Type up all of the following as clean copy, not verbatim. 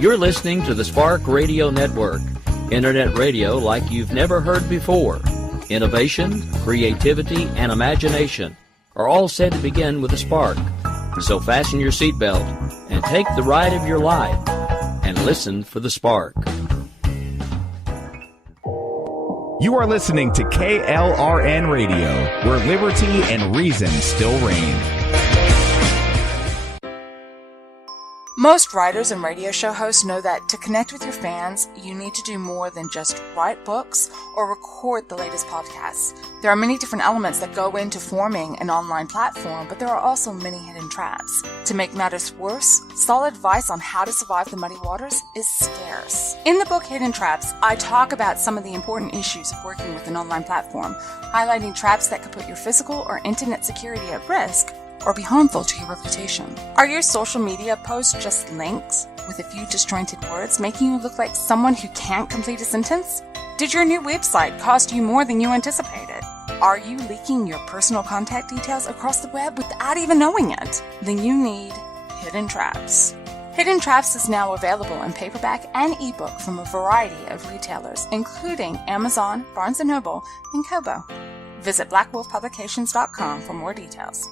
You're listening to the Spark Radio Network, internet radio like you've never heard before. Innovation, creativity, and imagination are all said to begin with a spark. So fasten your seatbelt and take the ride of your life and listen for the spark. You are listening to KLRN Radio, where liberty and reason still reign. Most writers and radio show hosts know that to connect with your fans, you need to do more than just write books or record the latest podcasts. There are many different elements that go into forming an online platform, but there are also many hidden traps. To make matters worse, solid advice on how to survive the muddy waters is scarce. In the book Hidden Traps, I talk about some of the important issues of working with an online platform, highlighting traps that could put your physical or internet security at risk or be harmful to your reputation. Are your social media posts just links with a few disjointed words, making you look like someone who can't complete a sentence? Did your new website cost you more than you anticipated? Are you leaking your personal contact details across the web without even knowing it? Then you need Hidden Traps. Hidden Traps is now available in paperback and ebook from a variety of retailers, including Amazon, Barnes & Noble, and Kobo. Visit blackwolfpublications.com for more details.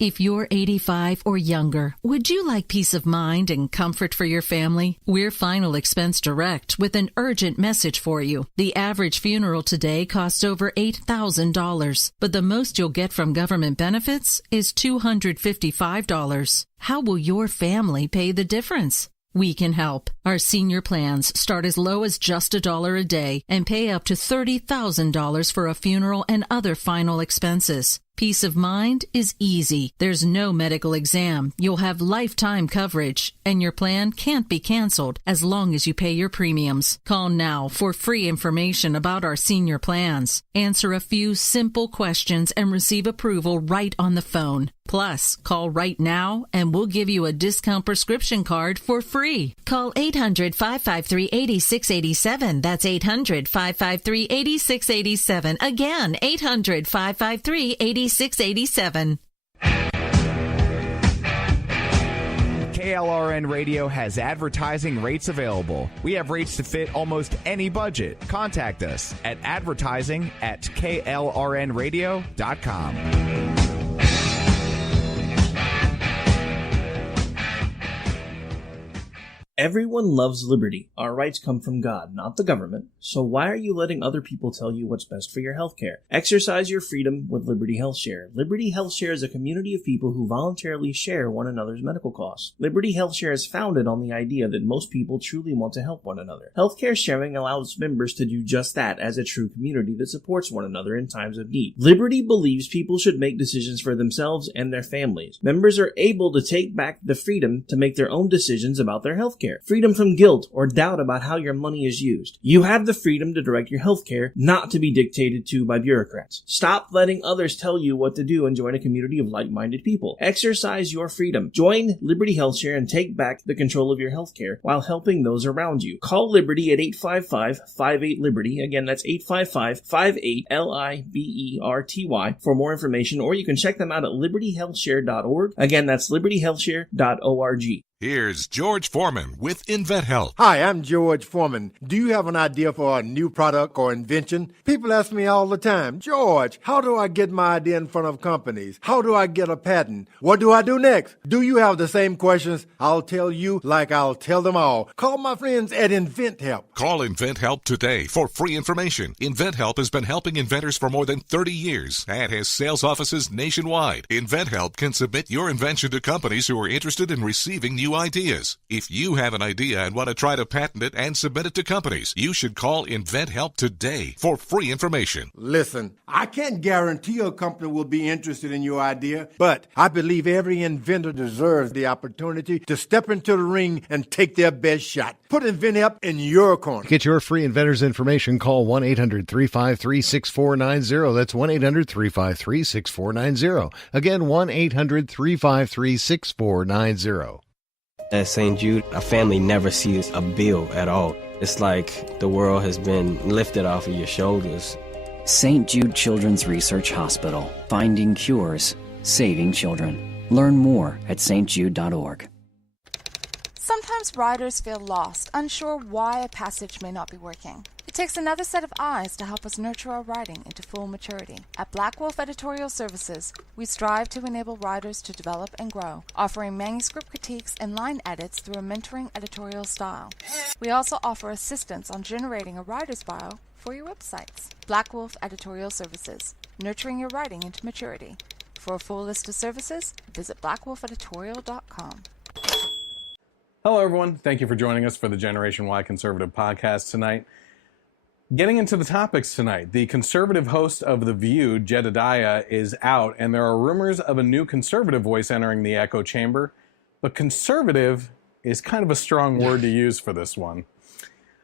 If you're 85 or younger, would you like peace of mind and comfort for your family? We're Final Expense Direct with an urgent message for you. The average funeral today costs over $8,000, but the most you'll get from government benefits is $255. How will your family pay the difference? We can help. Our senior plans start as low as just $1 a day and pay up to $30,000 for a funeral and other final expenses. Peace of mind is easy. There's no medical exam. You'll have lifetime coverage, and your plan can't be canceled as long as you pay your premiums. Call now for free information about our senior plans. Answer a few simple questions and receive approval right on the phone. Plus, call right now and we'll give you a discount prescription card for free. Call 800-553-8687. That's 800-553-8687. Again, 800-553-8687. KLRN Radio has advertising rates available. We have rates to fit almost any budget. Contact us at advertising@klrnradio.com. Everyone loves liberty. Our rights come from God, not the government. So why are you letting other people tell you what's best for your healthcare? Exercise your freedom with Liberty Health Share. Liberty Health Share is a community of people who voluntarily share one another's medical costs. Liberty Health Share is founded on the idea that most people truly want to help one another. Healthcare sharing allows members to do just that as a true community that supports one another in times of need. Liberty believes people should make decisions for themselves and their families. Members are able to take back the freedom to make their own decisions about their healthcare. Freedom from guilt or doubt about how your money is used. You have the freedom to direct your healthcare, not to be dictated to by bureaucrats. Stop letting others tell you what to do and join a community of like-minded people. Exercise your freedom. Join Liberty Health Share and take back the control of your healthcare while helping those around you. Call Liberty at 855-58-LIBERTY. Again, that's 855-58-LIBERTY for more information, or you can check them out at libertyhealthshare.org. Again, that's libertyhealthshare.org. Here's George Foreman with InventHelp. Hi, I'm George Foreman. Do you have an idea for a new product or invention? People ask me all the time, George, how do I get my idea in front of companies? How do I get a patent? What do I do next? Do you have the same questions? I'll tell you like I'll tell them all. Call my friends at InventHelp. Call InventHelp today for free information. InventHelp has been helping inventors for more than 30 years and has sales offices nationwide. InventHelp can submit your invention to companies who are interested in receiving new ideas. If you have an idea and want to try to patent it and submit it to companies, you should call InventHelp today for free information. Listen, I can't guarantee a company will be interested in your idea, but I believe every inventor deserves the opportunity to step into the ring and take their best shot. Put InventHelp in your corner. To get your free inventor's information, call 1-800-353-6490. That's 1-800-353-6490. Again, 1-800-353-6490. At St. Jude, our family never sees a bill at all. It's like the world has been lifted off of your shoulders. St. Jude Children's Research Hospital. Finding cures, saving children. Learn more at stjude.org. Sometimes riders feel lost, unsure why a passage may not be working. It takes another set of eyes to help us nurture our writing into full maturity. At Black Wolf Editorial Services, we strive to enable writers to develop and grow, offering manuscript critiques and line edits through a mentoring editorial style. We also offer assistance on generating a writer's bio for your websites. Black Wolf Editorial Services, nurturing your writing into maturity. For a full list of services, visit blackwolfeditorial.com. Hello, everyone. Thank you for joining us for the Generation Y Conservative podcast tonight. Getting into the topics tonight, the conservative host of The View, Jedediah, is out, and there are rumors of a new conservative voice entering the echo chamber, but conservative is kind of a strong word to use for this one.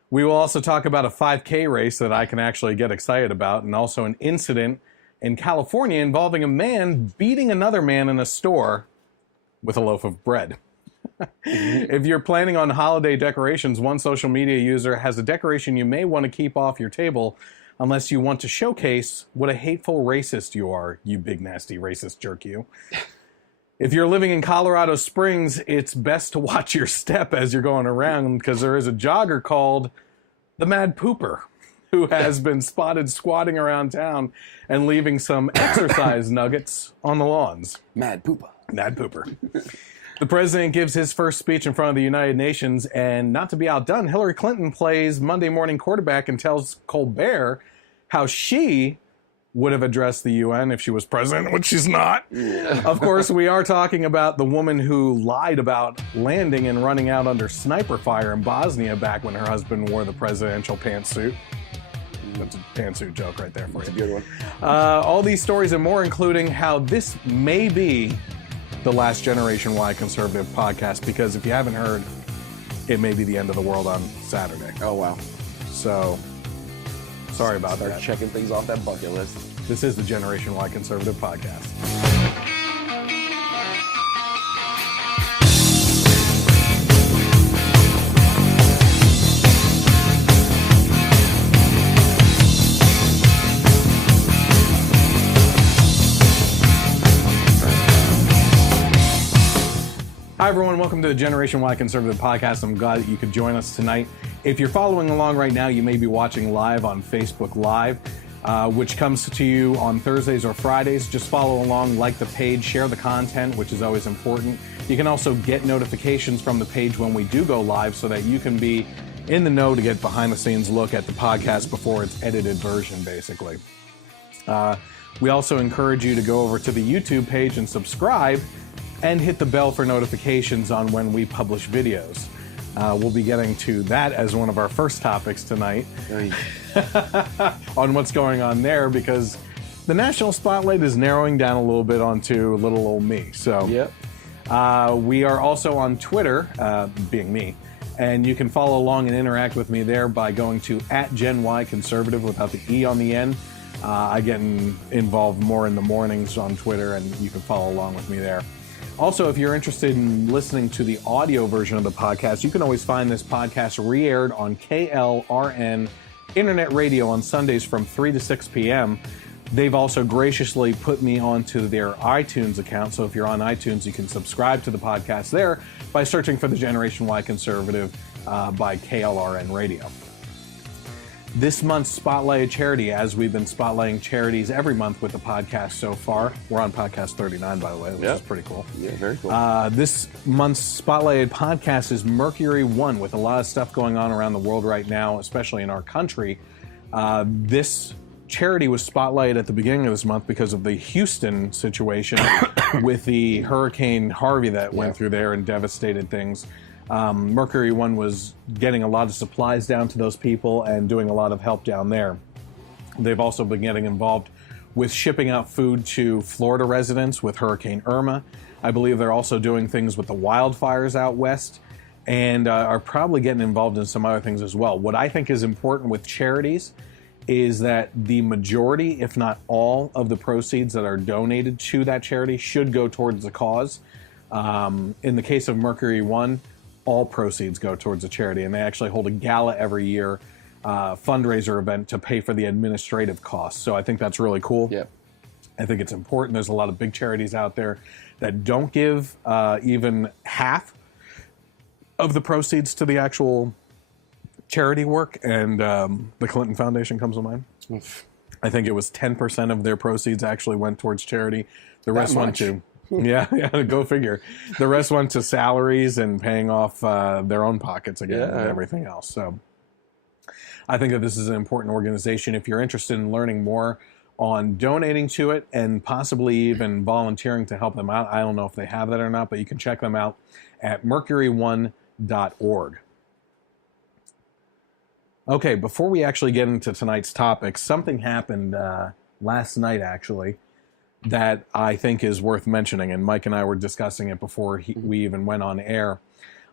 We will also talk about a 5K race that I can actually get excited about, and also an incident in California involving a man beating another man in a store with a loaf of bread. If you're planning on holiday decorations, one social media user has a decoration you may want to keep off your table unless you want to showcase what a hateful racist you are, you big nasty racist jerk you. If you're living in Colorado Springs, it's best to watch your step as you're going around because there is a jogger called the Mad Pooper who has been spotted squatting around town and leaving some exercise nuggets on the lawns. Mad Pooper. Mad Pooper. The president gives his first speech in front of the United Nations, and not to be outdone, Hillary Clinton plays Monday morning quarterback and tells Colbert how she would have addressed the UN if she was president, which she's not. Of course, we are talking about the woman who lied about landing and running out under sniper fire in Bosnia back when her husband wore the presidential pantsuit. That's a pantsuit joke right there for you. That's a good one. All these stories and more, including how this may be the last Generation Y Conservative podcast, because if you haven't heard, it may be the end of the world on Saturday. Oh, wow. So, sorry about that. Start checking things off that bucket list. This is the Generation Y Conservative podcast. Hi, everyone. Welcome to the Generation Y Conservative podcast. I'm glad that you could join us tonight. If you're following along right now, you may be watching live on Facebook Live, which comes to you on Thursdays or Fridays. Just follow along, like the page, share the content, which is always important. You can also get notifications from the page when we do go live so that you can be in the know to get behind-the-scenes look at the podcast before its edited version, basically. We also encourage you to go over to the YouTube page and subscribe and hit the bell for notifications on when we publish videos. We'll be getting to that as one of our first topics tonight on what's going on there, because the national spotlight is narrowing down a little bit onto little old me. So yep. We are also on Twitter, being me, and you can follow along and interact with me there by going to @GenYConservative without the E on the end. I get involved more in the mornings on Twitter, and you can follow along with me there. Also, if you're interested in listening to the audio version of the podcast, you can always find this podcast re-aired on KLRN Internet Radio on Sundays from 3 to 6 p.m. They've also graciously put me onto their iTunes account, so if you're on iTunes, you can subscribe to the podcast there by searching for the Generation Y Conservative by KLRN Radio. This month's Spotlighted Charity, as we've been spotlighting charities every month with the podcast so far. We're on podcast 39, by the way, which is pretty cool. Yeah, very cool. This month's Spotlighted podcast is Mercury One, with a lot of stuff going on around the world right now, especially in our country. This charity was spotlighted at the beginning of this month because of the Houston situation with the Hurricane Harvey that went through there and devastated things. Mercury One was getting a lot of supplies down to those people and doing a lot of help down there. They've also been getting involved with shipping out food to Florida residents with Hurricane Irma. I believe they're also doing things with the wildfires out west, and are probably getting involved in some other things as well. What I think is important with charities is that the majority, if not all, of the proceeds that are donated to that charity should go towards the cause. In the case of Mercury One, all proceeds go towards a charity, and they actually hold a gala every year, fundraiser event to pay for the administrative costs. So I think that's really cool. Yeah. I think it's important. There's a lot of big charities out there that don't give even half of the proceeds to the actual charity work, and the Clinton Foundation comes to mind. I think it was 10% of their proceeds actually went towards charity. The rest went to, yeah, go figure. The rest went to salaries and paying off their own pockets again and everything else. So I think that this is an important organization. If you're interested in learning more on donating to it and possibly even volunteering to help them out, I don't know if they have that or not, but you can check them out at mercury1.org. Okay, before we actually get into tonight's topic, something happened last night, actually, that I think is worth mentioning, and Mike and I were discussing it before we even went on air.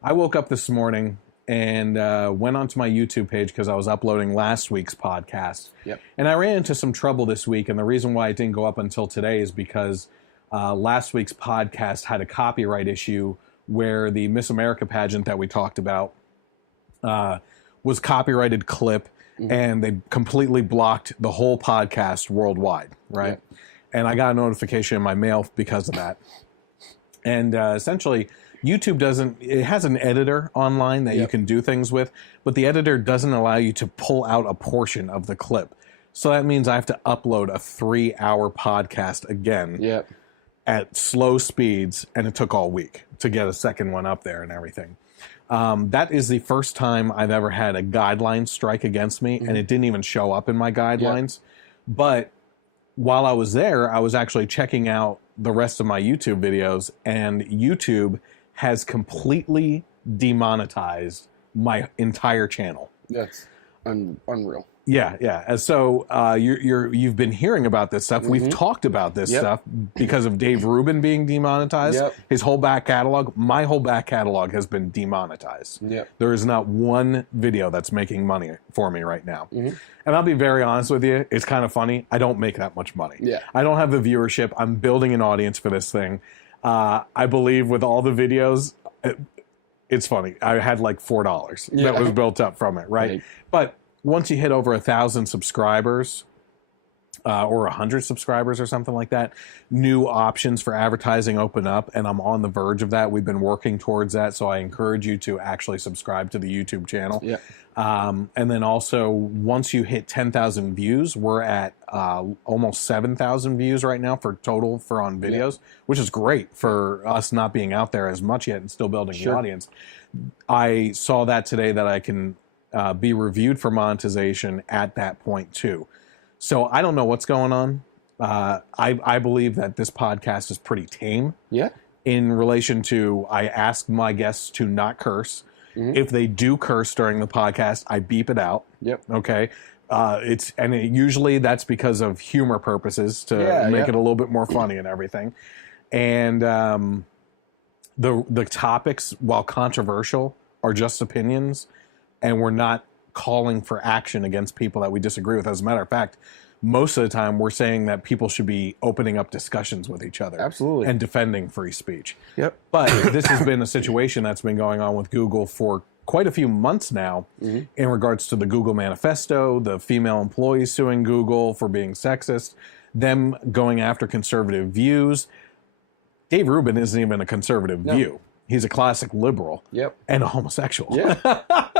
I woke up this morning and went onto my YouTube page because I was uploading last week's podcast. Yep. And I ran into some trouble this week, and the reason why it didn't go up until today is because last week's podcast had a copyright issue where the Miss America pageant that we talked about was copyrighted clip, and they completely blocked the whole podcast worldwide, right? Yeah. And I got a notification in my mail because of that. And essentially, YouTube it has an editor online that you can do things with, but the editor doesn't allow you to pull out a portion of the clip. So that means I have to upload a 3-hour podcast again at slow speeds, and it took all week to get a second one up there and everything. That is the first time I've ever had a guideline strike against me, and it didn't even show up in my guidelines. But while I was there, I was actually checking out the rest of my YouTube videos, and YouTube has completely demonetized my entire channel. That's unreal. Yeah. And so you've been hearing about this stuff. We've talked about this stuff because of Dave Rubin being demonetized. His whole back catalog, my whole back catalog has been demonetized. There is not one video that's making money for me right now. And I'll be very honest with you, it's kind of funny. I don't make that much money. I don't have the viewership. I'm building an audience for this thing. I believe with all the videos, it's funny. I had like $4 that was built up from it, right? But once you hit over 1,000 subscribers or 100 subscribers or something like that, new options for advertising open up, and I'm on the verge of that. We've been working towards that, so I encourage you to actually subscribe to the YouTube channel. And then also, once you hit 10,000 views, we're at almost 7,000 views right now for total on videos, which is great for us not being out there as much yet and still building the audience. I saw that today that I can be reviewed for monetization at that point too. So I don't know what's going on. I believe that this podcast is pretty tame. In relation to, I ask my guests to not curse. If they do curse during the podcast, I beep it out. Okay. Usually that's because of humor purposes to make it a little bit more funny and everything. And the topics, while controversial, are just opinions. And we're not calling for action against people that we disagree with. As a matter of fact, most of the time we're saying that people should be opening up discussions with each other. Absolutely. And defending free speech. But this has been a situation that's been going on with Google for quite a few months now in regards to the Google Manifesto, the female employees suing Google for being sexist, them going after conservative views. Dave Rubin isn't even a conservative view. He's a classic liberal and a homosexual.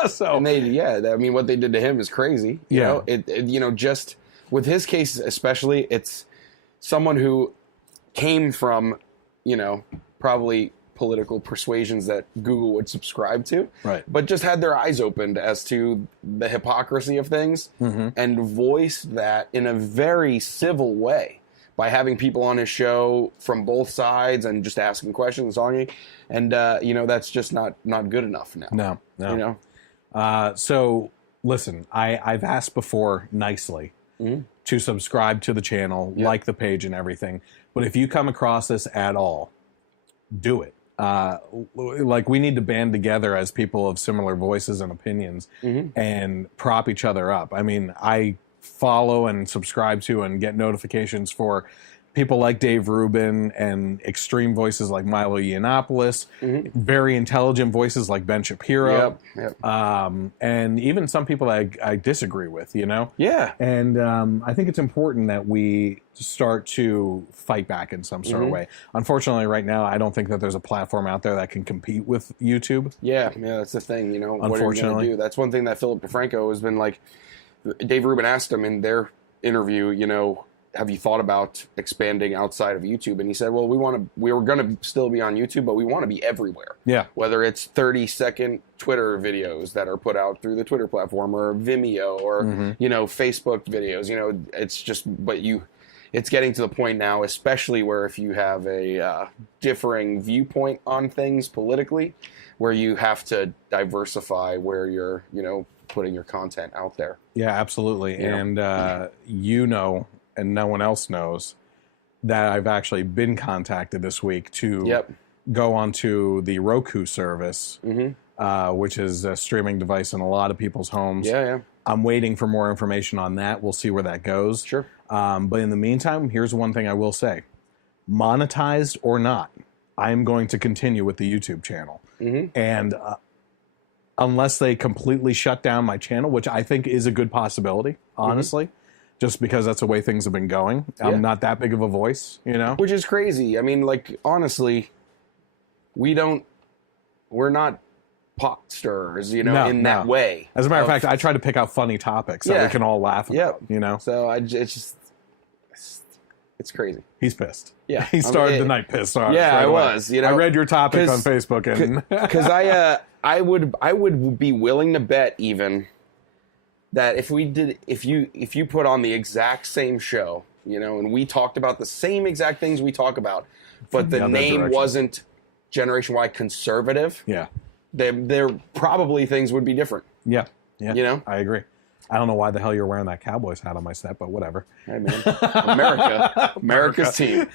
So, and I mean, what they did to him is crazy. You know, it just with his case especially, it's someone who came from, probably political persuasions that Google would subscribe to, but just had their eyes opened as to the hypocrisy of things and voiced that in a very civil way by having people on his show from both sides and just asking questions, and that's just not good enough now. No. So listen, I've asked before nicely to subscribe to the channel, like the page and everything. But if you come across this at all, do it. We need to band together as people of similar voices and opinions and prop each other up. I mean, I follow and subscribe to and get notifications for people like Dave Rubin and extreme voices like Milo Yiannopoulos, very intelligent voices like Ben Shapiro, and even some people I disagree with, you know? Yeah. And I think it's important that we start to fight back in some sort of way. Unfortunately, right now, I don't think that there's a platform out there that can compete with YouTube. Yeah, that's the thing, you know? What are you going to do? That's one thing that Philip DeFranco has been like, Dave Rubin asked him in their interview, you know, have you thought about expanding outside of YouTube? And he said, well, we were going to still be on YouTube, but we want to be everywhere. Yeah. Whether it's 30-second Twitter videos that are put out through the Twitter platform or Vimeo or, you know, Facebook videos, you know, it's just, it's getting to the point now, especially where if you have a differing viewpoint on things politically, where you have to diversify where you're, you know, putting your content out there. Yeah, absolutely. And, you know, and no one else knows that I've actually been contacted this week to go onto the Roku service, which is a streaming device in a lot of people's homes. I'm waiting for more information on that. We'll see where that goes. Sure. But in the meantime, here's one thing I will say. Monetized or not, I'm going to continue with the YouTube channel. And unless they completely shut down my channel, which I think is a good possibility, honestly, just because that's the way things have been going. I'm not that big of a voice, you know? Which is crazy. I mean, like, honestly, we're not pot stirrers, you know, in that way. As a matter of fact, I try to pick out funny topics that we can all laugh about, you know? So it's crazy. He's pissed. Yeah. He started the night pissed. Yeah, I was, you know? I read your topic on Facebook. And because I would be willing to bet even that if you put on the exact same show, you know, and we talked about the same exact things we talk about, but the name wasn't Generation Y conservative, there probably things would be different. Yeah. You know? I agree. I don't know why the hell you're wearing that Cowboys hat on my set, but whatever. Hey, man. America's team.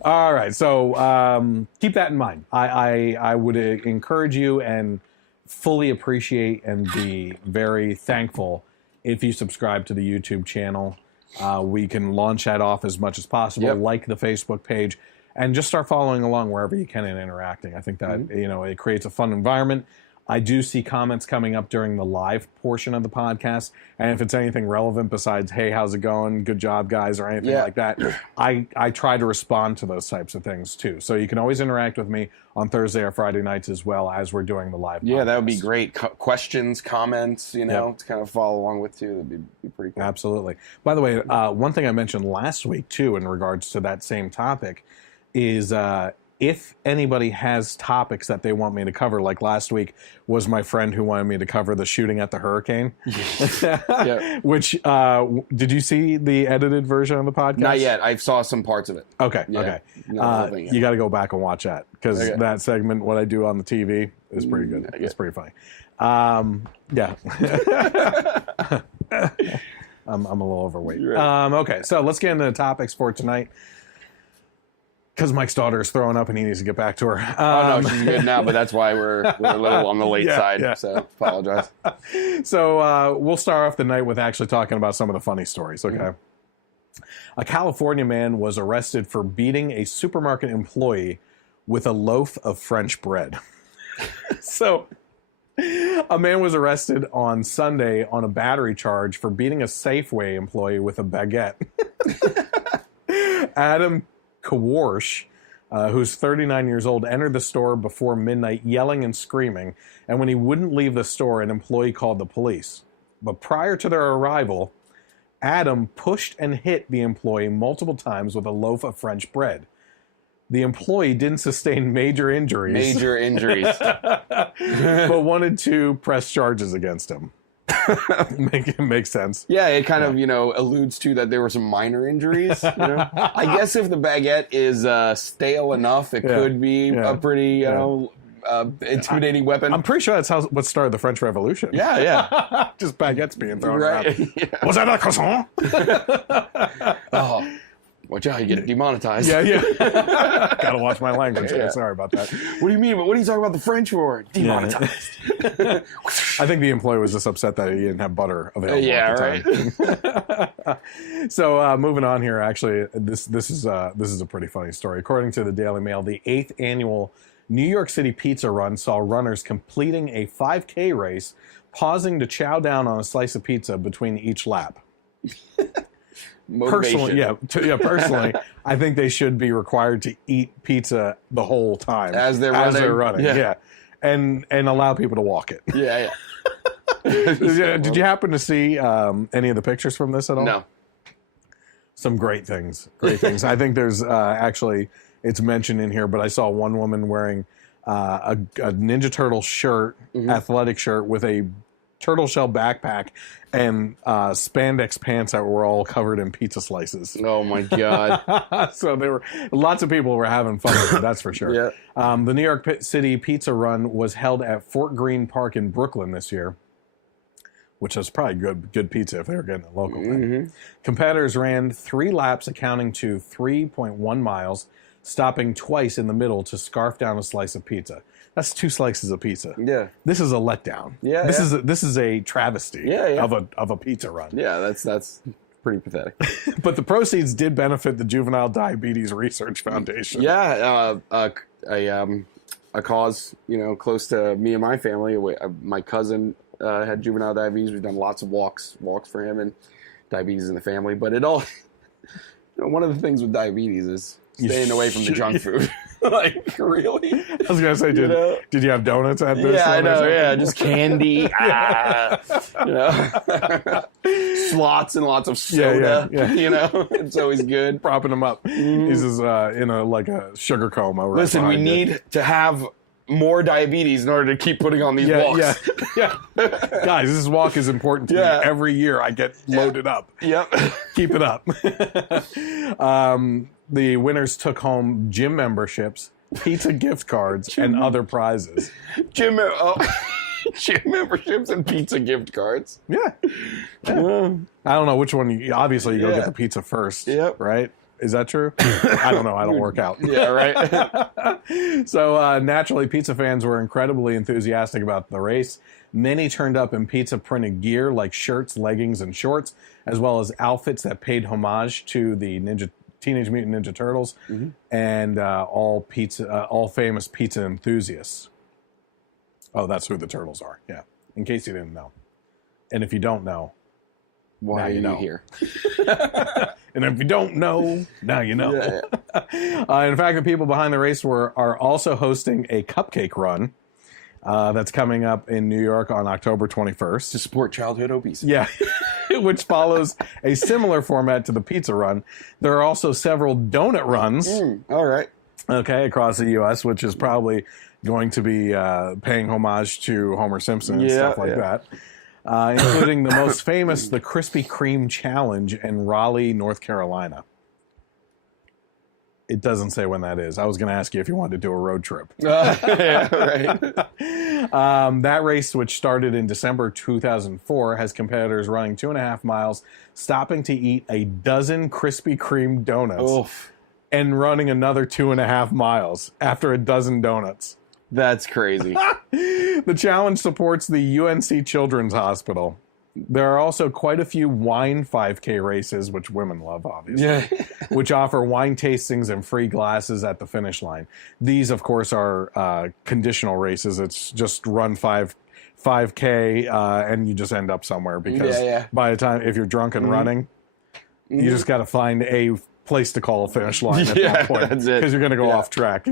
All right. So keep that in mind. I would encourage you and fully appreciate and be very thankful if you subscribe to the YouTube channel. We can launch that off as much as possible, like the Facebook page, and just start following along wherever you can and interacting. I think that, you know, it creates a fun environment. I do see comments coming up during the live portion of the podcast, and if it's anything relevant besides, hey, how's it going? Good job, guys, or anything like that, I try to respond to those types of things, too. So you can always interact with me on Thursday or Friday nights as well as we're doing the live podcast. Yeah, that would be great. Questions, comments, you know, to kind of follow along with, too. That'd be pretty cool. Absolutely. By the way, one thing I mentioned last week, too, in regards to that same topic is if anybody has topics that they want me to cover, like last week was my friend who wanted me to cover the shooting at the Hurricane. Which, did you see the edited version of the podcast? Not yet. I saw some parts of it. Okay, okay. You got to go back and watch that, because that segment, what I do on the TV, is pretty good. It's pretty funny. Yeah. I'm a little overweight. Right. Okay, so let's get into the topics for tonight. Because Mike's daughter is throwing up and he needs to get back to her. Oh, no, she's good now, but that's why we're a little on the late side, so apologize. So we'll start off the night with actually talking about some of the funny stories, okay? A California man was arrested for beating a supermarket employee with a loaf of French bread. So a man was arrested on Sunday on a battery charge for beating a Safeway employee with a baguette. Adam Kawarsh, who's 39 years old, entered the store before midnight yelling and screaming, and when he wouldn't leave the store, an employee called the police. But prior to their arrival, Adam pushed and hit the employee multiple times with a loaf of French bread. The employee didn't sustain major injuries. But wanted to press charges against him. Makes sense. Yeah, it kind of, you know, alludes to that there were some minor injuries. You know? I guess if the baguette is stale enough, it could be a pretty, you know, intimidating weapon. I'm pretty sure that's what started the French Revolution. Yeah. Just baguettes being thrown around. Was that a croissant? Watch out, you get demonetized. Yeah. Gotta watch my language. Yeah. Sorry about that. What do you mean? What are you talking about the French for? Demonetized. Yeah. I think the employee was just upset that he didn't have butter available at the time. So moving on here, actually, this is a pretty funny story. According to the Daily Mail, the 8th annual New York City Pizza Run saw runners completing a 5K race, pausing to chow down on a slice of pizza between each lap. Personally, personally, I think they should be required to eat pizza the whole time as they're running. Yeah. And allow people to walk it. Yeah. Did you happen to see any of the pictures from this at all? No. Some great things. I think there's actually, it's mentioned in here, but I saw one woman wearing a Ninja Turtle shirt, athletic shirt with a turtle shell backpack and spandex pants that were all covered in pizza slices. Oh my God. So lots of people were having fun with it, that's for sure. Yeah. The New York City Pizza Run was held at Fort Greene Park in Brooklyn this year, which is probably good pizza if they were getting a local thing. Competitors ran 3 laps amounting to 3.1 miles, stopping twice in the middle to scarf down a slice of pizza. That's 2 slices of pizza. Yeah. This is a letdown. Yeah. This is a travesty of a pizza run. Yeah, that's pretty pathetic. But the proceeds did benefit the Juvenile Diabetes Research Foundation. Yeah, a cause, close to me and my family. My cousin had juvenile diabetes. We've done lots of walks for him, and diabetes in the family. But it all, one of the things with diabetes is staying away from the junk food. Like, really? I was going to say, did you have donuts at this? Yeah, I know. Yeah, just candy. Slots and lots of soda. Yeah. It's always good. Propping them up. He's just in a sugar coma. Listen, we need to have more diabetes in order to keep putting on these walks. Yeah. Guys, this walk is important to me. Every year I get loaded up. Yep. Keep it up. The winners took home gym memberships, pizza gift cards, and other prizes. Gym memberships and pizza gift cards. Yeah. I don't know which one. Obviously, you go get the pizza first, right? Is that true? I don't know. I don't work out. Yeah, right. So naturally, pizza fans were incredibly enthusiastic about the race. Many turned up in pizza-printed gear like shirts, leggings, and shorts, as well as outfits that paid homage to the Teenage Mutant Ninja Turtles and all famous pizza enthusiasts. Oh, that's who the Turtles are. Yeah, in case you didn't know. And if you don't know, why are you here? And if you don't know, now you know. In fact, the people behind the race are also hosting a cupcake run that's coming up in New York on October 21st. To support childhood obesity. Yeah, which follows a similar format to the pizza run. There are also several donut runs. All right. Okay, across the U.S., which is probably going to be paying homage to Homer Simpson and stuff like that. Including the most famous, the Krispy Kreme Challenge in Raleigh, North Carolina. It doesn't say when that is. I was going to ask you if you wanted to do a road trip. Right. That race, which started in December 2004, has competitors running 2.5 miles, stopping to eat a dozen Krispy Kreme donuts, and running another 2.5 miles after a dozen donuts. That's crazy. The challenge supports the UNC Children's Hospital. There are also quite a few wine 5K races, which women love, obviously, which offer wine tastings and free glasses at the finish line. These, of course, are conditional races. It's just run 5K and you just end up somewhere because by the time, if you're drunk and running, you just got to find a place to call a finish line at that point. That's it. Because you're going to go off track,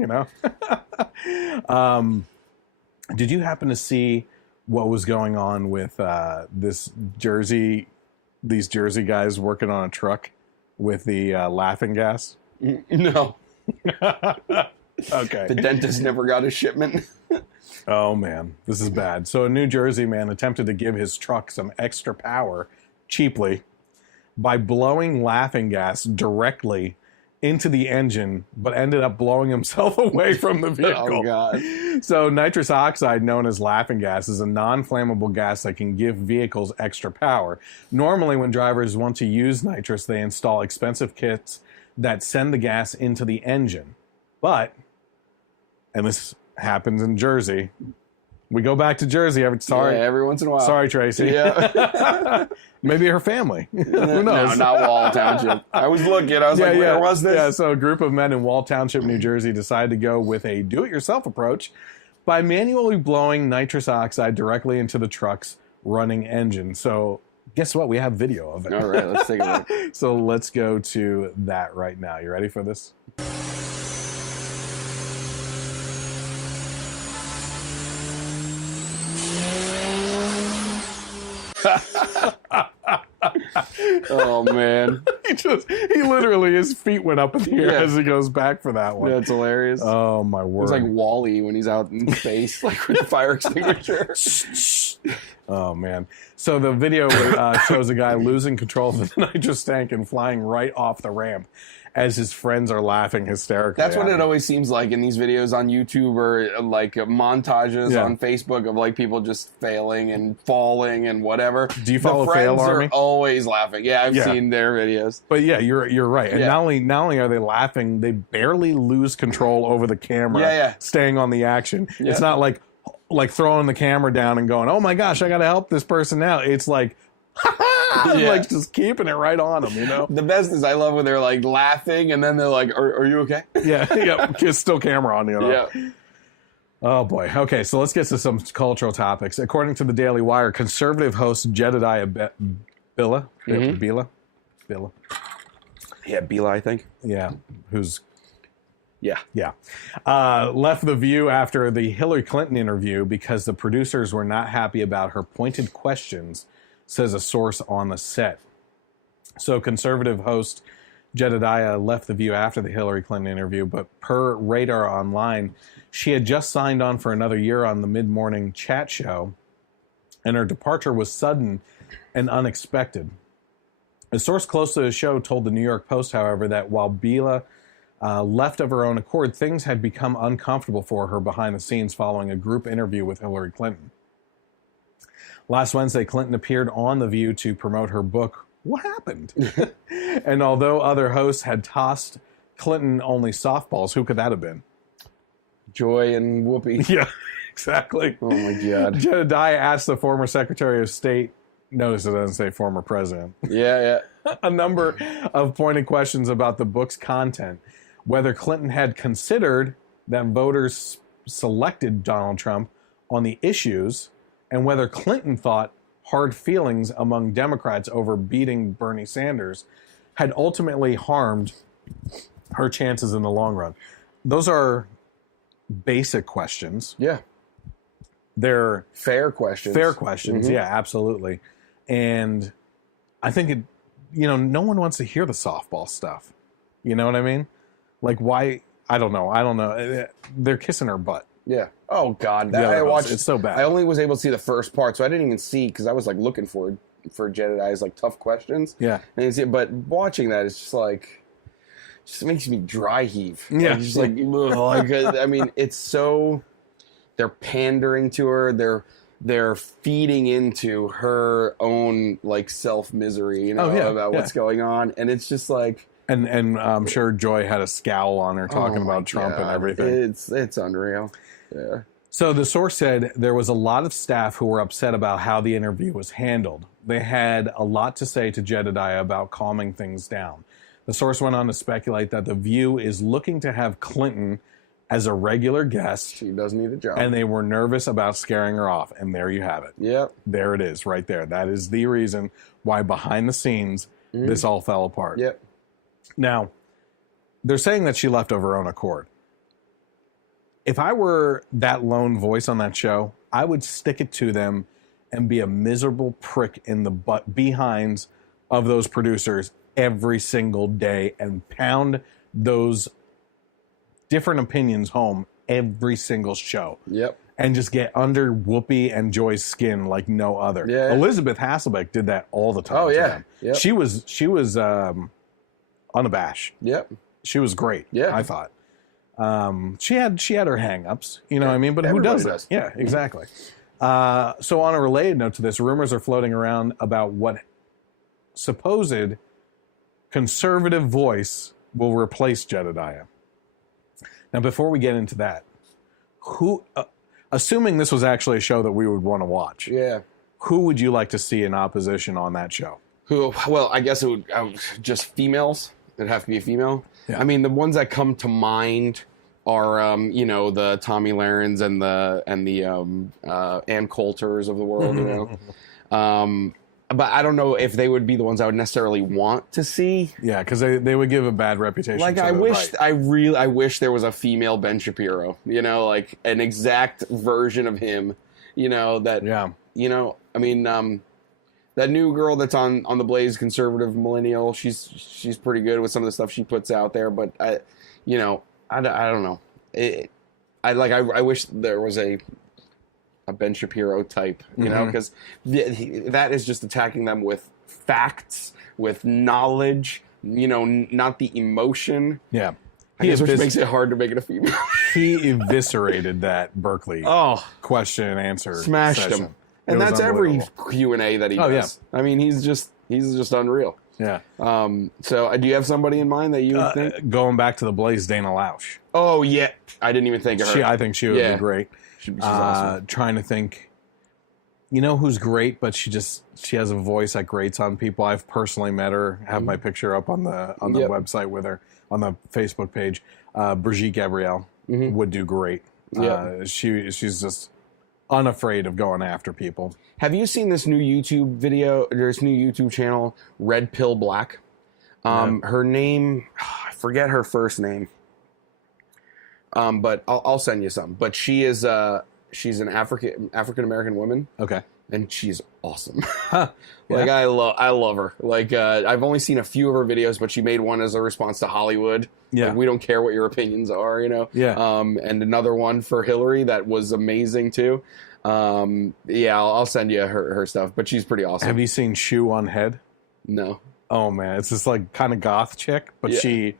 Did you happen to see what was going on with these Jersey guys working on a truck with the laughing gas? No. Okay. The dentist never got a shipment. Oh, man. This is bad. So a New Jersey man attempted to give his truck some extra power cheaply by blowing laughing gas directly into the engine, but ended up blowing himself away from the vehicle. Oh, God. So nitrous oxide, known as laughing gas, is a non-flammable gas that can give vehicles extra power. Normally, when drivers want to use nitrous, they install expensive kits that send the gas into the engine. But, and this happens in Jersey, we go back to Jersey every once in a while. Sorry, Tracy. Yeah. Maybe her family. Who knows? No, not Wall Township. I was looking. I was where was this? Yeah, so a group of men in Wall Township, New Jersey, decided to go with a do-it-yourself approach by manually blowing nitrous oxide directly into the truck's running engine. So guess what? We have video of it. All right, let's take a look. So let's go to that right now. You ready for this? Oh man. He literally, his feet went up in the air as he goes back for that one. That's hilarious. Oh my word. It's like Wall-E when he's out in space, like with the fire extinguisher. Oh man. So the video shows a guy losing control of the nitrous tank and flying right off the ramp as his friends are laughing hysterically. That's what it always seems like in these videos on YouTube or like montages on Facebook of like people just failing and falling and whatever. Do you follow the friends Fail Army? Are always laughing. Yeah, I've seen their videos. But yeah, you're right. And not only are they laughing, they barely lose control over the camera, staying on the action. Yeah. It's not like throwing the camera down and going, "Oh my gosh, I got to help this person now." It's like like just keeping it right on them, you know? The best is I love when they're like laughing and then they're like, are you okay? Yeah, just still camera on, you know? Yeah. Oh boy. Okay, so let's get to some cultural topics. According to the Daily Wire, conservative host Jedediah Bila. Yeah, Bila, I think. Yeah, who's... Yeah. Left The View after the Hillary Clinton interview because the producers were not happy about her pointed questions, says a source on the set. So conservative host Jedediah left The View after the Hillary Clinton interview, but per Radar Online, she had just signed on for another year on the mid-morning chat show, and her departure was sudden and unexpected. A source close to the show told the New York Post, however, that while Bila left of her own accord, things had become uncomfortable for her behind the scenes following a group interview with Hillary Clinton. Last Wednesday, Clinton appeared on The View to promote her book, What Happened? And although other hosts had tossed Clinton only softballs, who could that have been? Joy and Whoopi. Yeah, exactly. Oh my God. Jedediah asked the former Secretary of State, notice it doesn't say former president. Yeah. A number of pointed questions about the book's content, whether Clinton had considered that voters selected Donald Trump on the issues, and whether Clinton thought hard feelings among Democrats over beating Bernie Sanders had ultimately harmed her chances in the long run. Those are basic questions. Yeah. They're fair questions. Mm-hmm. Yeah, absolutely. And I think no one wants to hear the softball stuff. You know what I mean? Like, why? I don't know. They're kissing her butt. Yeah. Oh God, I watched. It's so bad. I only was able to see the first part, so I didn't even see because I was like looking for Jedediah's like tough questions. Yeah. But watching that, it's just makes me dry heave. Yeah. Like, just like I mean, it's so they're pandering to her. They're feeding into her own like self misery, about what's going on, and it's just like. And I'm sure Joy had a scowl on her talking about Trump and everything. It's unreal. Yeah. So the source said there was a lot of staff who were upset about how the interview was handled. They had a lot to say to Jedediah about calming things down. The source went on to speculate that The View is looking to have Clinton as a regular guest. She does need a job. And they were nervous about scaring her off. And there you have it. Yep. There it is right there. That is the reason why behind the scenes this all fell apart. Yep. Now, they're saying that she left of her own accord. If I were that lone voice on that show, I would stick it to them and be a miserable prick in the behinds of those producers every single day and pound those different opinions home every single show. Yep. And just get under Whoopi and Joy's skin like no other. Yeah. Elizabeth Hasselbeck did that all the time. Oh, yeah. Yep. She was unabashed. Yep. She was great. Yeah. I thought. She had her hang-ups, you know what I mean? But everybody who doesn't? does. Yeah, exactly. So on a related note to this, rumors are floating around about what supposed conservative voice will replace Jedediah. Now, before we get into that, who, assuming this was actually a show that we would want to watch, who would you like to see in opposition on that show? Who? Well, I guess it would just females. It'd have to be a female. Yeah. I mean, the ones that come to mind are, you know, the Tommy Lahrens and the Ann Coulters of the world, you know. But I don't know if they would be the ones I would necessarily want to see. Yeah, because they would give a bad reputation. Like, I wish there was a female Ben Shapiro, you know, like an exact version of him, you know, that, you know, I mean, that new girl that's on the Blaze, conservative millennial, she's pretty good with some of the stuff she puts out there, but I don't know. I wish there was a Ben Shapiro type, you know, because that is just attacking them with facts, with knowledge, you know, not the emotion. Yeah. Which makes it hard to make it a female. He eviscerated that Berkeley question and answer smashed session. Him. And that's every Q&A that he does. Yeah. I mean, he's just unreal. Yeah. So do you have somebody in mind that you would think? Going back to the Blaze, Dana Lausch. Oh, yeah. I didn't even think of her. I think she would be great. She's awesome. Trying to think, you know who's great, but she has a voice that grates on people. I've personally met her, have my picture up on the website with her, on the Facebook page. Brigitte Gabrielle would do great. She's just unafraid of going after people. Have you seen this new YouTube video? There's new YouTube channel, Red Pill Black. Her name, I forget her first name. But I'll send you some. But she is she's an African American woman. Okay. And she's awesome. Like I love her. Like I've only seen a few of her videos, but she made one as a response to Hollywood. Yeah. Like, we don't care what your opinions are, you know. Yeah. And another one for Hillary that was amazing too. I'll send you her stuff, but she's pretty awesome. Have you seen Shoe on Head? No. Oh man, it's this like kind of goth chick, but she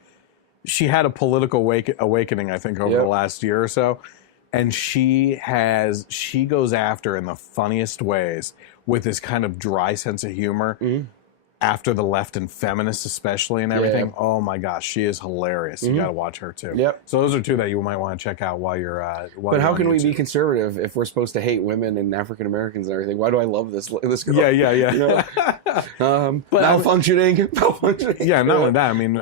had a political awakening, I think, over the last year or so. And she goes after in the funniest ways with this kind of dry sense of humor after the left and feminists especially and everything. Yeah. Oh my gosh, she is hilarious. You got to watch her too. Yep. So those are two that you might want to check out while you're But how can we be conservative if we're supposed to hate women and African Americans and everything? Why do I love this girl? Yeah. You know? But malfunctioning. Yeah, not only that. I mean,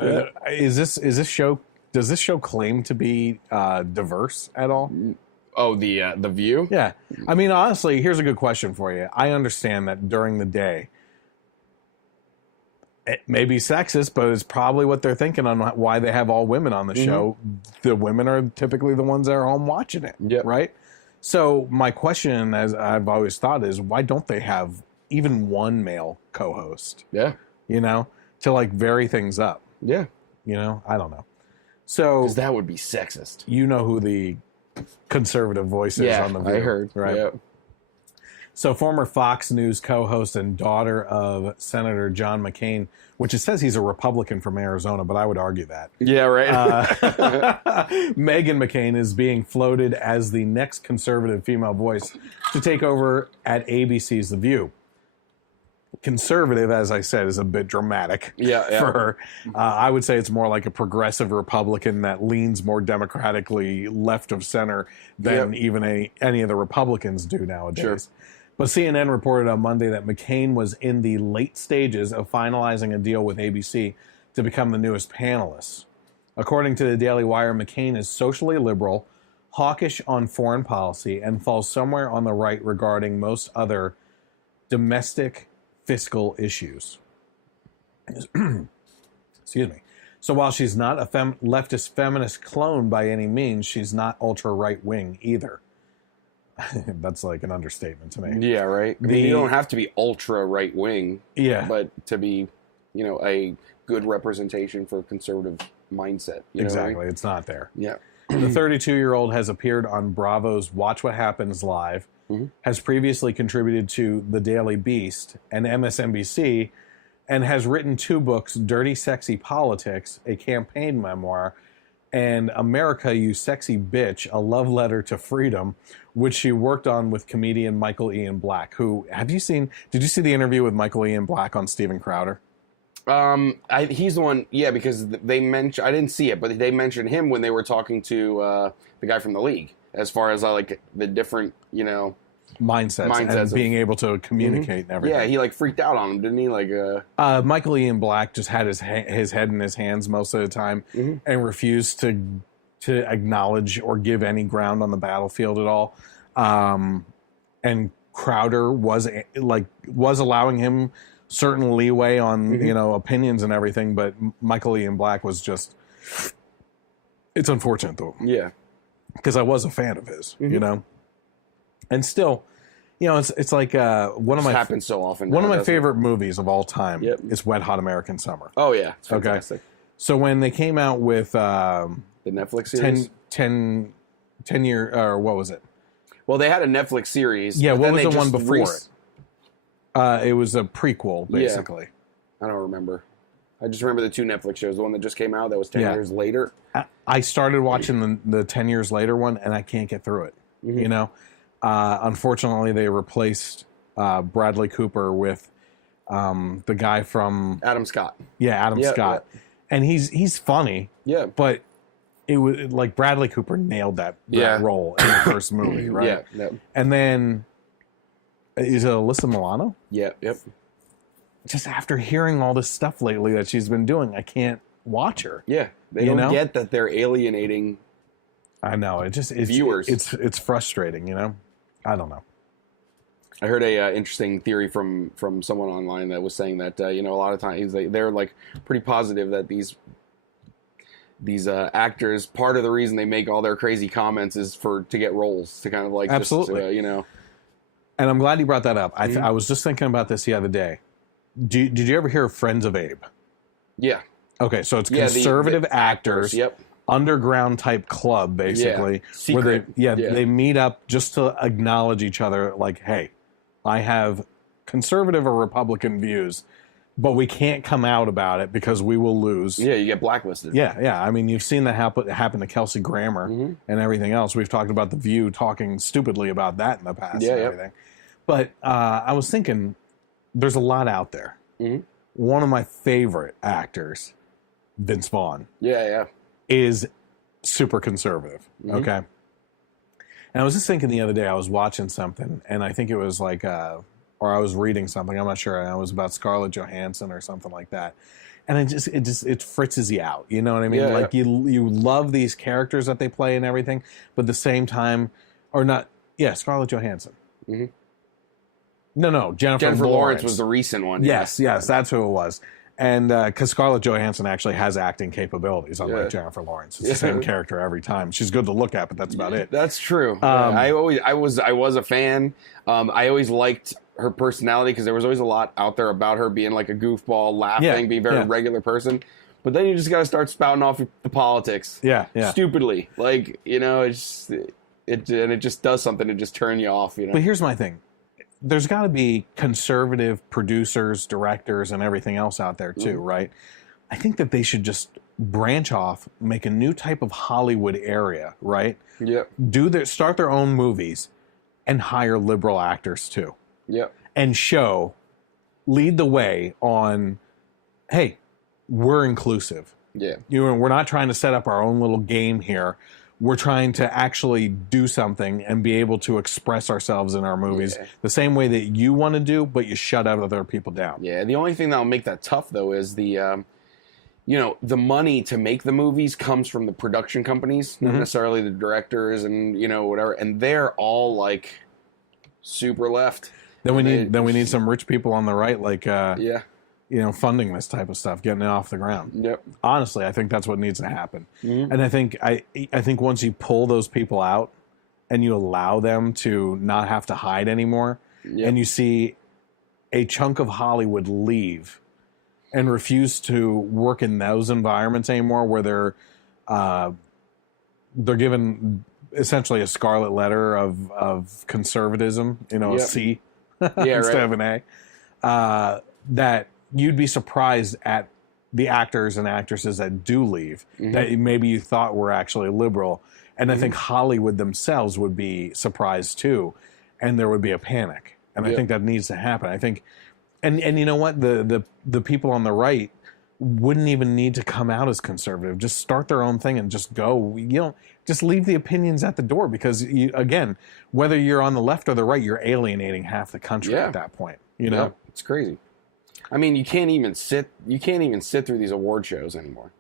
does this show claim to be diverse at all? Oh, the View? Yeah. I mean, honestly, here's a good question for you. I understand that during the day, it may be sexist, but it's probably what they're thinking on why they have all women on the show. The women are typically the ones that are home watching it, right? So my question, as I've always thought, is why don't they have even one male co-host? Yeah. You know, to like vary things up. Yeah. You know, I don't know. So because that would be sexist. You know who the conservative voice is on The View. I heard. Right? Yeah. So former Fox News co-host and daughter of Senator John McCain, which it says he's a Republican from Arizona, but I would argue that. Yeah, right. Meghan McCain is being floated as the next conservative female voice to take over at ABC's The View. Conservative, as I said, is a bit dramatic for her. I would say it's more like a progressive Republican that leans more democratically left of center than even any of the Republicans do nowadays. Sure. But CNN reported on Monday that McCain was in the late stages of finalizing a deal with ABC to become the newest panelist. According to the Daily Wire, McCain is socially liberal, hawkish on foreign policy, and falls somewhere on the right regarding most other domestic fiscal issues. Excuse me. So while she's not a leftist feminist clone by any means, she's not ultra right-wing either. That's like an understatement to me. Yeah, right. I mean, you don't have to be ultra right wing. Yeah. But to be, you know, a good representation for a conservative mindset. Exactly. Know what I mean? It's not there. Yeah. The 32-year-old has appeared on Bravo's Watch What Happens Live, has previously contributed to The Daily Beast and MSNBC, and has written 2 books, Dirty Sexy Politics, a campaign memoir, and America, You Sexy Bitch, a love letter to freedom, which she worked on with comedian Michael Ian Black, who, did you see the interview with Michael Ian Black on Steven Crowder? He's the one, because they mentioned, I didn't see it, but they mentioned him when they were talking to the guy from the league, as far as like the different, mindsets and being able to communicate and everything. Yeah, he like freaked out on him, didn't he? Like Michael Ian Black just had his head in his hands most of the time and refused to acknowledge or give any ground on the battlefield at all. And Crowder was allowing him certain leeway on opinions and everything, but Michael Ian Black was just, it's unfortunate though. Yeah, because I was a fan of his, and still, it's like one of my happens so often. One of my favorite movies of all time is Wet Hot American Summer. Oh yeah, it's fantastic. Okay, so when they came out with the Netflix series, 10 year, or what was it? Well, they had a Netflix series. Yeah, what was the one before it? It was a prequel, basically. Yeah. I don't remember. I just remember the 2 Netflix shows. The one that just came out that was 10 years later. I started watching the 10 years later one, and I can't get through it. Unfortunately, they replaced Bradley Cooper with the guy from Adam Scott. Yeah, Adam Scott, and he's funny. Yeah, but it was like Bradley Cooper nailed that role in the first movie, right? Yeah. And then is it Alyssa Milano? Yeah. Yep. Just after hearing all this stuff lately that she's been doing, I can't watch her. Yeah, they don't get that they're alienating. I know it's viewers. It's frustrating, I don't know. I heard a interesting theory from someone online that was saying that a lot of times they're like pretty positive that these actors, part of the reason they make all their crazy comments is to get roles, to kind of like absolutely just, And I'm glad you brought that up. I was just thinking about this the other day. Did you ever hear of Friends of Abe? Yeah. Okay, so it's conservative actors. Yep. Underground type club, basically. Secret. Where they meet up just to acknowledge each other, like, hey, I have conservative or Republican views, but we can't come out about it because we will lose. Yeah, you get blacklisted. Yeah. I mean, you've seen that happen to Kelsey Grammer and everything else. We've talked about The View talking stupidly about that in the past and everything. But I was thinking, there's a lot out there. One of my favorite actors, Vince Vaughn. Yeah. Is super conservative, okay? And I was just thinking the other day, I was watching something, and I think it was like, or I was reading something, I'm not sure, and it was about Scarlett Johansson or something like that. And it fritzes you out, you know what I mean? Yeah, you love these characters that they play and everything, but at the same time, or not, Scarlett Johansson. No, Jennifer Lawrence was the recent one. Yes, that's who it was. And because Scarlett Johansson actually has acting capabilities, unlike Jennifer Lawrence. It's the same character every time. She's good to look at, but that's about it. That's true. I was a fan. I always liked her personality because there was always a lot out there about her being like a goofball, laughing, being a very regular person. But then you just got to start spouting off the politics. Yeah. Stupidly. Like, it just does something to just turn you off, But here's my thing. There's got to be conservative producers, directors, and everything else out there too, right? I think that they should just branch off, make a new type of Hollywood area, right? Yep. Start their own movies, and hire liberal actors too. Yep. And lead the way on, hey, we're inclusive. Yeah. We're not trying to set up our own little game here. We're trying to actually do something and be able to express ourselves in our movies the same way that you want to do, but you shut other people down. Yeah, the only thing that'll make that tough, though, is the money to make the movies comes from the production companies, not necessarily the directors and, whatever. And they're all, like, super left. Then we need some rich people on the right, like... funding this type of stuff, getting it off the ground. Yep. Honestly, I think that's what needs to happen. And I think once you pull those people out and you allow them to not have to hide anymore, and you see a chunk of Hollywood leave and refuse to work in those environments anymore, where they're given essentially a scarlet letter of conservatism, a C instead of an A, that you'd be surprised at the actors and actresses that do leave, that maybe you thought were actually liberal. And I think Hollywood themselves would be surprised too, and there would be a panic. And I think that needs to happen. I think And you know what? The people on the right wouldn't even need to come out as conservative. Just start their own thing and just go. You know, just leave the opinions at the door, because again, whether you're on the left or the right, you're alienating half the country at that point. You know, it's crazy. I mean, you can't even sit through these award shows anymore.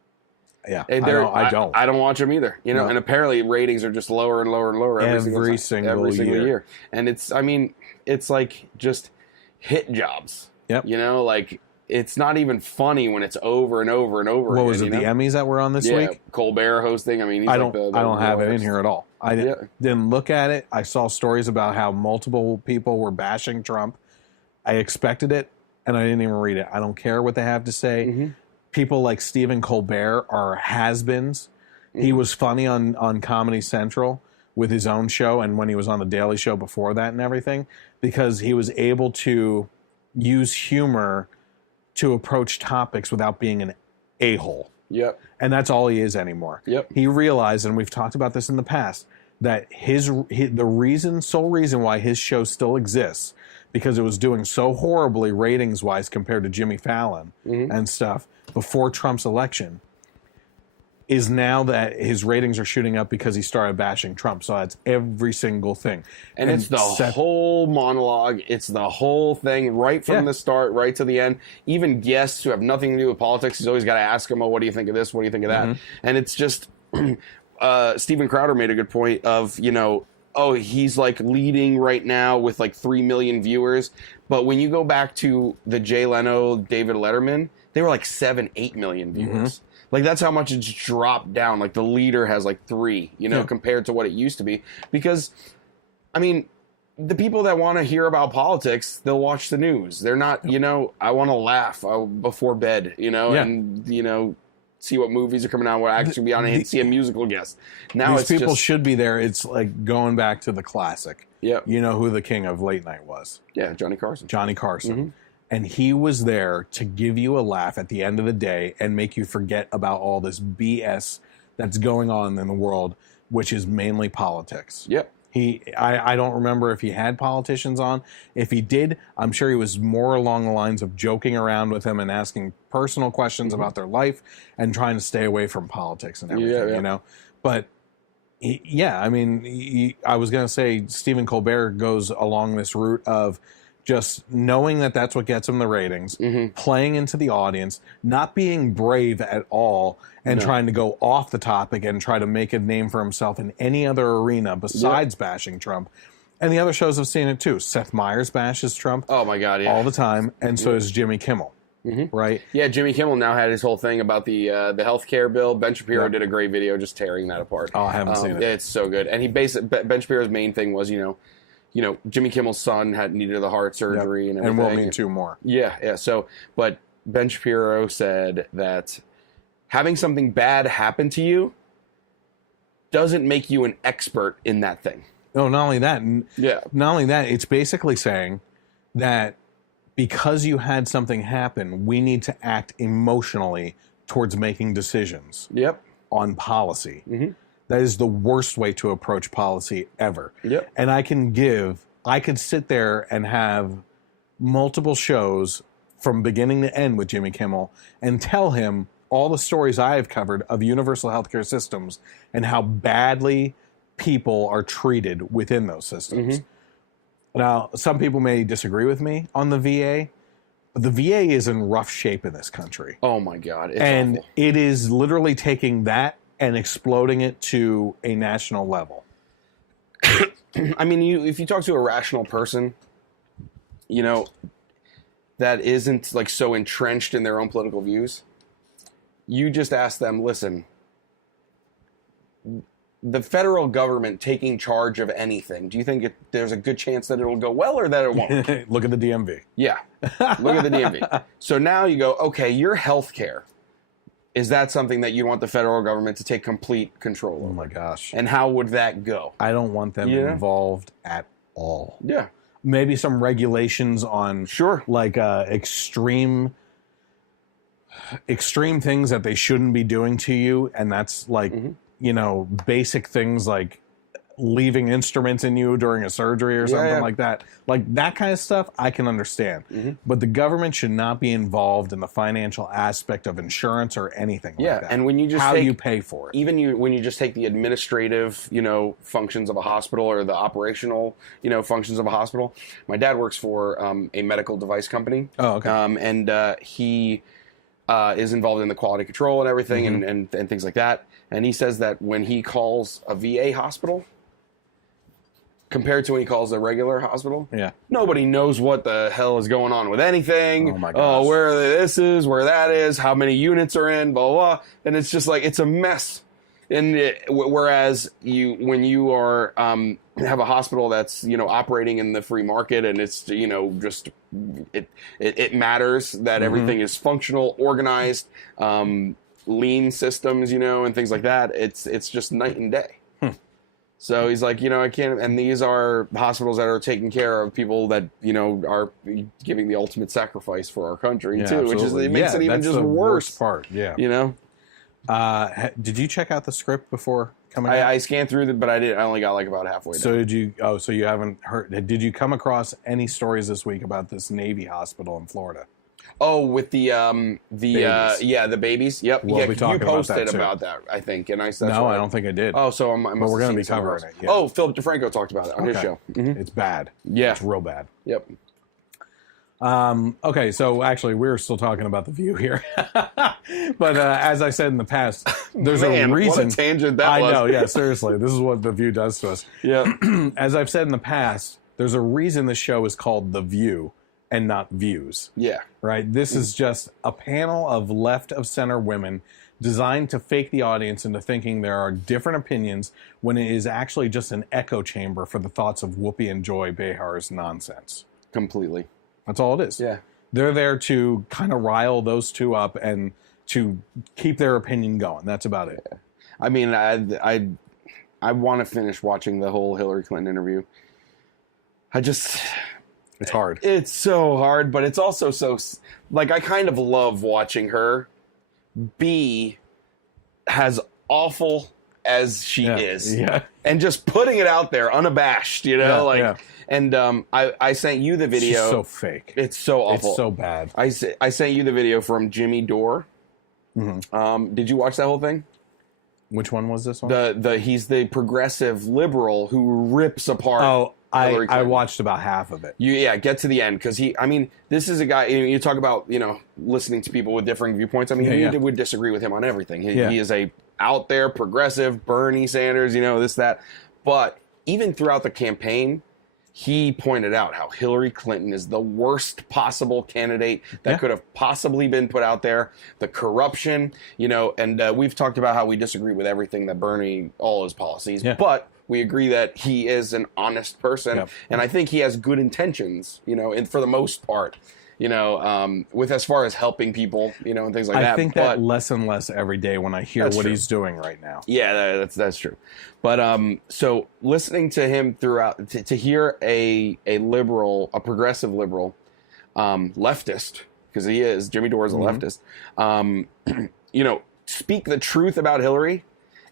Yeah, I don't watch them either. You know, No. And apparently ratings are just lower and lower and lower every single year. And it's like just hit jobs. Yep. You know, like it's not even funny when it's over and over and over. What was it? The Emmys that were on this week? Colbert hosting. I mean, he's I don't have it in here at all. I didn't look at it. I saw stories about how multiple people were bashing Trump. I expected it, and I didn't even read it. I don't care what they have to say. Mm-hmm. People like Stephen Colbert are has-beens. Mm-hmm. He was funny on Comedy Central with his own show, and when he was on the Daily Show before that and everything, because he was able to use humor to approach topics without being an a-hole. Yep. And that's all he is anymore. Yep. He realized, and we've talked about this in the past, that the sole reason why his show still exists, because it was doing so horribly ratings-wise compared to Jimmy Fallon and stuff before Trump's election, is now that his ratings are shooting up because he started bashing Trump. So that's every single thing. And it's the whole monologue. It's the whole thing right from the start, right to the end. Even guests who have nothing to do with politics, he's always got to ask them, oh, what do you think of this? What do you think of that? And it's just, Steven Crowder made a good point of, you know, oh, he's like leading right now with like 3 million viewers. But when you go back to the Jay Leno, David Letterman, they were like 7-8 million viewers. Like, that's how much it's dropped down. Like, the leader has like 3, you know, compared to what it used to be. Because, I mean, the people that want to hear about politics, they'll watch the news. They're not, you know, I want to laugh before bed, you know, and, you know, see what movies are coming out, where I actually be on and see a musical guest. Now these people should be there. It's like going back to the classic. Yeah. You know who the king of late night was? Yeah, Johnny Carson. Johnny Carson. And he was there to give you a laugh at the end of the day and make you forget about all this BS that's going on in the world, which is mainly politics. Yep. I don't remember if he had politicians on. If he did, I'm sure he was more along the lines of joking around with them and asking personal questions about their life and trying to stay away from politics and everything, you know? But I mean, I was going to say Stephen Colbert goes along this route of just knowing that that's what gets him the ratings, playing into the audience, not being brave at all, and trying to go off the topic and try to make a name for himself in any other arena besides bashing Trump. And the other shows have seen it too. Seth Meyers bashes Trump. Oh my God, yeah. All the time. And so does Jimmy Kimmel. Right? Yeah, Jimmy Kimmel now had his whole thing about the healthcare bill. Ben Shapiro did a great video just tearing that apart. Oh, I haven't seen it. It's so good. And Ben Shapiro's main thing was, you know, Jimmy Kimmel's son needed the heart surgery and everything. And we'll need 2 more. Yeah. So, but Ben Shapiro said that having something bad happen to you doesn't make you an expert in that thing. No, not only that. Not only that, it's basically saying that because you had something happen, we need to act emotionally towards making decisions on policy. That is the worst way to approach policy ever. And I could sit there and have multiple shows from beginning to end with Jimmy Kimmel and tell him all the stories I have covered of universal healthcare systems and how badly people are treated within those systems. Now, some people may disagree with me on the VA, but the VA is in rough shape in this country. Oh my God. It's awful. It is literally taking that and exploding it to a national level. I mean, if you talk to a rational person, you know, that isn't like so entrenched in their own political views, you just ask them, listen, the federal government taking charge of anything, do you think there's a good chance that it'll go well or that it won't? Look at the DMV. Yeah, look at the DMV. So now you go, okay, your health care, is that something that you want the federal government to take complete control over? Oh my gosh. And how would that go? I don't want them involved at all. Yeah. Maybe some regulations on like extreme things that they shouldn't be doing to you, and that's like you know, basic things like leaving instruments in you during a surgery or something like that. Like that kind of stuff, I can understand. But the government should not be involved in the financial aspect of insurance or anything like that. And when you just how you pay for it. Even when you just take the administrative, functions of a hospital or the operational, functions of a hospital. My dad works for a medical device company. Oh, okay. And he is involved in the quality control and everything and things like that. And he says that when he calls a VA hospital, compared to when he calls a regular hospital, nobody knows what the hell is going on with anything. Oh my gosh. Oh, where this is, where that is, how many units are in, blah, blah, blah. And it's just like, it's a mess. And whereas when you are, have a hospital that's, operating in the free market and it's, just, it matters that everything is functional, organized, lean systems, and things like that. It's just night and day. So he's like, I can't, and these are hospitals that are taking care of people that, are giving the ultimate sacrifice for our country, too, absolutely. which is, it makes it even just the worse. Worst part, Did you check out the script before coming out? I scanned through it, but I only got like about halfway down. So you haven't heard, did you come across any stories this week about this Navy hospital in Florida? Oh, with the babies. The babies. Yep. We'll be talking you posted about that, I think, and I said no, I don't think I did. Oh, so but we're going to be covering it. Yeah. Oh, Philip DeFranco talked about it on his show. It's bad. Yeah, it's real bad. Yep. Okay, so actually, we're still talking about The View here, but as I said in the past, there's a reason. What a tangent that was. I know. Yeah, seriously, this is what The View does to us. Yeah. As I've said in the past, there's a reason the show is called The View and not Views. Yeah. Right? This is just a panel of left-of-center women designed to fake the audience into thinking there are different opinions when it is actually just an echo chamber for the thoughts of Whoopi and Joy Behar's nonsense. Completely. That's all it is. Yeah. They're there to kind of rile those two up and to keep their opinion going. That's about it. Yeah. I mean, I want to finish watching the whole Hillary Clinton interview. It's hard. It's so hard, but it's also so, like, I kind of love watching her be as awful as she is. Yeah. And just putting it out there unabashed, And I sent you the video. She's so fake. It's so awful. It's so bad. I sent you the video from Jimmy Dore. Did you watch that whole thing? Which one was this one? He's the progressive liberal who rips apart. Oh, I watched about half of it. Get to the end, because this is a guy, you talk about, listening to people with differing viewpoints. I mean, you would disagree with him on everything. He is a out there progressive, Bernie Sanders, this, that. But even throughout the campaign, he pointed out how Hillary Clinton is the worst possible candidate that could have possibly been put out there. The corruption, and we've talked about how we disagree with everything that Bernie, all his policies, but we agree that he is an honest person, and I think he has good intentions, and for the most part, with as far as helping people, and things like that. I think that less and less every day when I hear what he's doing right now. Yeah, that's true. But so listening to him throughout, to hear a liberal, a progressive liberal, leftist, because he is, Jimmy Dore is a leftist, speak the truth about Hillary,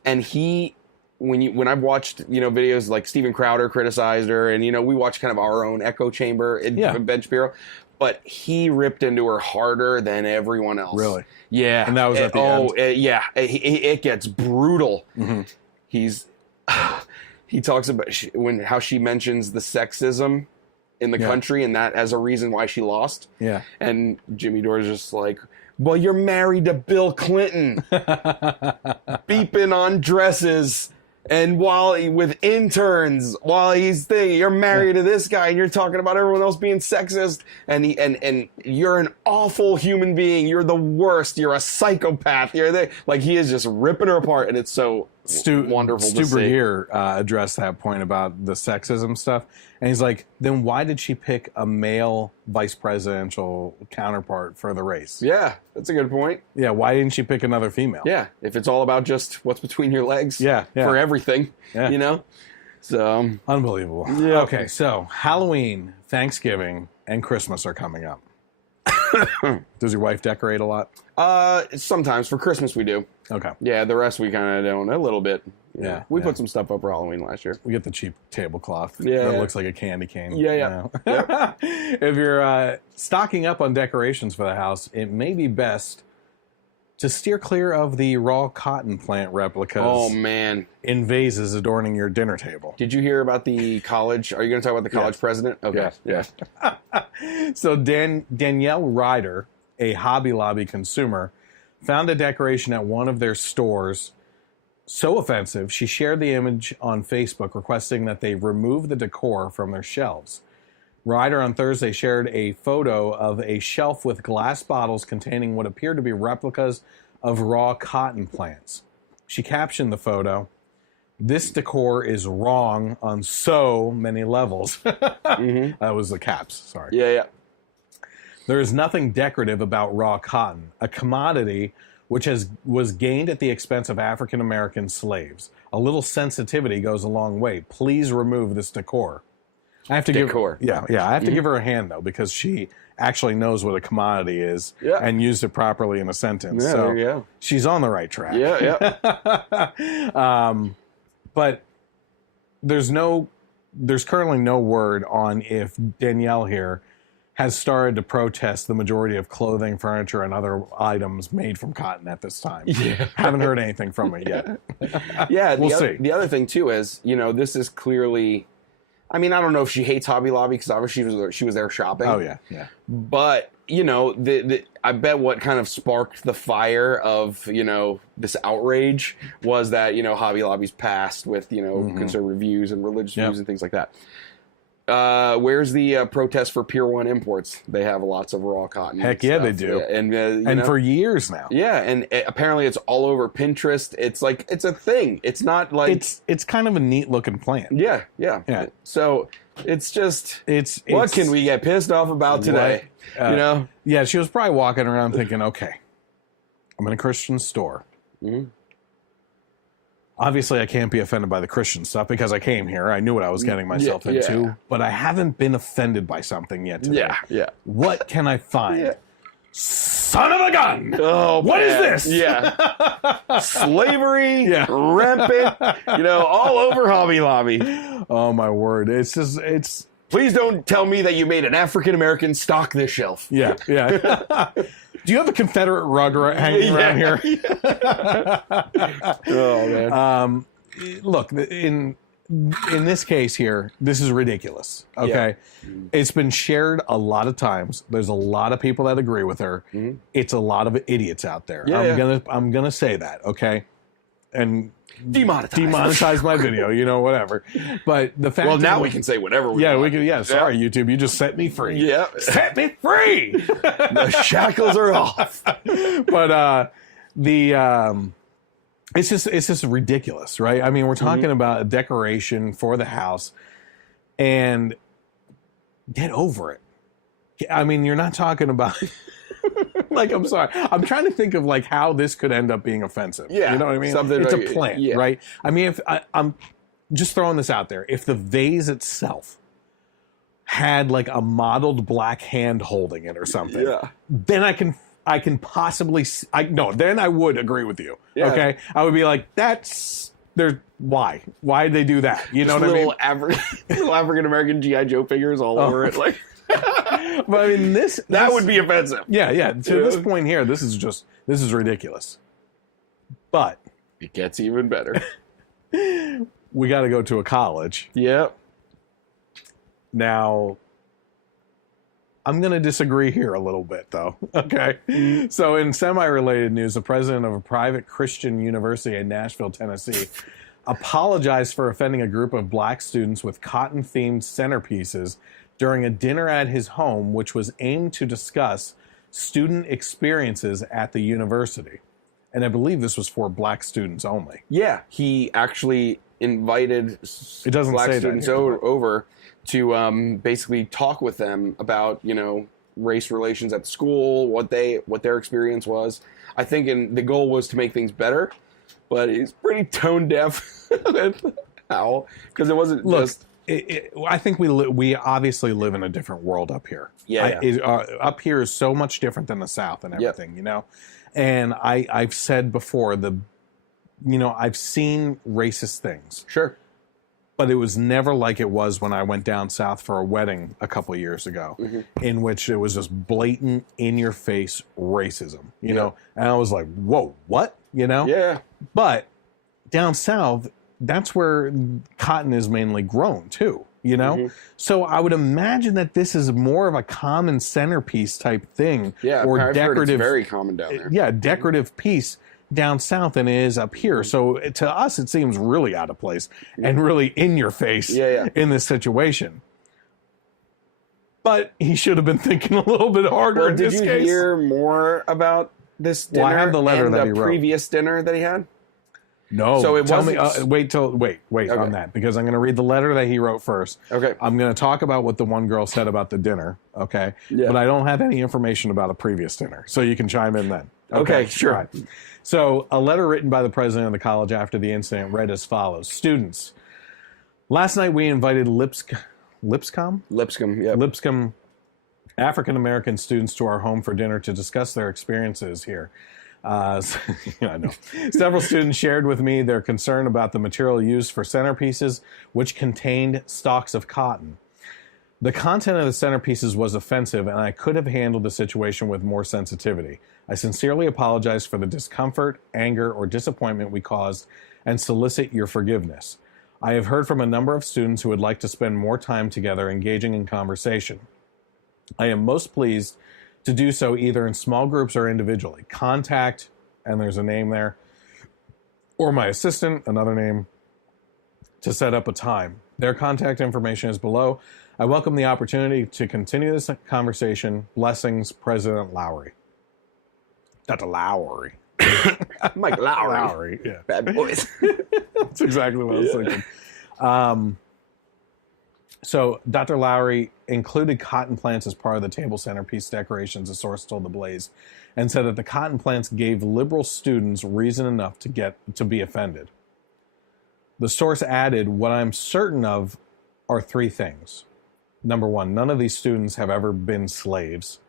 and when I've watched, videos like Steven Crowder criticized her, and, we watch kind of our own echo chamber in Ben Shapiro, but he ripped into her harder than everyone else. Really? Yeah. And that was at the end? It gets brutal. He talks about how she mentions the sexism in the country and that as a reason why she lost. Yeah. And Jimmy Dore's just like, well, you're married to Bill Clinton. Beeping on dresses. And with interns, you're married to this guy, and you're talking about everyone else being sexist, and you're an awful human being. You're the worst. You're a psychopath. He is just ripping her apart, and it's so wonderful to see. Stu Bergier addressed that point about the sexism stuff, and he's like, then why did she pick a male vice presidential counterpart for the race? Yeah, that's a good point. Yeah, why didn't she pick another female? Yeah, if it's all about just what's between your legs for everything, So unbelievable. Yeah. Okay, so Halloween, Thanksgiving, and Christmas are coming up. Does your wife decorate a lot? Sometimes. For Christmas we do. Okay. Yeah, the rest we kind of don't. A little bit. Yeah. We put some stuff up for Halloween last year. We get the cheap tablecloth. Yeah. That looks like a candy cane. Yeah. Yep. If you're stocking up on decorations for the house, it may be best to steer clear of the raw cotton plant replicas. Oh, man. In vases adorning your dinner table. Did you hear about the college? Are you going to talk about the college president? Okay. Yeah. So Danielle Ryder, a Hobby Lobby consumer, found a decoration at one of their stores so offensive, she shared the image on Facebook requesting that they remove the decor from their shelves. Ryder on Thursday shared a photo of a shelf with glass bottles containing what appeared to be replicas of raw cotton plants. She captioned the photo, "This decor is wrong on so many levels." That was the caps, sorry. Yeah. There is nothing decorative about raw cotton, a commodity which was gained at the expense of African American slaves. A little sensitivity goes a long way. Please remove this decor. I have to give her a hand though, because she actually knows what a commodity is and used it properly in a sentence. Yeah, so there you go. She's on the right track. Yeah. But there's currently no word on if Danielle here has started to protest the majority of clothing, furniture, and other items made from cotton at this time. Yeah. Haven't heard anything from her yet. Yeah, we'll see. The other thing, too, is, this is clearly... I mean, I don't know if she hates Hobby Lobby, because obviously she was there shopping. Oh, yeah. But, I bet what kind of sparked the fire of, this outrage was that, Hobby Lobby's passed with, conservative views and religious views and things like that. Where's the protest for Pier 1 imports? They have lots of raw cotton. Heck yeah, they do. And for years now. Yeah, and apparently it's all over Pinterest. It's like, it's a thing. It's not like... It's kind of a neat looking plant. Yeah. So it's just... What can we get pissed off about today? Yeah, she was probably walking around thinking, okay, I'm in a Christian store. Mm-hmm. Obviously, I can't be offended by the Christian stuff because I came here. I knew what I was getting myself into. But I haven't been offended by something yet today. Yeah. What can I find? Yeah. Son of a gun! Oh, what is this? Yeah. Slavery, rampant, all over Hobby Lobby. Oh, my word. It's... Please don't tell me that you made an African-American stock this shelf. Yeah. Do you have a Confederate rug hanging around here? Oh, man. Look, in this case here, this is ridiculous. Okay, it's been shared a lot of times. There's a lot of people that agree with her. Mm-hmm. It's a lot of idiots out there. I'm gonna say that. Okay, and demonetize my video. Whatever. But the fact. Well, now we can say whatever we want. We can. Yeah. Sorry, YouTube. You just set me free. Yeah. Set me free. The shackles are off. But it's just ridiculous, right? I mean, we're talking about a decoration for the house, and get over it. I mean, you're not talking about. Like, I'm sorry. I'm trying to think of like how this could end up being offensive. Yeah, you know what I mean? It's a plant, right? I mean, if I'm just throwing this out there, if the vase itself had like a modeled black hand holding it or something, then I can possibly. Then I would agree with you. Yeah. Okay, I would be like, why did they do that? You know what I mean? Little African American GI Joe figures all over it, like. But I mean, that would be offensive. Yeah. To this point here, this is ridiculous. But it gets even better. We got to go to a college. Yep. Now, I'm going to disagree here a little bit, though. Okay. Mm-hmm. So, in semi-related news, the president of a private Christian university in Nashville, Tennessee, apologized for offending a group of black students with cotton-themed centerpieces during a dinner at his home, which was aimed to discuss student experiences at the university. And I believe this was for black students only. Yeah, he actually invited black students over to basically talk with them about, race relations at the school, what their experience was. I think the goal was to make things better, but he's pretty tone deaf with how, because it wasn't just... I think we obviously live in a different world up here. Yeah. Up here is so much different than the South and everything, And I've said before, I've seen racist things. Sure. But it was never like it was when I went down south for a wedding a couple of years ago, in which it was just blatant, in-your-face racism, you know? And I was like, whoa, what? You know? Yeah. But down south, that's where cotton is mainly grown, too, you know? So I would imagine that this is more of a common centerpiece type thing. Yeah, or I've decorative, heard it's very common down there. Yeah, decorative piece down south than it is up here. So to us, it seems really out of place and really in your face in this situation. But he should have been thinking a little bit harder in this case. Did you hear more about this dinner? Well, I have the letter and that he wrote. Previous dinner that he had? No. So it Tell wasn't... me, wait on that, because I'm going to read the letter that he wrote first. Okay. I'm going to talk about what the one girl said about the dinner, okay? Yeah. But I don't have any information about a previous dinner, so you can chime in then. Okay, sure. Right. So, a letter written by the president of the college after the incident read as follows. Students, last night we invited Lipscomb African-American students to our home for dinner to discuss their experiences here. I know. Several students shared with me their concern about the material used for centerpieces, which contained stalks of cotton. The content of the centerpieces was offensive, and I could have handled the situation with more sensitivity. I sincerely apologize for the discomfort, anger, or disappointment we caused and solicit your forgiveness. I have heard from a number of students who would like to spend more time together engaging in conversation. I am most pleased to do so either in small groups or individually. Contact, and there's a name there, or my assistant, another name, to set up a time. Their contact information is below. I welcome the opportunity to continue this conversation. Blessings, President Lowry. Dr. Lowry. Mike Lowry. Lowry, yeah. Bad boys. That's exactly what I was thinking. So Dr. Lowry included cotton plants as part of the table centerpiece decorations, a source told The Blaze, and said that the cotton plants gave liberal students reason enough to be offended. The source added, what I'm certain of are three things. Number one, none of these students have ever been slaves.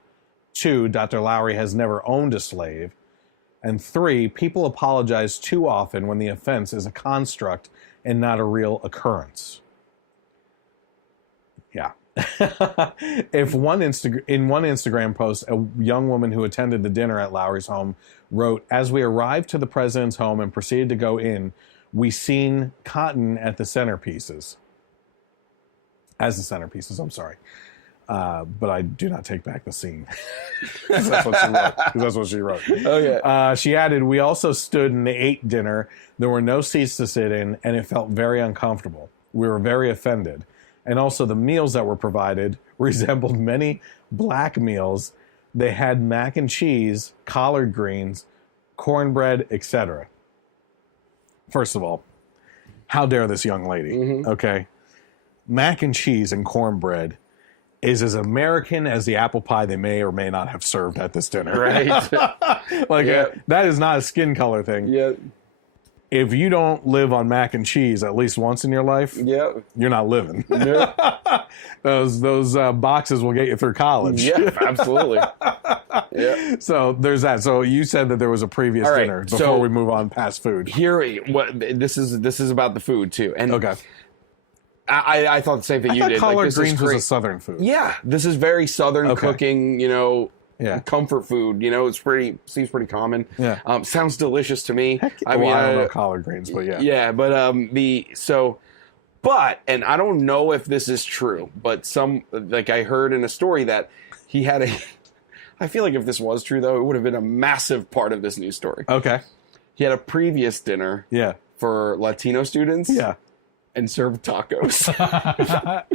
Two, Dr. Lowry has never owned a slave. And three, people apologize too often when the offense is a construct and not a real occurrence. Yeah. In one Instagram post, a young woman who attended the dinner at Lowry's home wrote, as we arrived to the president's home and proceeded to go in, we seen cotton at the centerpieces. As the centerpieces, I'm sorry. But I do not take back the scene. That's what she wrote. Oh, yeah. She added, we also stood and ate dinner. There were no seats to sit in, and it felt very uncomfortable. We were very offended. And also the meals that were provided resembled many black meals. They had mac and cheese, collard greens, cornbread, etc. First of all, how dare this young lady, okay? Mac and cheese and cornbread is as American as the apple pie they may or may not have served at this dinner. Right. That is not a skin color thing. Yeah. If you don't live on mac and cheese at least once in your life, you're not living. Yeah. those boxes will get you through college. Yeah, absolutely. Yeah. So there's that. So you said that there was a previous dinner before we move on past food. This is about the food too. And okay. I thought the same thing you did. Collard greens was a southern food. Yeah, this is very southern cooking. Comfort food. It's seems pretty common. Yeah, sounds delicious to me. I don't know collard greens, but yeah. Yeah, but and I don't know if this is true, but I heard in a story that he had a. I feel like if this was true though, it would have been a massive part of this news story. Okay, he had a previous dinner. Yeah, for Latino students. Yeah. And served tacos.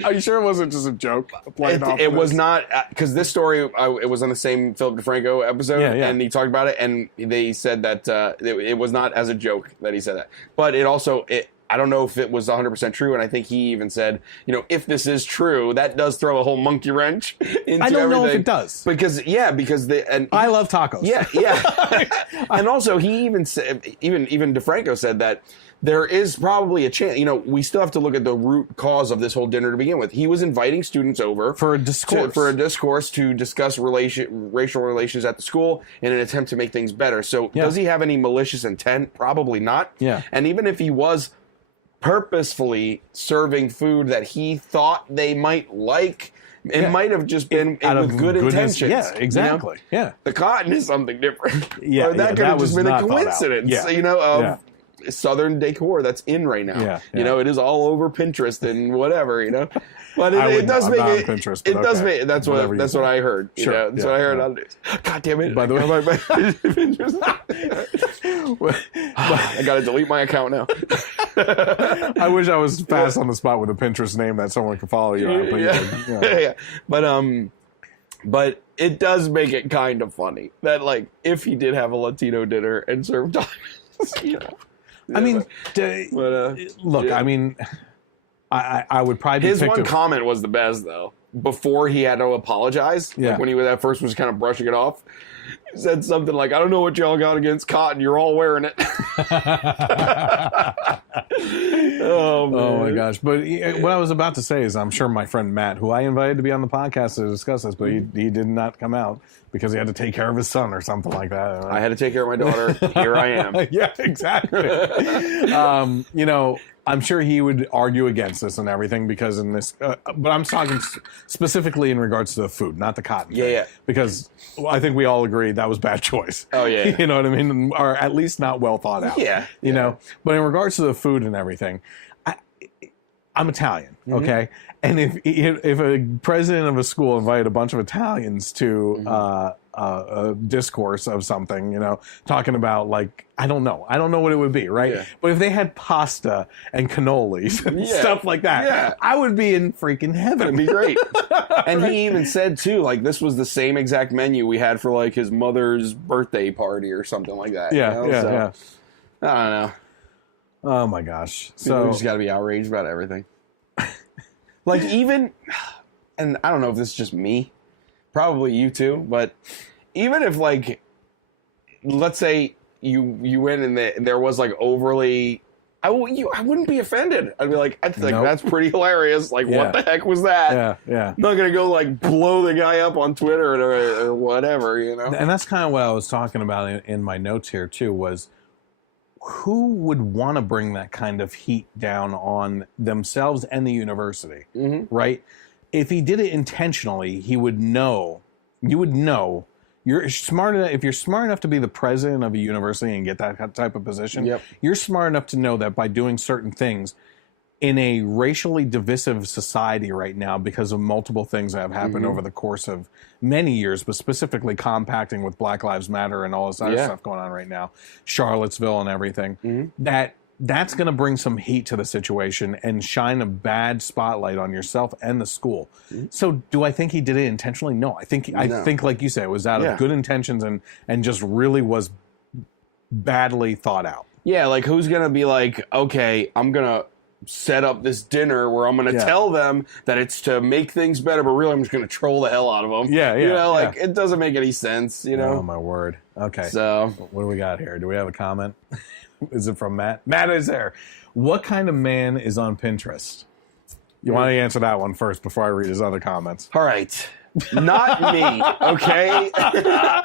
Are you sure it wasn't just a joke? It was not, because this story, it was on the same Philip DeFranco episode, and he talked about it, and they said that it was not as a joke that he said that. But I don't know if it was 100% true, and I think he even said, if this is true, that does throw a whole monkey wrench into everything. I don't know if it does. Because I love tacos. Yeah, yeah. And also, he even said, even DeFranco said that there is probably a chance. We still have to look at the root cause of this whole dinner to begin with. He was inviting students over for a discourse to discuss racial relations at the school in an attempt to make things better. So does he have any malicious intent? Probably not. Yeah. And even if he was purposefully serving food that he thought they might like, it might have just been with good intentions. Yeah, exactly. Yeah. The cotton is something different. Yeah. Or that could have just been a coincidence, of Southern decor that's in right now. Yeah. It is all over Pinterest and whatever, But it does make it. Pinterest, it does make. That's what I heard. Sure. That's what I heard on this. God damn it! By the way, I gotta delete my account now. I wish I was fast on the spot with a Pinterest name that someone could follow you on. But it does make it kind of funny that if he did have a Latino dinner and served diamonds, I mean, I mean, I would probably his one comment was the best though. Before he had to apologize, when he was at first was kind of brushing it off, he said something like, "I don't know what y'all got against cotton. You're all wearing it." Oh my gosh! But what I was about to say is, I'm sure my friend Matt, who I invited to be on the podcast to discuss this, but he did not come out because he had to take care of his son or something like that. I had to take care of my daughter. Here I am. Yeah, exactly. I'm sure he would argue against this and everything because in this, but I'm talking specifically in regards to the food, not the cotton. Yeah. Because I think we all agree that was bad choice. Oh yeah. You know what I mean? Or at least not well thought out. Yeah. You know, but in regards to the food and everything, I'm Italian, okay? And if a president of a school invited a bunch of Italians to a discourse of something, talking about I don't know what it would be, right? Yeah. But if they had pasta and cannolis and stuff like that, I would be in freaking heaven. It'd be great. And he even said too, this was the same exact menu we had for his mother's birthday party or something like that. Yeah, yeah. I don't know. Oh my gosh! So we just got to be outraged about everything. Even, and I don't know if this is just me, probably you too, but even if let's say you went and there was overly, I wouldn't be offended. I'd be I think that's pretty hilarious. What the heck was that? Yeah. I'm not gonna go blow the guy up on Twitter or whatever, And that's kind of what I was talking about in my notes here too. Was who would want to bring that kind of heat down on themselves and the university, right? If he did it intentionally, he would know. You would know. You're smart enough. If you're smart enough to be the president of a university and get that type of position, you're smart enough to know that by doing certain things in a racially divisive society right now, because of multiple things that have happened over the course of many years, but specifically compacting with Black Lives Matter and all this other stuff going on right now, Charlottesville and everything, that's going to bring some heat to the situation and shine a bad spotlight on yourself and the school. So do I think he did it intentionally? No. I think like you said, it was out of good intentions and just really was badly thought out. Yeah, who's going to be okay, I'm going to set up this dinner where I'm going to tell them that it's to make things better, but really I'm just going to troll the hell out of them. It doesn't make any sense, Oh, my word. Okay. So, what do we got here? Do we have a comment? Is it from Matt? Matt is there. What kind of man is on Pinterest? You want to answer that one first before I read his other comments? All right. Not me, okay? At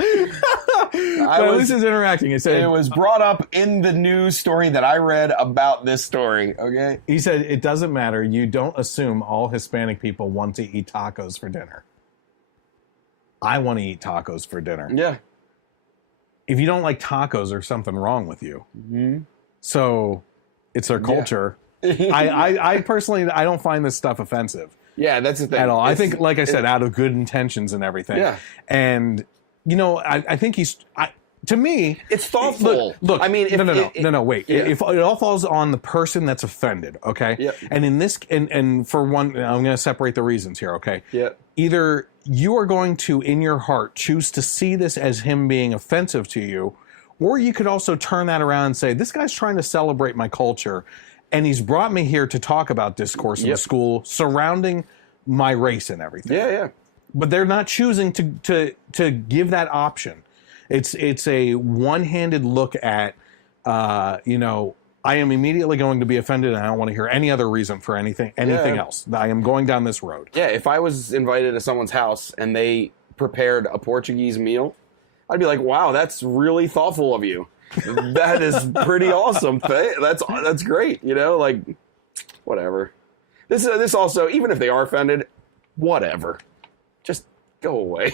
least it's interacting. It was brought up in the news story that I read about this story, okay? He said, it doesn't matter. You don't assume all Hispanic people want to eat tacos for dinner. I want to eat tacos for dinner. Yeah. If you don't like tacos, there's something wrong with you. So it's their culture. I personally, I don't find this stuff offensive. Yeah, that's the thing. At all. I think, like I said, out of good intentions and everything. Yeah. And, I think to me, it's thoughtful. Look, I mean, wait. Yeah. If it all falls on the person that's offended, okay? Yep. And in this, and for one, I'm going to separate the reasons here, okay? Yeah. Either you are going to, in your heart, choose to see this as him being offensive to you, or you could also turn that around and say, this guy's trying to celebrate my culture, and he's brought me here to talk about discourse in the school surrounding my race and everything. Yeah. But they're not choosing to give that option. It's a one-handed look at, I am immediately going to be offended, and I don't want to hear any other reason for anything else. I am going down this road. Yeah, if I was invited to someone's house and they prepared a Portuguese meal, I'd be like, wow, that's really thoughtful of you. That is pretty awesome. That's great. You know, like, whatever. This also, even if they are offended, whatever. Just go away.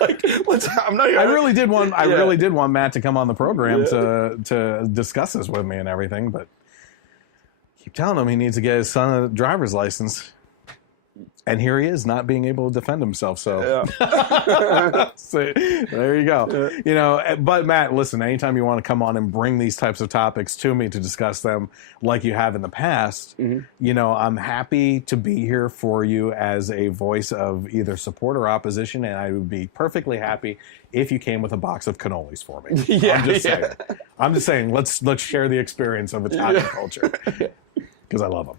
I really did want Matt to come on the program to discuss this with me and everything, but keep telling him he needs to get his son a driver's license. And here he is, not being able to defend himself. So, so there you go. Yeah. You know, but Matt, listen, anytime you want to come on and bring these types of topics to me to discuss them like you have in the past, you know, I'm happy to be here for you as a voice of either support or opposition. And I would be perfectly happy if you came with a box of cannolis for me. I'm just saying, let's share the experience of Italian culture. Because I love them.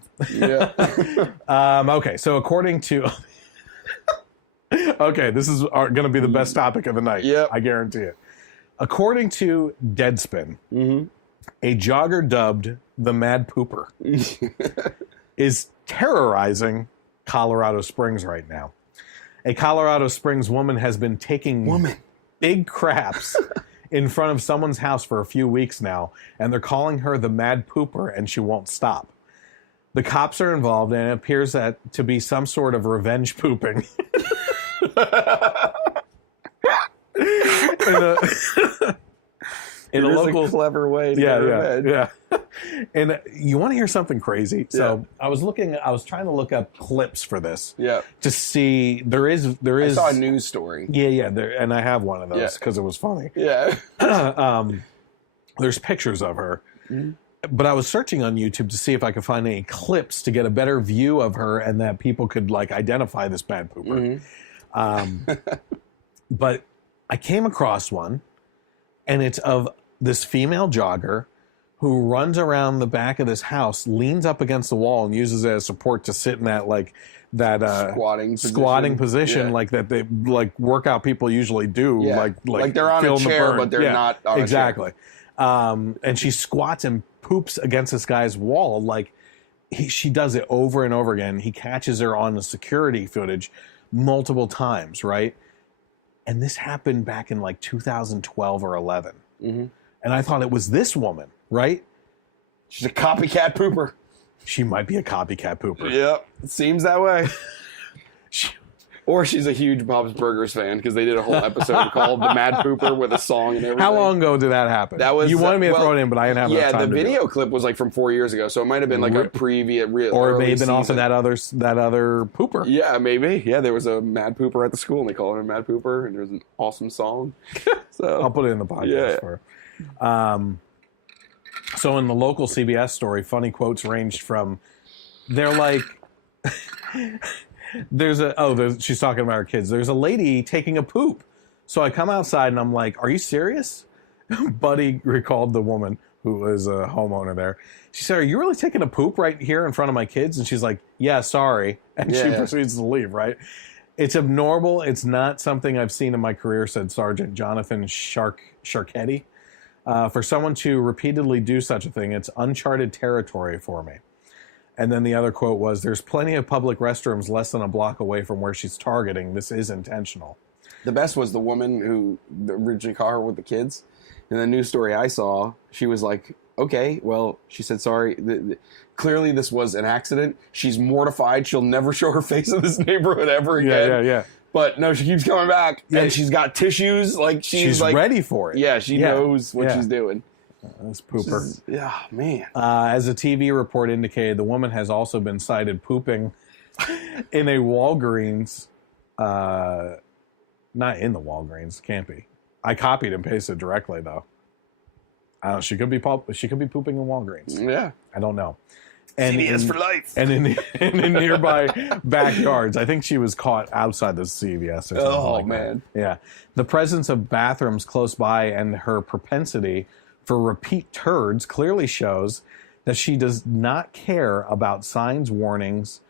Yeah. Okay, so according to... okay, this is going to be the best topic of the night. Yeah, I guarantee it. According to Deadspin, a jogger dubbed the Mad Pooper is terrorizing Colorado Springs right now. A Colorado Springs woman has been taking big craps in front of someone's house for a few weeks now, and they're calling her the Mad Pooper, and she won't stop. The cops are involved, and it appears that to be some sort of revenge pooping. in a local clever way to get revenge. Yeah. And you want to hear something crazy? So I was trying to look up clips for this. Yeah. To see there is. I saw a news story. Yeah. And I have one of those because it was funny. Yeah. There's pictures of her. But I was searching on YouTube to see if I could find any clips to get a better view of her and that people could like identify this bad pooper. But I came across one, and it's of this female jogger who runs around the back of this house, leans up against the wall, and uses it as support to sit in that squatting position like that they like workout people usually do. Yeah. Like they're on a chair, but they're not on a chair. And she squats and poops against this guy's wall. Like she does it over and over again. He catches her on the security footage multiple times, right? And this happened back in like 2012 or 11. And I thought it was this woman, right? She's a copycat pooper. She might be a copycat pooper. Yep, it seems that way. Or she's a huge Bob's Burgers fan because they did a whole episode called "The Mad Pooper" with a song and everything. How long ago did that happen? That was you wanted me to throw it in, but I didn't have enough time. Yeah, the video clip was like from 4 years ago, so it might have been like a previous, or it may have been also that other pooper. Yeah, maybe. Yeah, there was a Mad Pooper at the school, and they called him a Mad Pooper, and there's an awesome song. So I'll put it in the podcast for her. So in the local CBS story, funny quotes ranged from, they're like. She's talking about her kids. There's a lady taking a poop. So I come outside and I'm like, are you serious? Buddy recalled the woman who is a homeowner there. She said, are you really taking a poop right here in front of my kids? And she's like, yeah, sorry. And she proceeds to leave, right? It's abnormal. It's not something I've seen in my career, said Sergeant Jonathan Sharketti. For someone to repeatedly do such a thing, it's uncharted territory for me. And then the other quote was, there's plenty of public restrooms less than a block away from where she's targeting. This is intentional. The best was the woman who originally caught her with the kids. In the news story I saw, she was like, okay, well, she said, sorry. Clearly this was an accident. She's mortified. She'll never show her face in this neighborhood ever again. Yeah. But no, she keeps coming back. Yeah. And she's got tissues. Like she's like, ready for it. Yeah, she knows what she's doing. This pooper. Man. As a TV report indicated, the woman has also been cited pooping in a Walgreens. Not in the Walgreens. Can't be. I copied and pasted directly, though. I don't know. She could be pooping in Walgreens. Yeah. I don't know. CVS for life. And in nearby backyards. I think she was caught outside the CVS or something like man. That. Yeah. The presence of bathrooms close by and her propensity for repeat turds clearly shows that she does not care about signs, warnings,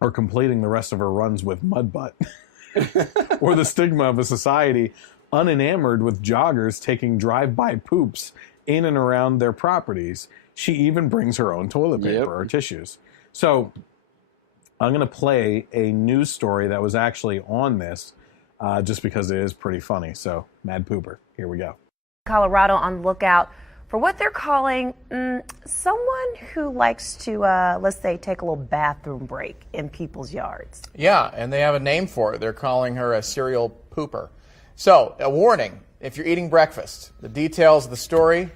or completing the rest of her runs with mud butt, or the stigma of a society unenamored with joggers taking drive-by poops in and around their properties. She even brings her own toilet paper or tissues. So I'm going to play a news story that was actually on this just because it is pretty funny. So, Mad Pooper, here we go. Colorado on the lookout for what they're calling someone who likes to, let's say, take a little bathroom break in people's yards. Yeah, and they have a name for it. They're calling her a serial pooper. So, a warning, if you're eating breakfast, the details of the story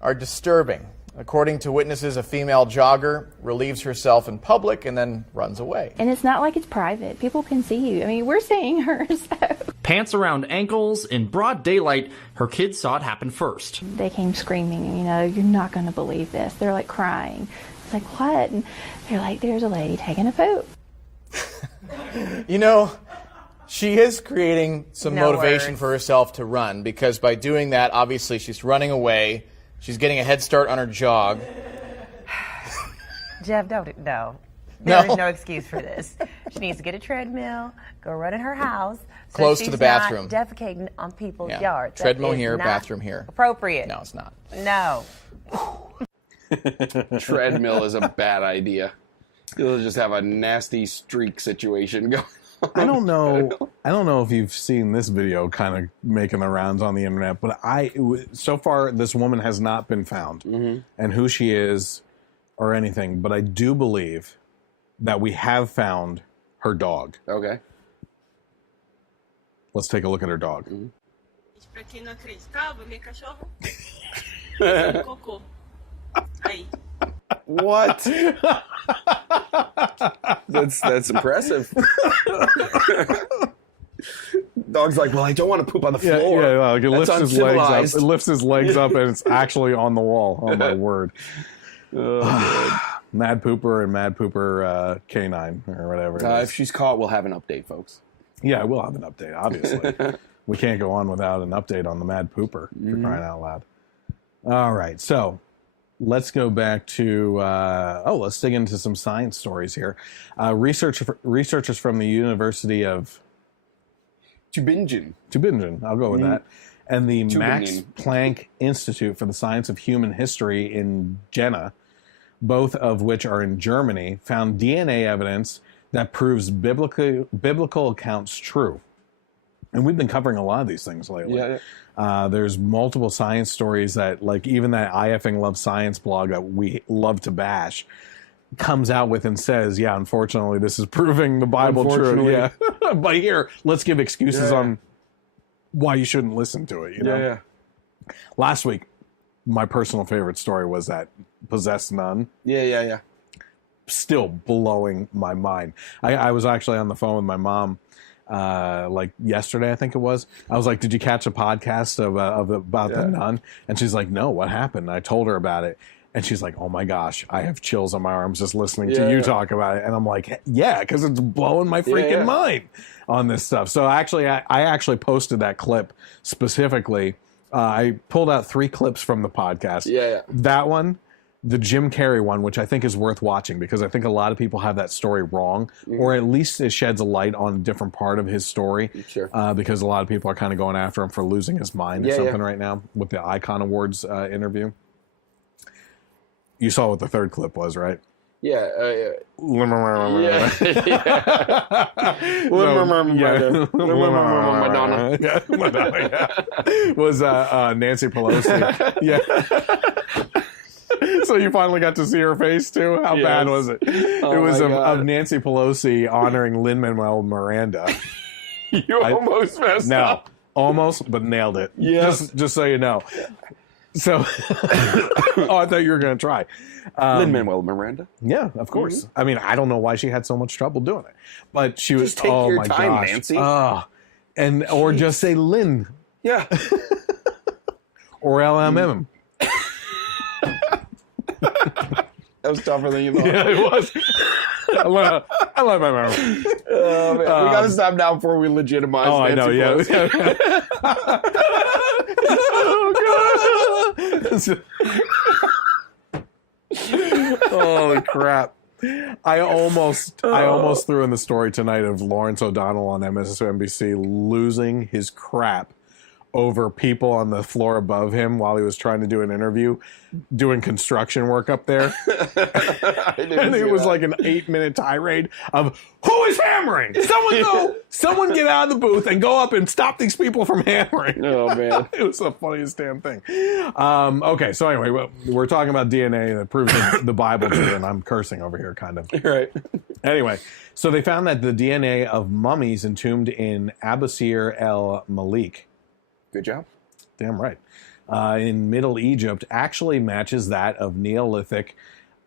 are disturbing. According to witnesses, a female jogger relieves herself in public and then runs away. And it's not like it's private. People can see you. I mean, we're seeing her, so. Pants around ankles, in broad daylight, her kids saw it happen first. They came screaming, you know, you're not going to believe this. They're like crying. It's like, what? And they're like, there's a lady taking a poop. You know, she is creating some motivation for herself to run, because by doing that, obviously she's running away. She's getting a head start on her jog. Jeff, no. There is no excuse for this. She needs to get a treadmill, go run in her house. Close to the bathroom. Not defecating on people's yards. Treadmill here, bathroom here. Appropriate. No, it's not. No. Treadmill is a bad idea. You'll just have a nasty streak situation going. I don't know if you've seen this video kind of making the rounds on the internet, but so far this woman has not been found, and who she is or anything. But I do believe that we have found her dog. Okay. Let's take a look at her dog. What? That's impressive. Dog's like, well, I don't want to poop on the floor. Yeah, like it lifts his legs up. It lifts his legs up, and it's actually on the wall. Oh my word! Mad Pooper and Mad Pooper Canine or whatever. If she's caught, we'll have an update, folks. Yeah, we'll have an update. Obviously, we can't go on without an update on the Mad Pooper. For crying out loud! All right, so. Let's go back to, let's dig into some science stories here. Researchers from the University of Tübingen, I'll go with that, and the Max Planck Institute for the Science of Human History in Jena, both of which are in Germany, found DNA evidence that proves biblical accounts true. And we've been covering a lot of these things lately. Yeah. There's multiple science stories that, like, even that I effing love science blog that we love to bash comes out with and says, yeah, unfortunately, this is proving the Bible true. Yeah. But here, let's give excuses on why you shouldn't listen to it. You know? Yeah. Last week, my personal favorite story was that possessed nun. Yeah. Still blowing my mind. I was actually on the phone with my mom. Like yesterday, I think it was. I was like, "Did you catch a podcast about the nun?" And she's like, "No, what happened?" And I told her about it, and she's like, "Oh my gosh, I have chills on my arms just listening to you talk about it." And I'm like, "Yeah, because it's blowing my freaking mind on this stuff." So actually, I actually posted that clip specifically. I pulled out 3 clips from the podcast. Yeah. That one. The Jim Carrey one, which I think is worth watching because I think a lot of people have that story wrong, or at least it sheds a light on a different part of his story. Sure. Because a lot of people are kind of going after him for losing his mind or something right now with the Icon Awards interview. You saw what the 3rd clip was, right? Yeah. Madonna. Was Nancy Pelosi. Yeah. So you finally got to see her face too? How bad was it? It was of Nancy Pelosi honoring Lin-Manuel Miranda. You almost messed up. No, almost, but nailed it. Yes. Just so you know. So, I thought you were going to try. Lin-Manuel Miranda? Yeah, of course. I mean, I don't know why she had so much trouble doing it. But she was, just take your time, Nancy. Or just say Lin. Yeah. Or LMM. That was tougher than you thought. Yeah, it was. I love my memory. Oh, man. We got to stop now before we legitimize Nancy. I know, yeah. Holy crap. I almost threw in the story tonight of Lawrence O'Donnell on MSNBC losing his crap over people on the floor above him while he was trying to do an interview, doing construction work up there. And it was like an 8-minute tirade of, who is hammering? Someone get out of the booth and go up and stop these people from hammering. Oh, man. It was the funniest damn thing. Okay, so anyway, we're talking about DNA that proves the Bible true, and I'm cursing over here, kind of. Right. Anyway, so they found that the DNA of mummies entombed in Abusir el Malik, good job, damn right, in Middle Egypt actually matches that of Neolithic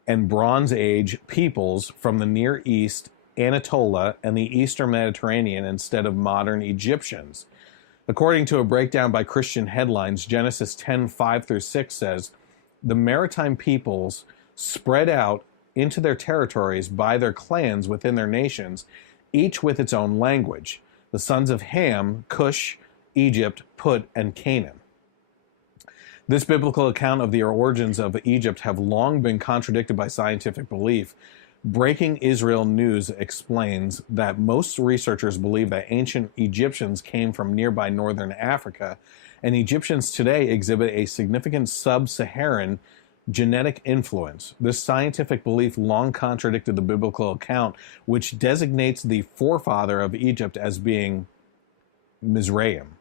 and Bronze Age peoples from the Near East, Anatolia, and the Eastern Mediterranean instead of modern Egyptians. According to a breakdown by Christian Headlines, Genesis 10:5-6 says, the maritime peoples spread out into their territories by their clans within their nations, each with its own language. The sons of Ham, Cush, Egypt, Put, and Canaan. This biblical account of the origins of Egypt have long been contradicted by scientific belief. Breaking Israel News explains that most researchers believe that ancient Egyptians came from nearby northern Africa, and Egyptians today exhibit a significant sub-Saharan genetic influence. This scientific belief long contradicted the biblical account, which designates the forefather of Egypt as being Mizraim,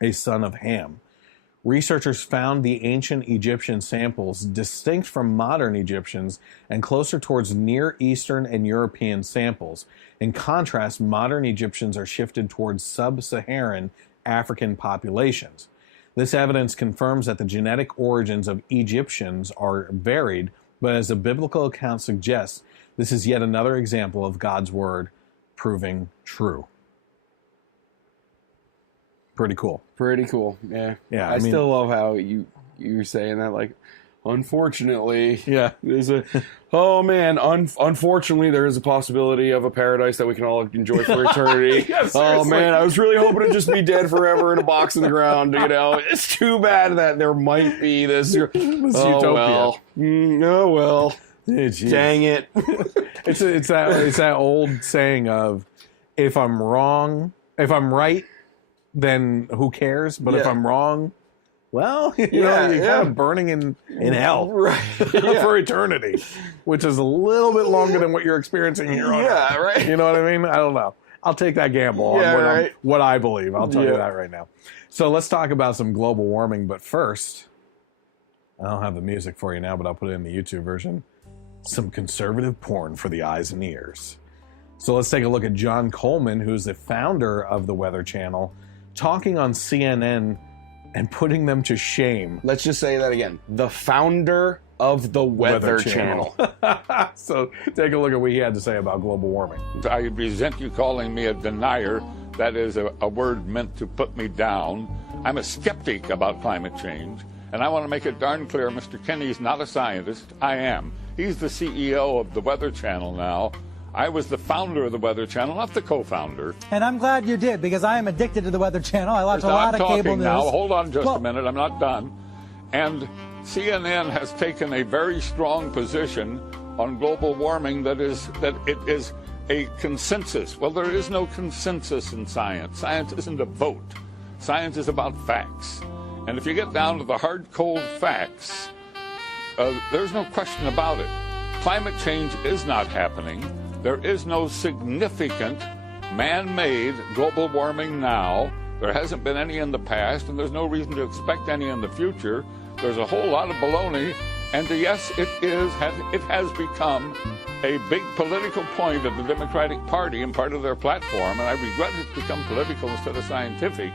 a son of Ham. Researchers found the ancient Egyptian samples distinct from modern Egyptians and closer towards Near Eastern and European samples. In contrast, modern Egyptians are shifted towards sub-Saharan African populations. This evidence confirms that the genetic origins of Egyptians are varied, but as the biblical account suggests, this is yet another example of God's word proving true. Pretty cool. Pretty cool. Yeah. Yeah. I mean, still love how you're saying that. Like, unfortunately, yeah. There's a. Oh man. Unfortunately, there is a possibility of a paradise that we can all enjoy for eternity. Yeah, oh man, I was really hoping to just be dead forever in a box in the ground. You know, it's too bad that there might be this utopia. Well. Oh well. Dang it. It's that old saying of, if I'm right, then who cares? But if I'm wrong, well, you know, you're kind of burning in hell for eternity, which is a little bit longer than what you're experiencing here on Earth. Right. You know what I mean? I don't know. I'll take that gamble on what I believe. I'll tell you that right now. So let's talk about some global warming. But first, I don't have the music for you now, but I'll put it in the YouTube version. Some conservative porn for the eyes and ears. So let's take a look at John Coleman, who's the founder of the Weather Channel, talking on CNN and putting them to shame. Let's just say that again. The founder of the Weather Channel. So take a look at what he had to say about global warming. I resent you calling me a denier. That is a word meant to put me down. I'm a skeptic about climate change, and I want to make it darn clear Mr. Kenny's not a scientist. I am. He's the CEO of the Weather Channel now. I was the founder of the Weather Channel, not the co-founder. And I'm glad you did, because I am addicted to the Weather Channel. I watch a lot of cable news. Now, hold on just a minute. I'm not done. And CNN has taken a very strong position on global warming that it is a consensus. Well, there is no consensus in science. Science isn't a vote. Science is about facts. And if you get down to the hard, cold facts, there's no question about it. Climate change is not happening. There is no significant man-made global warming now. There hasn't been any in the past, and there's no reason to expect any in the future. There's a whole lot of baloney, and yes, it has become a big political point of the Democratic Party and part of their platform, and I regret it's become political instead of scientific,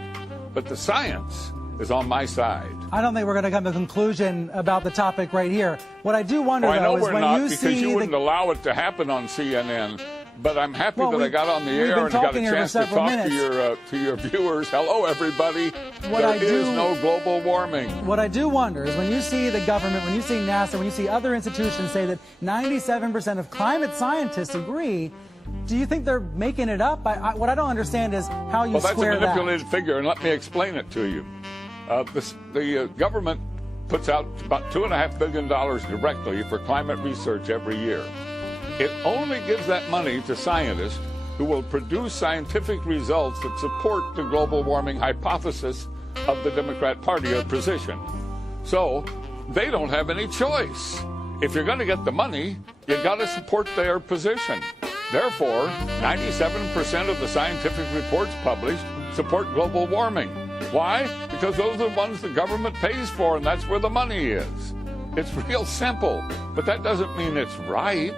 but the science is on my side. I don't think we're going to come to a conclusion about the topic right here. What I do wonder, though, is when you see... because you wouldn't allow it to happen on CNN. But I'm happy that I got on the air and got a chance to talk to your viewers. Hello, everybody. There is no global warming. What I do wonder is when you see the government, when you see NASA, when you see other institutions say that 97% of climate scientists agree, do you think they're making it up? What I don't understand is how you square that. Well, that's a manipulated figure, and let me explain it to you. The government puts out about $2.5 billion directly for climate research every year. It only gives that money to scientists who will produce scientific results that support the global warming hypothesis of the Democrat Party or position. So they don't have any choice. If you're going to get the money, you got to support their position. Therefore, 97% of the scientific reports published support global warming. Why? Because those are the ones the government pays for, and that's where the money is. It's real simple, but that doesn't mean it's right.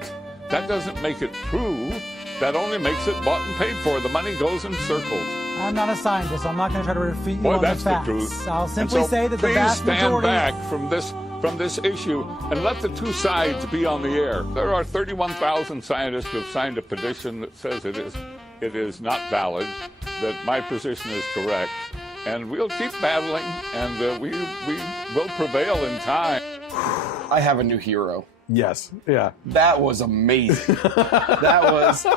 That doesn't make it true. That only makes it bought and paid for. The money goes in circles. I'm not a scientist, so I'm not going to try to refute you on that's the facts. The truth. I'll simply say that the vast majority... Please stand back from this issue and let the two sides be on the air. There are 31,000 scientists who have signed a petition that says it is not valid, that my position is correct, and we'll keep battling, and we will prevail in time. I have a new hero. Yes. Yeah. That was amazing. That was,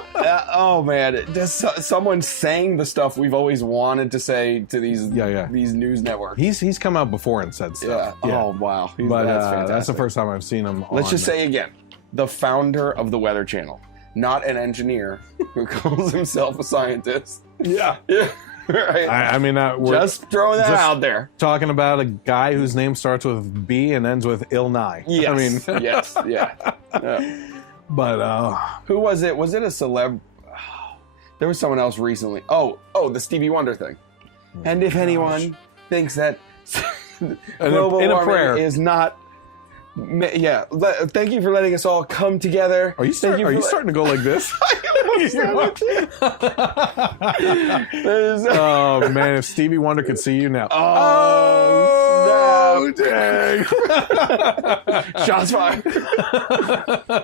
oh man, just someone saying the stuff we've always wanted to say to these news networks. He's come out before and said stuff. Yeah. Oh wow. But that's fantastic. That's the first time I've seen him. Let's just say again, the founder of the Weather Channel, not an engineer who calls himself a scientist. Yeah. Yeah. Right. I mean, we're just throwing that out there. Talking about a guy whose name starts with B and ends with Illni. Yes. I mean, yes. Yeah. But who was it? Was it a celeb? There was someone else recently. Oh, the Stevie Wonder thing. And if anyone thinks that global warming is not. Yeah, thank you for letting us all come together. Are you starting to go like this? Oh man, if Stevie Wonder could see you now. Oh dang. Shots fired.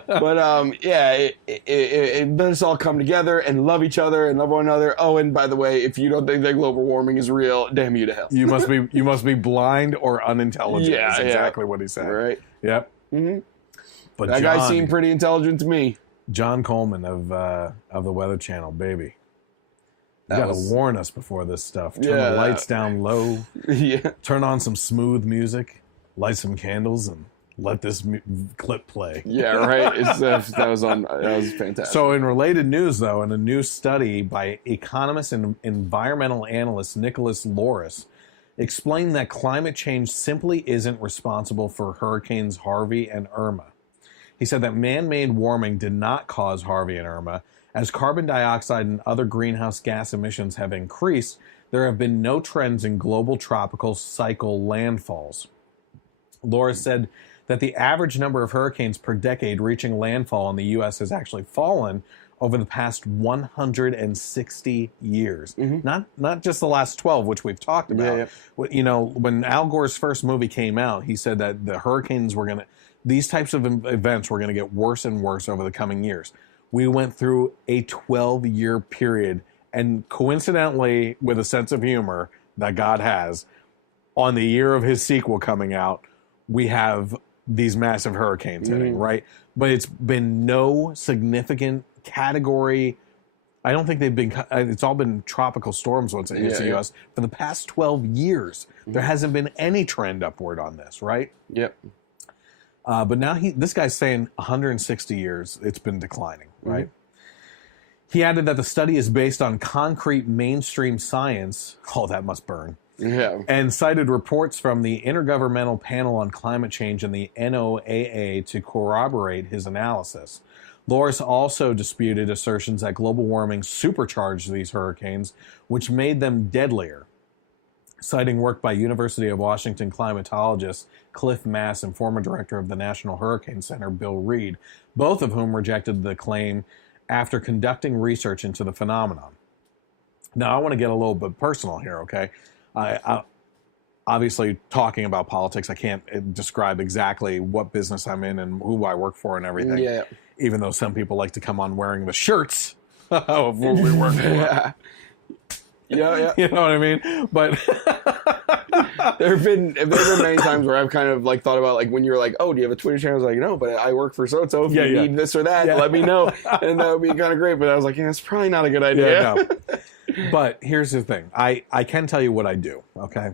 But let us all come together and love each other and love one another. Oh, and by the way, if you don't think that global warming is real, damn you to hell. You must be blind or unintelligent. Yeah, is exactly what he said. Right. Yep. Mm-hmm. But that guy seemed pretty intelligent to me. John Coleman of the Weather Channel, baby. You got to warn us before this stuff. Turn the lights down low. Yeah. Turn on some smooth music. Light some candles and let this clip play. Yeah, right. That was fantastic. So, in related news, though, in a new study by economist and environmental analyst Nicholas Loris, explained that climate change simply isn't responsible for hurricanes Harvey and Irma. He said that man-made warming did not cause Harvey and Irma. As carbon dioxide and other greenhouse gas emissions have increased, there have been no trends in global tropical cycle landfalls. Loris said that the average number of hurricanes per decade reaching landfall in the U.S. has actually fallen over the past 160 years. Mm-hmm. Not just the last 12, which we've talked about. Yeah. You know, when Al Gore's first movie came out, he said that the hurricanes were these types of events were going to get worse and worse over the coming years. We went through a 12-year period, and coincidentally, with a sense of humor that God has, on the year of his sequel coming out, we have these massive hurricanes hitting, right? But it's been no significant category. I don't think they've been, it's all been tropical storms once it hits the U.S. For the past 12 years, there hasn't been any trend upward on this, right? Yep. But now this guy's saying 160 years, it's been declining, right? He added that the study is based on concrete mainstream science. Oh, that must burn. Yeah. And cited reports from the Intergovernmental Panel on Climate Change and the NOAA to corroborate his analysis. Loris also disputed assertions that global warming supercharged these hurricanes, which made them deadlier, citing work by University of Washington climatologist Cliff Mass and former director of the National Hurricane Center, Bill Reed, both of whom rejected the claim after conducting research into the phenomenon. Now, I want to get a little bit personal here, okay? I obviously, talking about politics, I can't describe exactly what business I'm in and who I work for and everything. Yeah. Even though some people like to come on wearing the shirts of what we work for. Yeah. You know what I mean? But there have been many times where I've kind of like thought about like when you're like, oh, do you have a Twitter channel? I was like, no, but I work for so-and-so. If you need this or that, let me know. And that would be kind of great. But I was like, yeah, it's probably not a good idea. Yeah, no. But here's the thing. I can tell you what I do, okay?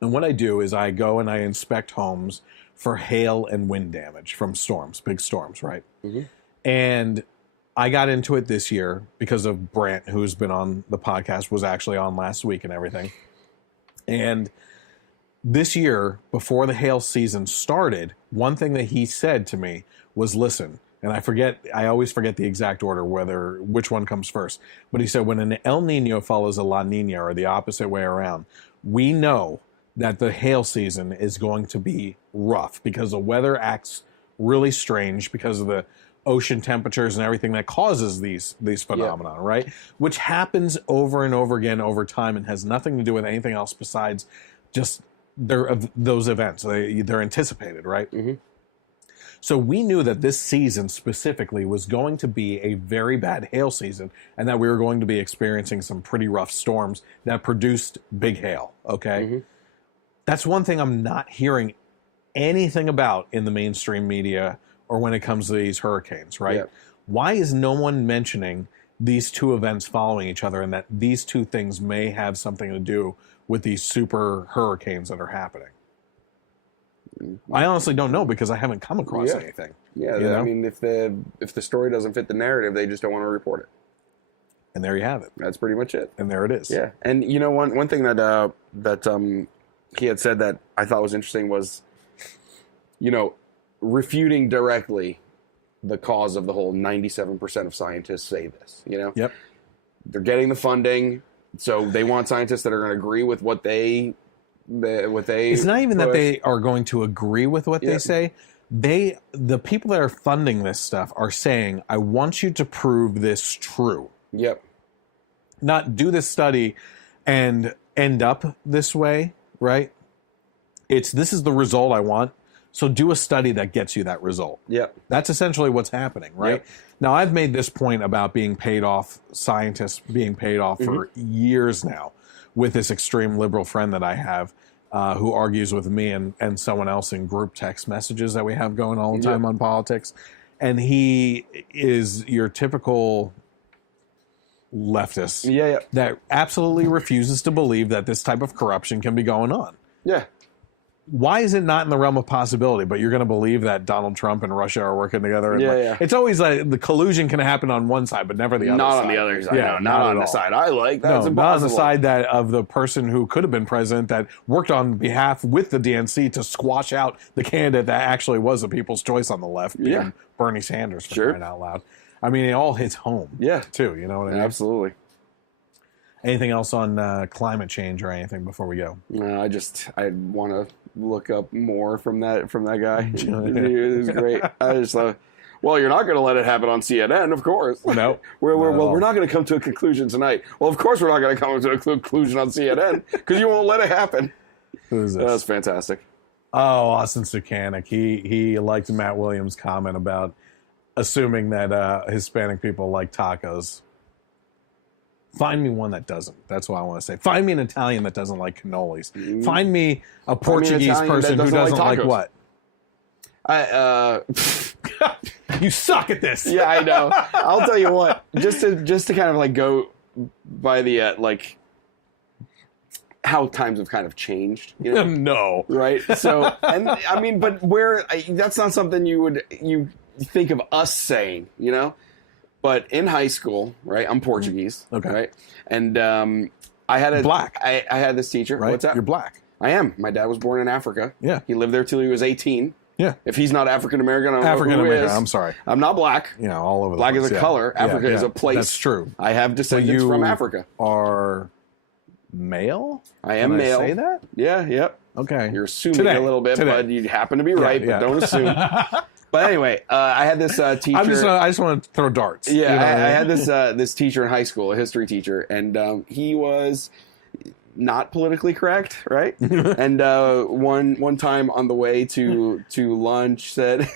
And what I do is I go and I inspect homes for hail and wind damage from storms, big storms, right? Mm-hmm. And I got into it this year because of Brant, who's been on the podcast, was actually on last week and everything. And this year, before the hail season started, one thing that he said to me was, listen, and I always forget the exact order, which one comes first. But he said, when an El Nino follows a La Nina, or the opposite way around, we know that the hail season is going to be rough because the weather acts really strange because of the ocean temperatures and everything that causes these phenomena, right? Which happens over and over again over time and has nothing to do with anything else besides just those events. They're anticipated, right? Mm-hmm. So we knew that this season specifically was going to be a very bad hail season and that we were going to be experiencing some pretty rough storms that produced big hail, okay? Mm-hmm. That's one thing I'm not hearing anything about in the mainstream media or when it comes to these hurricanes, right? Yep. Why is no one mentioning these two events following each other and that these two things may have something to do with these super hurricanes that are happening? I honestly don't know because I haven't come across anything. Yeah, I mean, if the story doesn't fit the narrative, they just don't want to report it. And there you have it. That's pretty much it. And there it is. Yeah, and you know, one thing that he had said that I thought was interesting was, you know, refuting directly the cause of the whole 97% of scientists say this, you know? Yep. They're getting the funding, so they want scientists that are going to agree with what they It's not even that they are going to agree with what they say. The people that are funding this stuff are saying, I want you to prove this true. Yep. Not do this study and end up this way, right? This is the result I want. So do a study that gets you that result. Yep. That's essentially what's happening, right? Yep. Now, I've made this point about being paid off, scientists being paid off for years now with this extreme liberal friend that I have who argues with me and someone else in group text messages that we have going all the time on politics. And he is your typical leftist that absolutely refuses to believe that this type of corruption can be going on. Yeah. Why is it not in the realm of possibility, but you're going to believe that Donald Trump and Russia are working together? And It's always like the collusion can happen on one side, but never the other side. Not on the other side. Yeah, no, not on the side I like. That's impossible. Not on the side of the person who could have been president that worked on behalf with the DNC to squash out the candidate that actually was the people's choice on the left, being Bernie Sanders, for crying out loud. I mean, it all hits home, too. You know what I mean? Absolutely. Anything else on climate change or anything before we go? No, I want to look up more from that guy. It was great. I just thought, well, you're not going to let it happen on CNN, of course. No. We're not going to come to a conclusion tonight. Well, of course we're not going to come to a conclusion on CNN because you won't let it happen. Who is this? That's fantastic. Oh, Austin Sukanik. He liked Matt Williams' comment about assuming that Hispanic people like tacos. Find me one that doesn't. That's what I want to say. Find me an Italian that doesn't like cannolis. Find me a Portuguese person who doesn't like what? You suck at this. Yeah, I know. I'll tell you what. Just to kind of like go by the like how times have kind of changed. You know? No. Right. So, and I mean, but that's not something you think of us saying. You know. But in high school, right? I'm Portuguese, right? And I had black. I had this teacher. Right? What's that? You're black. I am. My dad was born in Africa. Yeah. He lived there till he was 18. Yeah. If he's not African American, I don't African know who American. is. I'm sorry. I'm not black. You know, all over the black place. Black is a color. Africa is a place. That's true. I have descendants from Africa. Are male? I am Can male. I say that? Yeah. Yep. Okay. You're assuming a little bit, but you happen to be right. But don't assume. But anyway, I had this teacher. I just want to throw darts. Yeah, you know I had this teacher in high school, a history teacher, and he was not politically correct, right? And one time on the way to lunch said,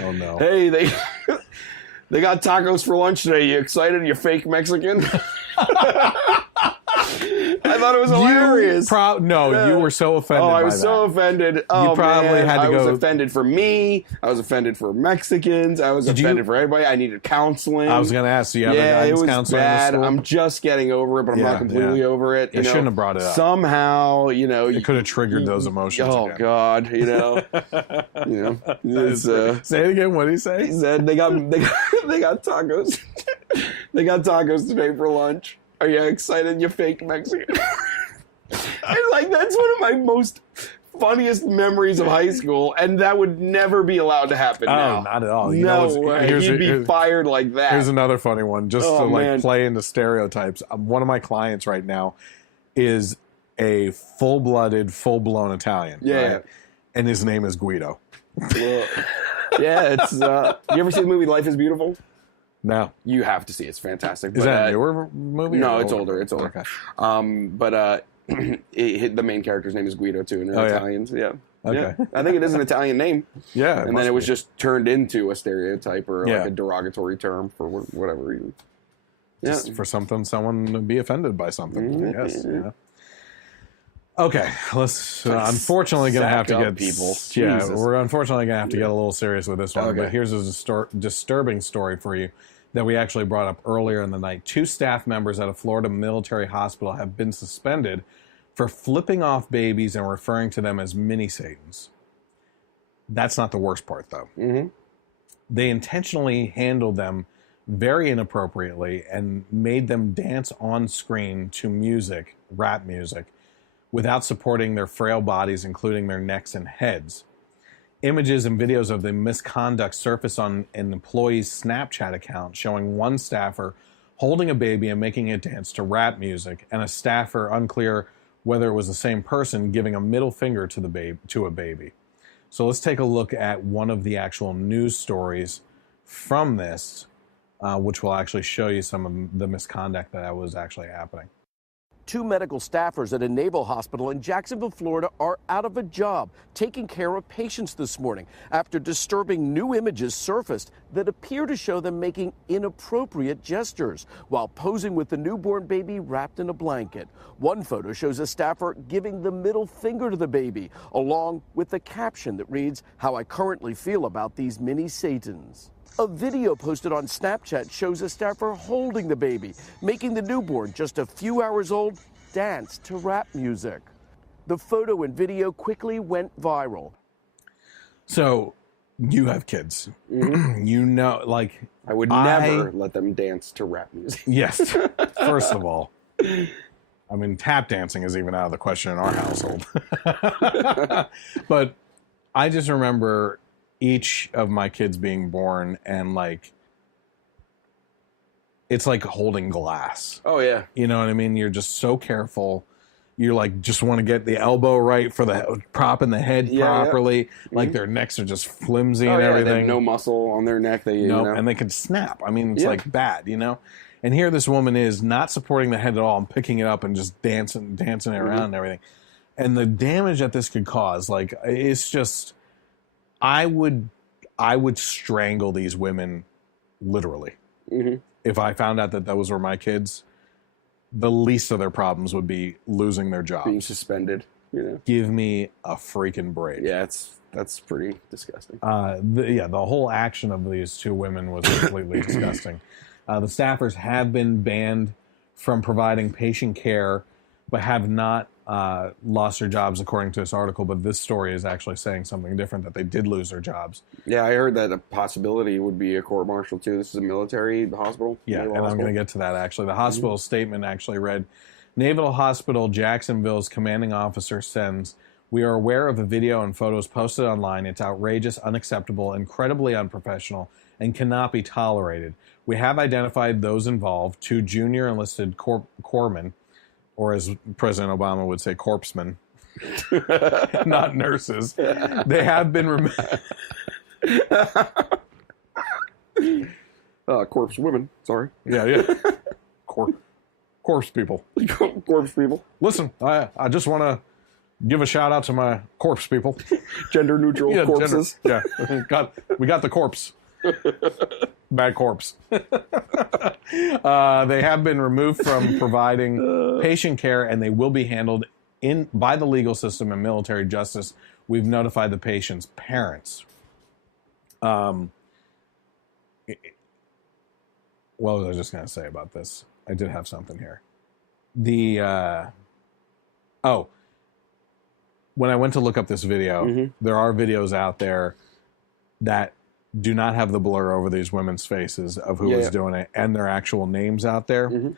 "Oh no, hey, they got tacos for lunch today. You excited? You fake Mexican?" I thought it was hilarious. You were so offended. I was so offended. Oh, you probably had to I was offended for me. I was offended for Mexicans. I was offended for everybody. I needed counseling. I was going to ask, do you have a guidance counselor? Yeah, it was bad. in the school? I'm just getting over it, but I'm not completely over it. They shouldn't have brought it up. Somehow, it could have triggered those emotions. Oh again. God, Say it again. What did he say? He said they got tacos. They got tacos today for lunch. Are you excited, you fake Mexican? And that's one of my most funniest memories of high school, and that would never be allowed to happen now. Not at all. No way. He'd be fired like that. Here's another funny one, just to play into stereotypes. One of my clients right now is a full-blooded, full-blown Italian. Yeah. Right? And his name is Guido. Yeah, it's. You ever see the movie Life is Beautiful? No. You have to see it. It's fantastic. Is that a newer movie? No, it's older. It's older. Okay. The main character's name is Guido too, and they're Italians. Yeah. Okay. Yeah. I think it is an Italian name. Yeah. And then it was just turned into a stereotype or like a derogatory term for whatever reason. Just for something, someone would be offended by something. Yes. Yeah. Okay, let's. Unfortunately, going to have to get people. Yeah, Jesus. we're unfortunately going to have to get a little serious with this one. Okay. But here's a disturbing story for you that we actually brought up earlier in the night. 2 staff members at a Florida military hospital have been suspended for flipping off babies and referring to them as mini Satans. That's not the worst part, though. Mm-hmm. They intentionally handled them very inappropriately and made them dance on screen to music, rap music, without supporting their frail bodies, including their necks and heads. Images and videos of the misconduct surface on an employee's Snapchat account showing one staffer holding a baby and making it dance to rap music, and a staffer, unclear whether it was the same person, giving a middle finger to a baby. So let's take a look at one of the actual news stories from this, which will actually show you some of the misconduct that was actually happening. 2 medical staffers at a naval hospital in Jacksonville, Florida are out of a job taking care of patients this morning after disturbing new images surfaced that appear to show them making inappropriate gestures while posing with the newborn baby wrapped in a blanket. One photo shows a staffer giving the middle finger to the baby, along with the caption that reads, "How I currently feel about these mini Satans." A video posted on Snapchat shows a staffer holding the baby, making the newborn, just a few hours old, dance to rap music. The photo and video quickly went viral. So, you have kids. Mm-hmm. I would never let them dance to rap music. Yes. First of all, I mean, tap dancing is even out of the question in our household. But I just remember each of my kids being born, and it's like holding glass. Oh yeah. You know what I mean? You're just so careful. You just want to get the elbow right for the prop in the head properly. Yeah. Their necks are just flimsy and everything. They have no muscle on their neck. And they can snap. I mean, it's bad, And here this woman is not supporting the head at all and picking it up and just dancing it around and everything. And the damage that this could cause, it's just, I would strangle these women, literally. Mm-hmm. If I found out that those were my kids, the least of their problems would be losing their jobs. Being suspended, Give me a freaking break. Yeah, that's pretty disgusting. The whole action of these 2 women was completely disgusting. The staffers have been banned from providing patient care, but have not lost their jobs, according to this article. But this story is actually saying something different, that they did lose their jobs. Yeah, I heard that a possibility would be a court-martial, too. This is a military hospital. Yeah, and I'm going to get to that, actually. The hospital statement actually read, Naval Hospital Jacksonville's commanding officer sends, "We are aware of the video and photos posted online. It's outrageous, unacceptable, incredibly unprofessional, and cannot be tolerated. We have identified those involved, 2 junior enlisted corpsmen," or as President Obama would say, corpsmen, not nurses. They have been corpse women, sorry. Yeah. Corpse people. Corpse people. Listen, I just want to give a shout out to my corpse people. Gender neutral corpses. We got the corpse. Bad corpse. They have been removed from providing patient care, and they will be handled by the legal system and military justice. We've notified the patient's parents. What was I just going to say about this? I did have something here. When I went to look up this video, there are videos out there that do not have the blur over these women's faces of who is doing it and their actual names out there.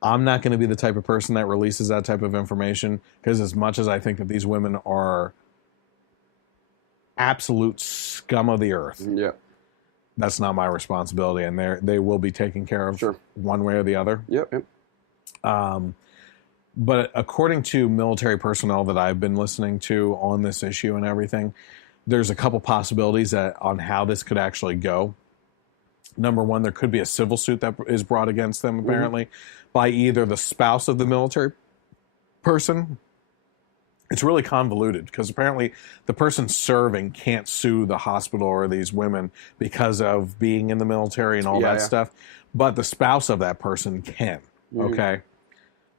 I'm not going to be the type of person that releases that type of information, because as much as I think that these women are absolute scum of the earth, that's not my responsibility, and they will be taken care of one way or the other. But according to military personnel that I've been listening to on this issue and everything, there's a couple possibilities on how this could actually go. Number one, there could be a civil suit that is brought against them, apparently, by either the spouse of the military person. It's really convoluted, because apparently the person serving can't sue the hospital or these women because of being in the military and all that stuff. But the spouse of that person can, okay?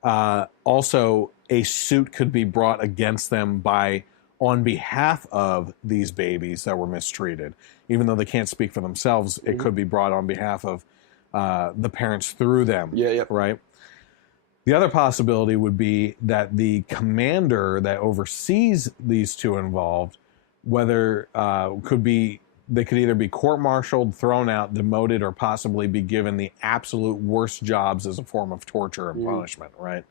Also, a suit could be brought against them on behalf of these babies that were mistreated. Even though they can't speak for themselves, it could be brought on behalf of the parents through them, right? The other possibility would be that the commander that oversees these two involved, whether they could either be court-martialed, thrown out, demoted, or possibly be given the absolute worst jobs as a form of torture and punishment, right?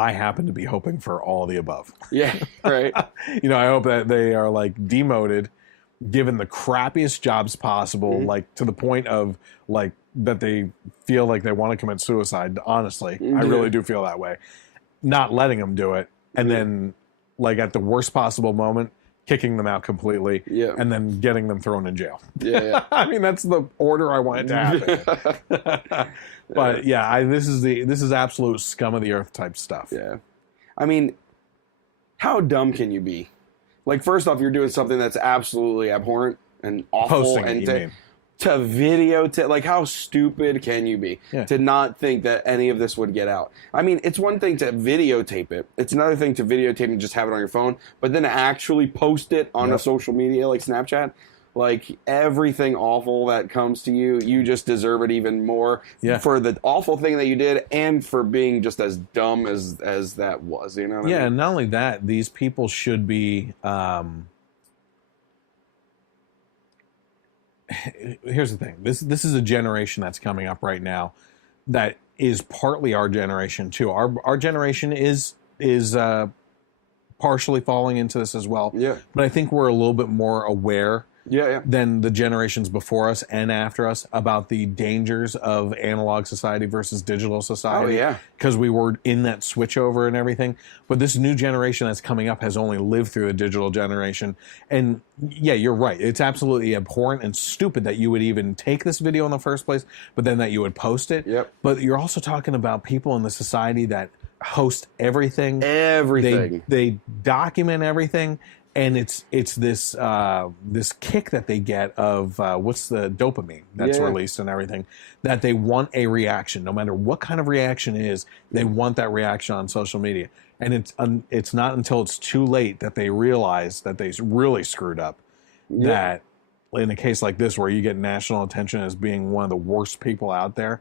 I happen to be hoping for all of the above. I hope that they are like demoted, given the crappiest jobs possible, like to the point of like that they feel like they want to commit suicide. Honestly, I really do feel that way. Not letting them do it, and then like at the worst possible moment, kicking them out completely, and then getting them thrown in jail. I mean, that's the order I want it to happen. But this is absolute scum of the earth type stuff. I mean, how dumb can you be? Like, first off, you're doing something that's absolutely abhorrent and awful, Posting and it, to videotape, like, how stupid can you be to not think that any of this would get out? I mean, it's one thing to videotape it. It's another thing to videotape and just have it on your phone, but then actually post it on a social media like Snapchat. Like, everything awful that comes to you, you just deserve it even more for the awful thing that you did and for being just as dumb as that was, you know what I mean? And not only that, these people should be... here's the thing. This is a generation that's coming up right now that is partly our generation, too. Our generation is partially falling into this as well. But I think we're a little bit more aware than the generations before us and after us about the dangers of analog society versus digital society. Because we were in that switchover and everything. But this new generation that's coming up has only lived through a digital generation. And you're right. It's absolutely abhorrent and stupid that you would even take this video in the first place, but then that you would post it. But you're also talking about people in the society that host everything. They document everything. And it's this this kick that they get of what's the dopamine that's released and everything, that they want a reaction, no matter what kind of reaction it is. They want that reaction on social media, and it's not until it's too late that they realize that they really screwed up. That in a case like this, where you get national attention as being one of the worst people out there,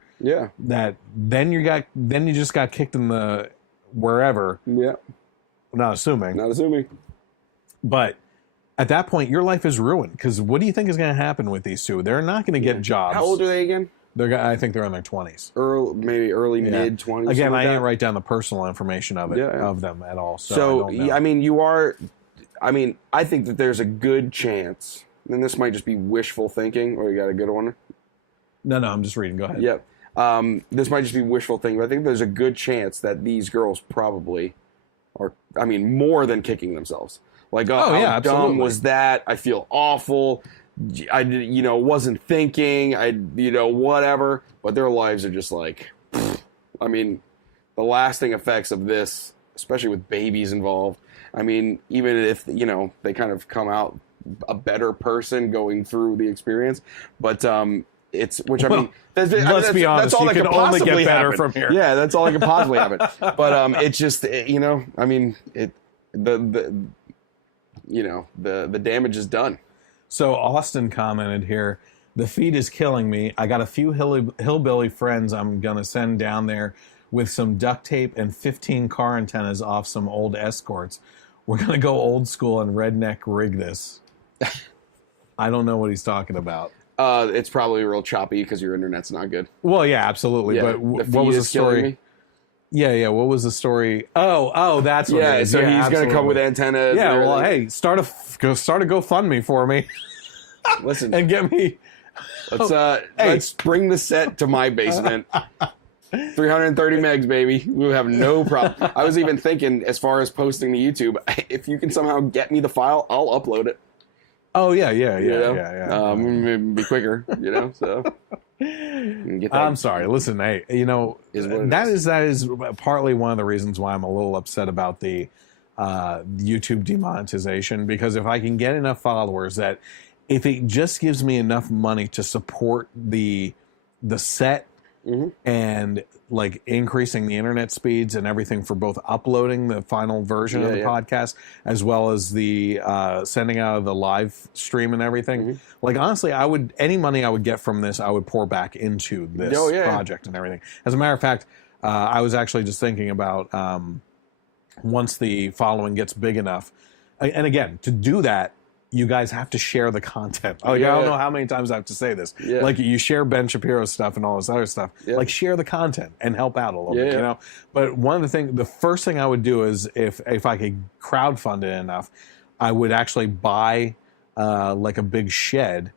that then you just got kicked in the wherever. Not assuming. But at that point, your life is ruined, because what do you think is going to happen with these two? They're not going to get jobs. How old are they again? I think they're in their 20s. Early, mid 20s. Again, I didn't write down the personal information of them at all. So I mean, I think that there's a good chance, and this might just be wishful thinking, or you got a good one? No, I'm just reading. Go ahead. This might just be wishful thinking, but I think there's a good chance that these girls probably are, more than kicking themselves. Like, how dumb was that? I feel awful. I wasn't thinking. Whatever. But their lives are just like, the lasting effects of this, especially with babies involved. Even if, they kind of come out a better person going through the experience. But let's be honest, that's all you that can could only possibly get better happen. from here. Yeah, that's all that could possibly happen. But it's just, the damage is done. So Austin commented here, the feed is killing me. I got a few hillbilly friends I'm going to send down there with some duct tape and 15 car antennas off some old Escorts. We're going to go old school and redneck rig this. I don't know what he's talking about. It's probably real choppy because your internet's not good. Well, yeah, absolutely. Yeah, but what was the story? Yeah. What was the story? Oh, that's what it is. So yeah, he's going to come with antennas. Yeah, well, hey, start a GoFundMe for me. Listen. And get me. Let's bring the set to my basement. 330 megs, baby. We'll have no problem. I was even thinking, as far as posting to YouTube, if you can somehow get me the file, I'll upload it. Oh, yeah. Be quicker, so. I'm sorry. Listen, hey, that is partly one of the reasons why I'm a little upset about the YouTube demonetization, because if I can get enough followers that if it just gives me enough money to support the set and like increasing the internet speeds and everything for both uploading the final version of the podcast as well as the sending out of the live stream and everything. Like, honestly, any money I would get from this, I would pour back into this project and everything. As a matter of fact, I was actually just thinking about once the following gets big enough, and again, to do that, you guys have to share the content. I don't know how many times I have to say this. Yeah. Like, you share Ben Shapiro's stuff and all this other stuff. Yeah. Like, share the content and help out a little bit, But the first thing I would do is if I could crowdfund it enough, I would actually buy like a big shed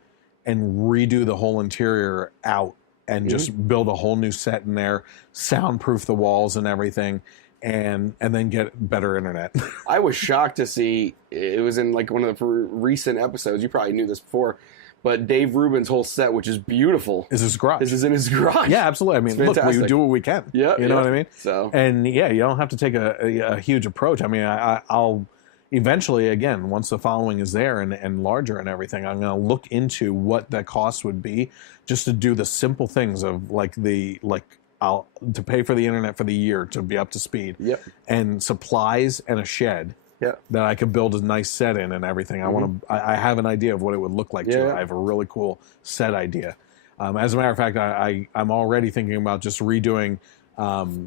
and redo the whole interior out and just build a whole new set in there, soundproof the walls and everything. And then get better internet. I was shocked to see, it was in like one of the recent episodes, you probably knew this before, but Dave Rubin's whole set, which is beautiful, is his garage. This is in his garage. Yeah, absolutely. I mean, look, we do what we can. Yeah, you know what I mean? So, and you don't have to take a huge approach. I mean, I'll eventually, again, once the following is there and larger and everything, I'm going to look into what that cost would be just to do the simple things of to pay for the internet for the year to be up to speed, and supplies and a shed that I could build a nice set in and everything. I have an idea of what it would look like too. I have a really cool set idea. As a matter of fact, I'm already thinking about just redoing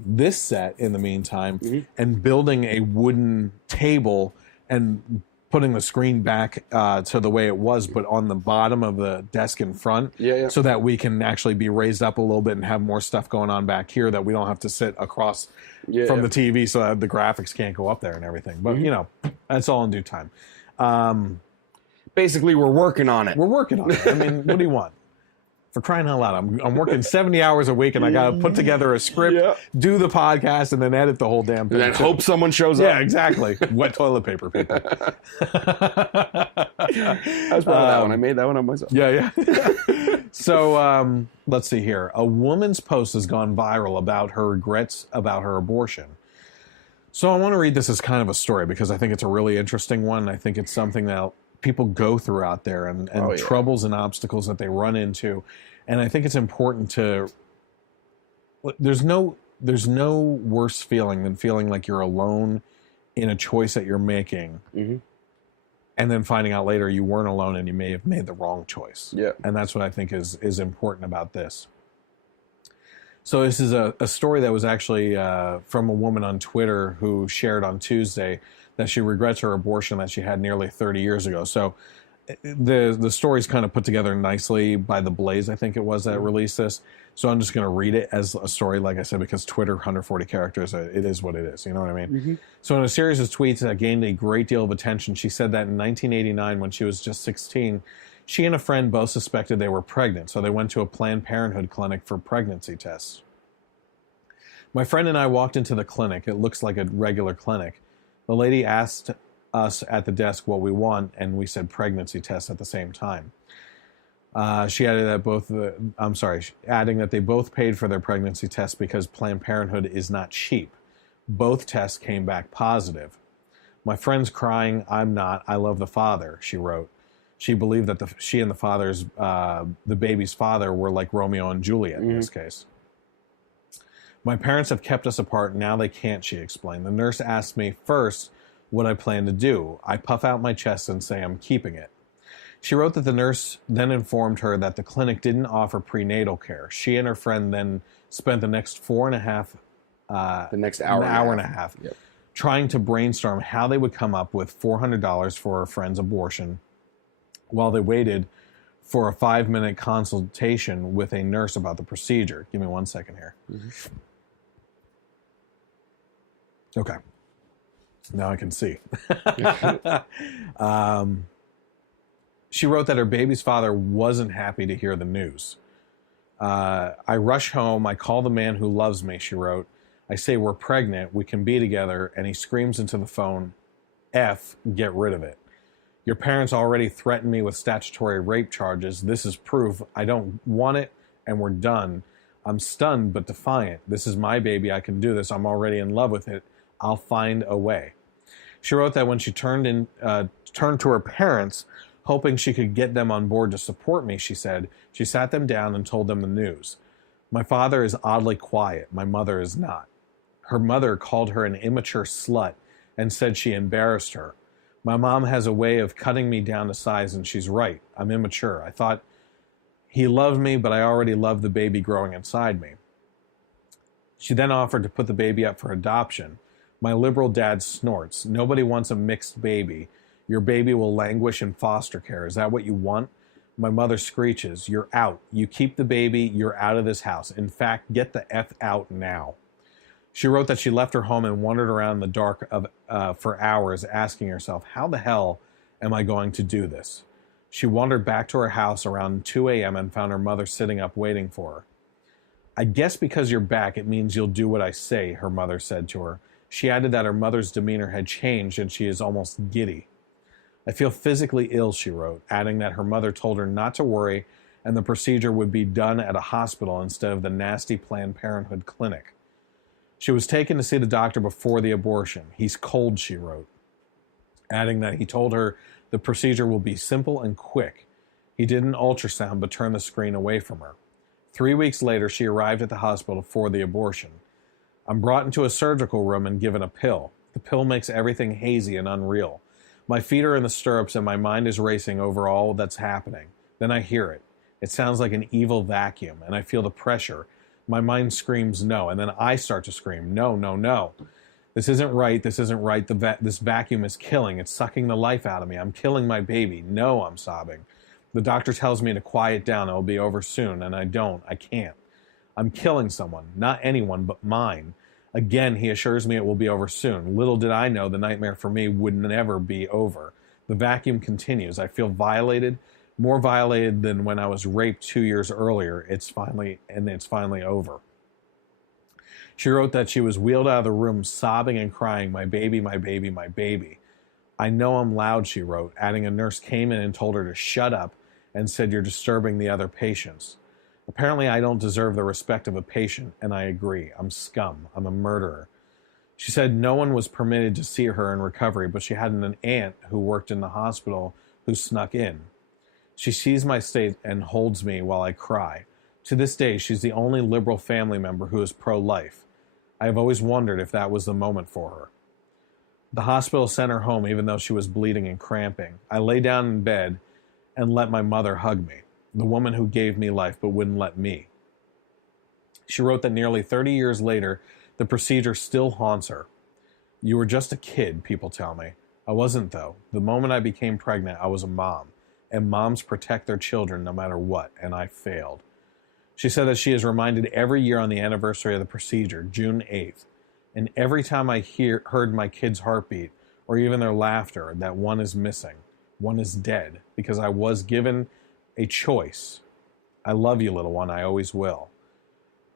this set in the meantime and building a wooden table and putting the screen back to the way it was, but on the bottom of the desk in front, so that we can actually be raised up a little bit and have more stuff going on back here that we don't have to sit across from the TV so that the graphics can't go up there and everything. But, that's all in due time. Basically, we're working on it. We're working on it. I mean, what do you want? For crying out loud, I'm working 70 hours a week, and I got to put together a script, do the podcast, and then edit the whole damn thing. And then hope someone shows up. Yeah, exactly. Wet toilet paper, people. I was proud of that one. I made that one up myself. Yeah. So, let's see here. A woman's post has gone viral about her regrets about her abortion. So I want to read this as kind of a story because I think it's a really interesting one. I think it's something that people go through out there and troubles and obstacles that they run into. And I think it's important to, there's no worse feeling than feeling like you're alone in a choice that you're making. And then finding out later you weren't alone and you may have made the wrong choice. Yeah. And that's what I think is important about this. So this is a story that was actually from a woman on Twitter who shared on Tuesday that she regrets her abortion that she had nearly 30 years ago. So the story's kind of put together nicely by The Blaze, I think it was, that released this. So I'm just going to read it as a story, like I said, because Twitter, 140 characters, it is what it is. You know what I mean? So in a series of tweets that gained a great deal of attention, she said that in 1989, when she was just 16, she and a friend both suspected they were pregnant. So they went to a Planned Parenthood clinic for pregnancy tests. My friend and I walked into the clinic. It looks like a regular clinic. The lady asked us at the desk what we want, and we said pregnancy test at the same time. She added that adding that they both paid for their pregnancy test because Planned Parenthood is not cheap. Both tests came back positive. My friend's crying, I'm not, I love the father, she wrote. she believed that she and the baby's father were like Romeo and Juliet in this case. My parents have kept us apart. Now they can't, she explained. The nurse asked me first what I plan to do. I puff out my chest and say I'm keeping it. She wrote that the nurse then informed her that the clinic didn't offer prenatal care. She and her friend then spent the next hour and a half trying to brainstorm how they would come up with $400 for her friend's abortion while they waited for a 5-minute consultation with a nurse about the procedure. Give me 1 second here. Okay. Now I can see. She wrote that her baby's father wasn't happy to hear the news. I rush home. I call the man who loves me, she wrote. I say we're pregnant. We can be together. And he screams into the phone, F, get rid of it. Your parents already threatened me with statutory rape charges. This is proof. I don't want it, and we're done. I'm stunned but defiant. This is my baby. I can do this. I'm already in love with it. I'll find a way. She wrote that when she turned to her parents, hoping she could get them on board to support me, she said, she sat them down and told them the news. My father is oddly quiet. My mother is not. Her mother called her an immature slut and said she embarrassed her. My mom has a way of cutting me down to size, and she's right. I'm immature. I thought he loved me, but I already loved the baby growing inside me. She then offered to put the baby up for adoption. My liberal dad snorts. Nobody wants a mixed baby. Your baby will languish in foster care. Is that what you want? My mother screeches. You're out. You keep the baby. You're out of this house. In fact, get the F out now. She wrote that she left her home and wandered around in the dark for hours, asking herself, how the hell am I going to do this? She wandered back to her house around 2 a.m. and found her mother sitting up waiting for her. I guess because you're back, it means you'll do what I say, her mother said to her. She added that her mother's demeanor had changed and she is almost giddy. I feel physically ill, she wrote, adding that her mother told her not to worry and the procedure would be done at a hospital instead of the nasty Planned Parenthood clinic. She was taken to see the doctor before the abortion. He's cold, she wrote, adding that he told her the procedure will be simple and quick. He did an ultrasound but turned the screen away from her. 3 weeks later, she arrived at the hospital for the abortion. I'm brought into a surgical room and given a pill. The pill makes everything hazy and unreal. My feet are in the stirrups and my mind is racing over all that's happening. Then I hear it. It sounds like an evil vacuum, and I feel the pressure. My mind screams no, and then I start to scream, no, no, no. This isn't right, this isn't right. This vacuum is killing. It's sucking the life out of me. I'm killing my baby. No, I'm sobbing. The doctor tells me to quiet down. It'll be over soon, and I don't. I can't. I'm killing someone. Not anyone, but mine. Again, he assures me it will be over soon. Little did I know the nightmare for me would never be over. The vacuum continues. I feel violated, more violated than when I was raped 2 years earlier. It's finally over. She wrote that she was wheeled out of the room sobbing and crying, my baby, my baby, my baby. I know I'm loud, she wrote, adding a nurse came in and told her to shut up and said you're disturbing the other patients. Apparently I don't deserve the respect of a patient, and I agree. I'm scum. I'm a murderer. She said no one was permitted to see her in recovery, but she had an aunt who worked in the hospital who snuck in. She sees my state and holds me while I cry. To this day, she's the only liberal family member who is pro-life. I have always wondered if that was the moment for her. The hospital sent her home even though she was bleeding and cramping. I lay down in bed and let my mother hug me, the woman who gave me life but wouldn't let me. She wrote that nearly 30 years later, the procedure still haunts her. You were just a kid, people tell me. I wasn't, though. The moment I became pregnant, I was a mom, and moms protect their children no matter what, and I failed. She said that she is reminded every year on the anniversary of the procedure, June 8th, and every time I heard my kid's heartbeat, or even their laughter, that one is missing, one is dead, because I was given a choice. I love you, little one, I always will.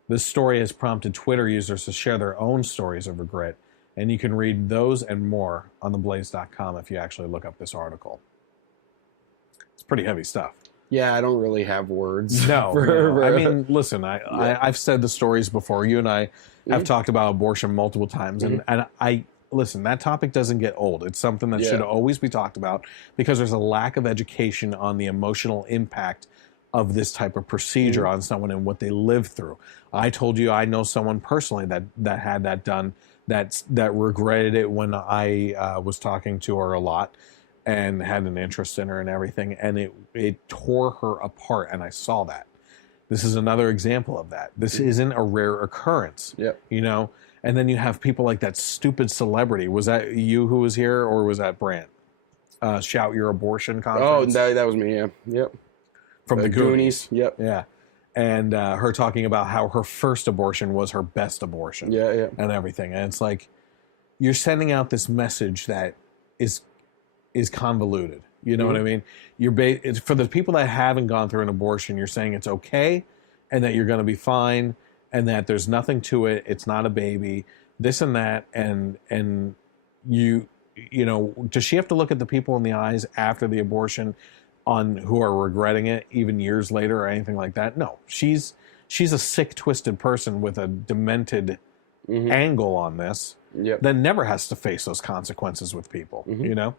This story has prompted Twitter users to share their own stories of regret, and you can read those and more on theblaze.com if you actually look up this article. It's pretty heavy stuff. Yeah, I don't really have words. No. I mean, listen, I've said the stories before. You and I have talked about abortion multiple times, and listen, that topic doesn't get old. It's something that should always be talked about because there's a lack of education on the emotional impact of this type of procedure on someone and what they live through. I told you I know someone personally that had that done, that regretted it when I was talking to her a lot and had an interest in her and everything, and it tore her apart, and I saw that. This is another example of that. This isn't a rare occurrence. You know? And then you have people like that stupid celebrity. Was that you who was here, or was that Brant? Shout Your Abortion conference? Oh, that was me, yeah. Yep. From the Goonies. Yep. Yeah. And her talking about how her first abortion was her best abortion. Yeah. And everything. And it's like, you're sending out this message that is convoluted. You know what I mean? It's for the people that haven't gone through an abortion, you're saying it's okay and that you're going to be fine and that there's nothing to it. It's not a baby, this and that. And you know, does she have to look at the people in the eyes after the abortion who are regretting it even years later or anything like that? No, she's a sick, twisted person with a demented angle on this that never has to face those consequences with people, you know?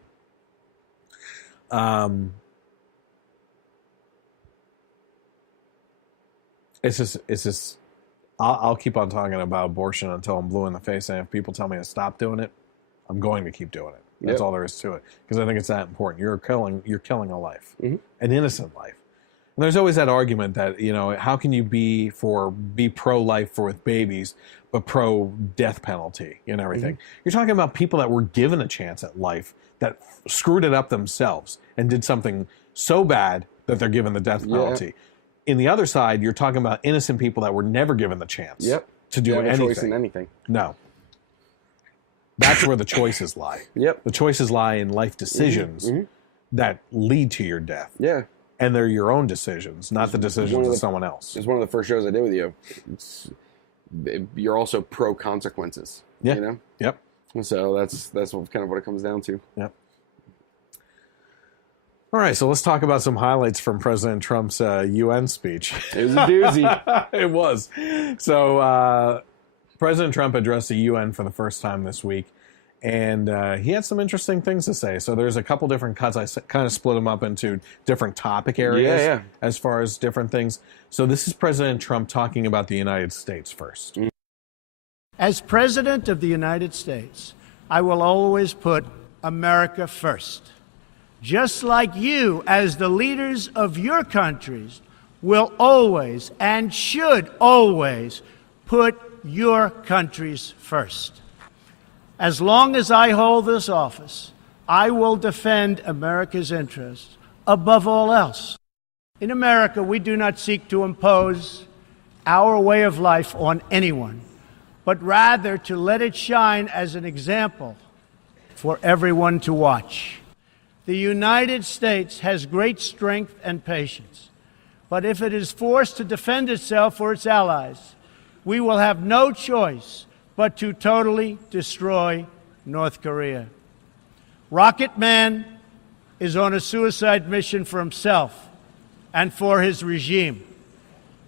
It's just, I'll keep on talking about abortion until I'm blue in the face, and if people tell me to stop doing it, I'm going to keep doing it. That's all there is to it, because I think it's that important. You're killing a life, an innocent life. And there's always that argument that, you know, how can you be pro-life with babies, but pro-death penalty and everything? You're talking about people that were given a chance at life that screwed it up themselves and did something so bad that they're given the death penalty. In the other side, you're talking about innocent people that were never given the chance to do anything. Choice in anything. No. That's where the choices lie. The choices lie in life decisions that lead to your death. And they're your own decisions, not the decisions of someone else. It's one of the first shows I did with you. You're also pro consequences. You know? So that's kind of what it comes down to. All right, so let's talk about some highlights from President Trump's UN speech. It was a doozy. It was. So President Trump addressed the UN for the first time this week, and he had some interesting things to say. So there's a couple different cuts. I kind of split them up into different topic areas as far as different things. So this is President Trump talking about the United States first. As President of the United States, I will always put America first. Just like you, as the leaders of your countries, will always and should always put your countries first. As long as I hold this office, I will defend America's interests above all else. In America, we do not seek to impose our way of life on anyone, but rather to let it shine as an example for everyone to watch. The United States has great strength and patience, but if it is forced to defend itself or its allies, we will have no choice but to totally destroy North Korea. Rocket Man is on a suicide mission for himself and for his regime.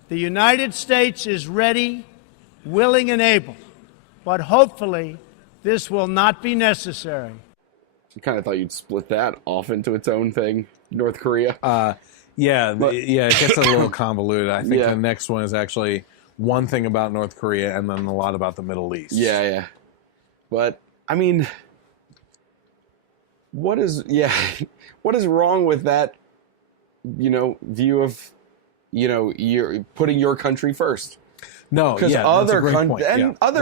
The United States is ready, willing, and able, but hopefully this will not be necessary. I kind of thought you'd split that off into its own thing, North Korea. It gets a little convoluted. I think the next one is actually one thing about North Korea and then a lot about the Middle East. But, I mean, what is wrong with that, view of, you're putting your country first? No, because other